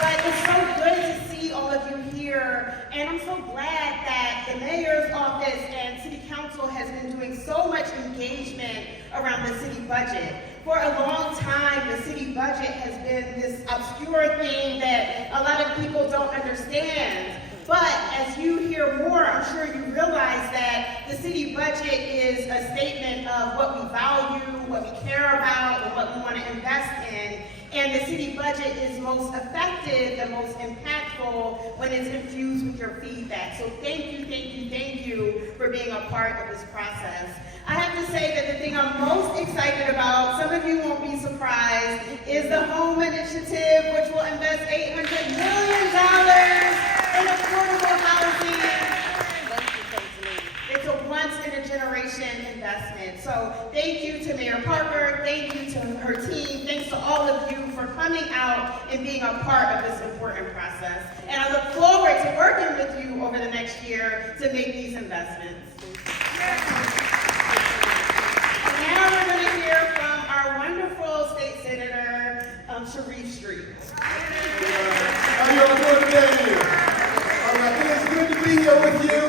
But it's so good to see all of you here, and I'm so glad that the mayor's office and city council has been doing so much engagement around the city budget. For a long time, the city budget has been this obscure thing that a lot of people don't understand. But as you hear more, I'm sure you realize that the city budget is a statement of what we value, what we care about, and what we want to invest in. And the city budget is most effective and most impactful when it's infused with your feedback. So thank you for being a part of this process. I have to say that the thing I'm most excited about, some of you won't be surprised, is the HOME initiative, which will invest $800 million in affordable housing. It's a once-in-a-generation investment. So thank you to Mayor Parker, thank you to her team, thanks to all of you for coming out and being a part of this important process. And I look forward to working with you over the next year to make these investments. And now we're going to hear from our wonderful state senator, Sharif Street. How y'all doing today? All right, it's good to be here with you.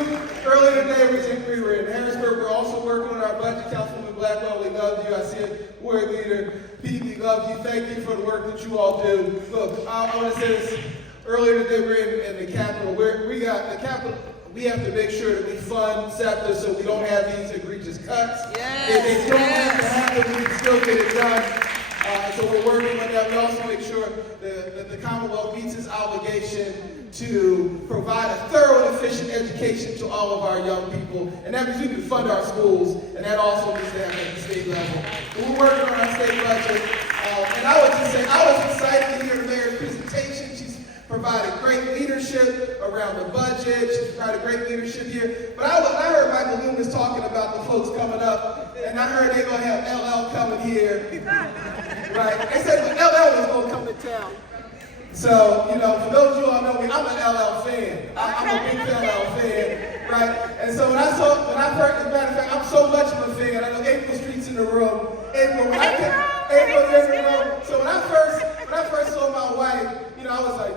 Earlier today, we were in Harrisburg. We're also working on our budget. Councilman Blackwell, we love you. I said, word leader, Pete, we love you. Thank you for the work that you all do. Look, I want to say this. Earlier today, we're in the Capitol. We got the Capitol. We have to make sure that we fund SEPTA so we don't have these egregious cuts. If they don't have to happen, we can still get it done. So we're working on that. We also make sure that the Commonwealth meets its obligation to provide a thorough and efficient education to all of our young people. And that means we can fund our schools, and that also needs to happen at the state level. But we're working on our state budget. And I would just say, I was excited to hear the mayor's presentation. She's provided great leadership around the budget. She's provided great leadership here. But I heard Michael Loomis talking about the folks coming up, and I heard they're going to have LL coming here. Right? They said LL was going to come to town. So, for those of you all know me, I'm an LL fan. I'm a big LL fan, right? And so when I heard, as a matter of fact, I'm so much of a fan. I know April Street's in the room. April's in the room. So when I first saw my wife, I was like,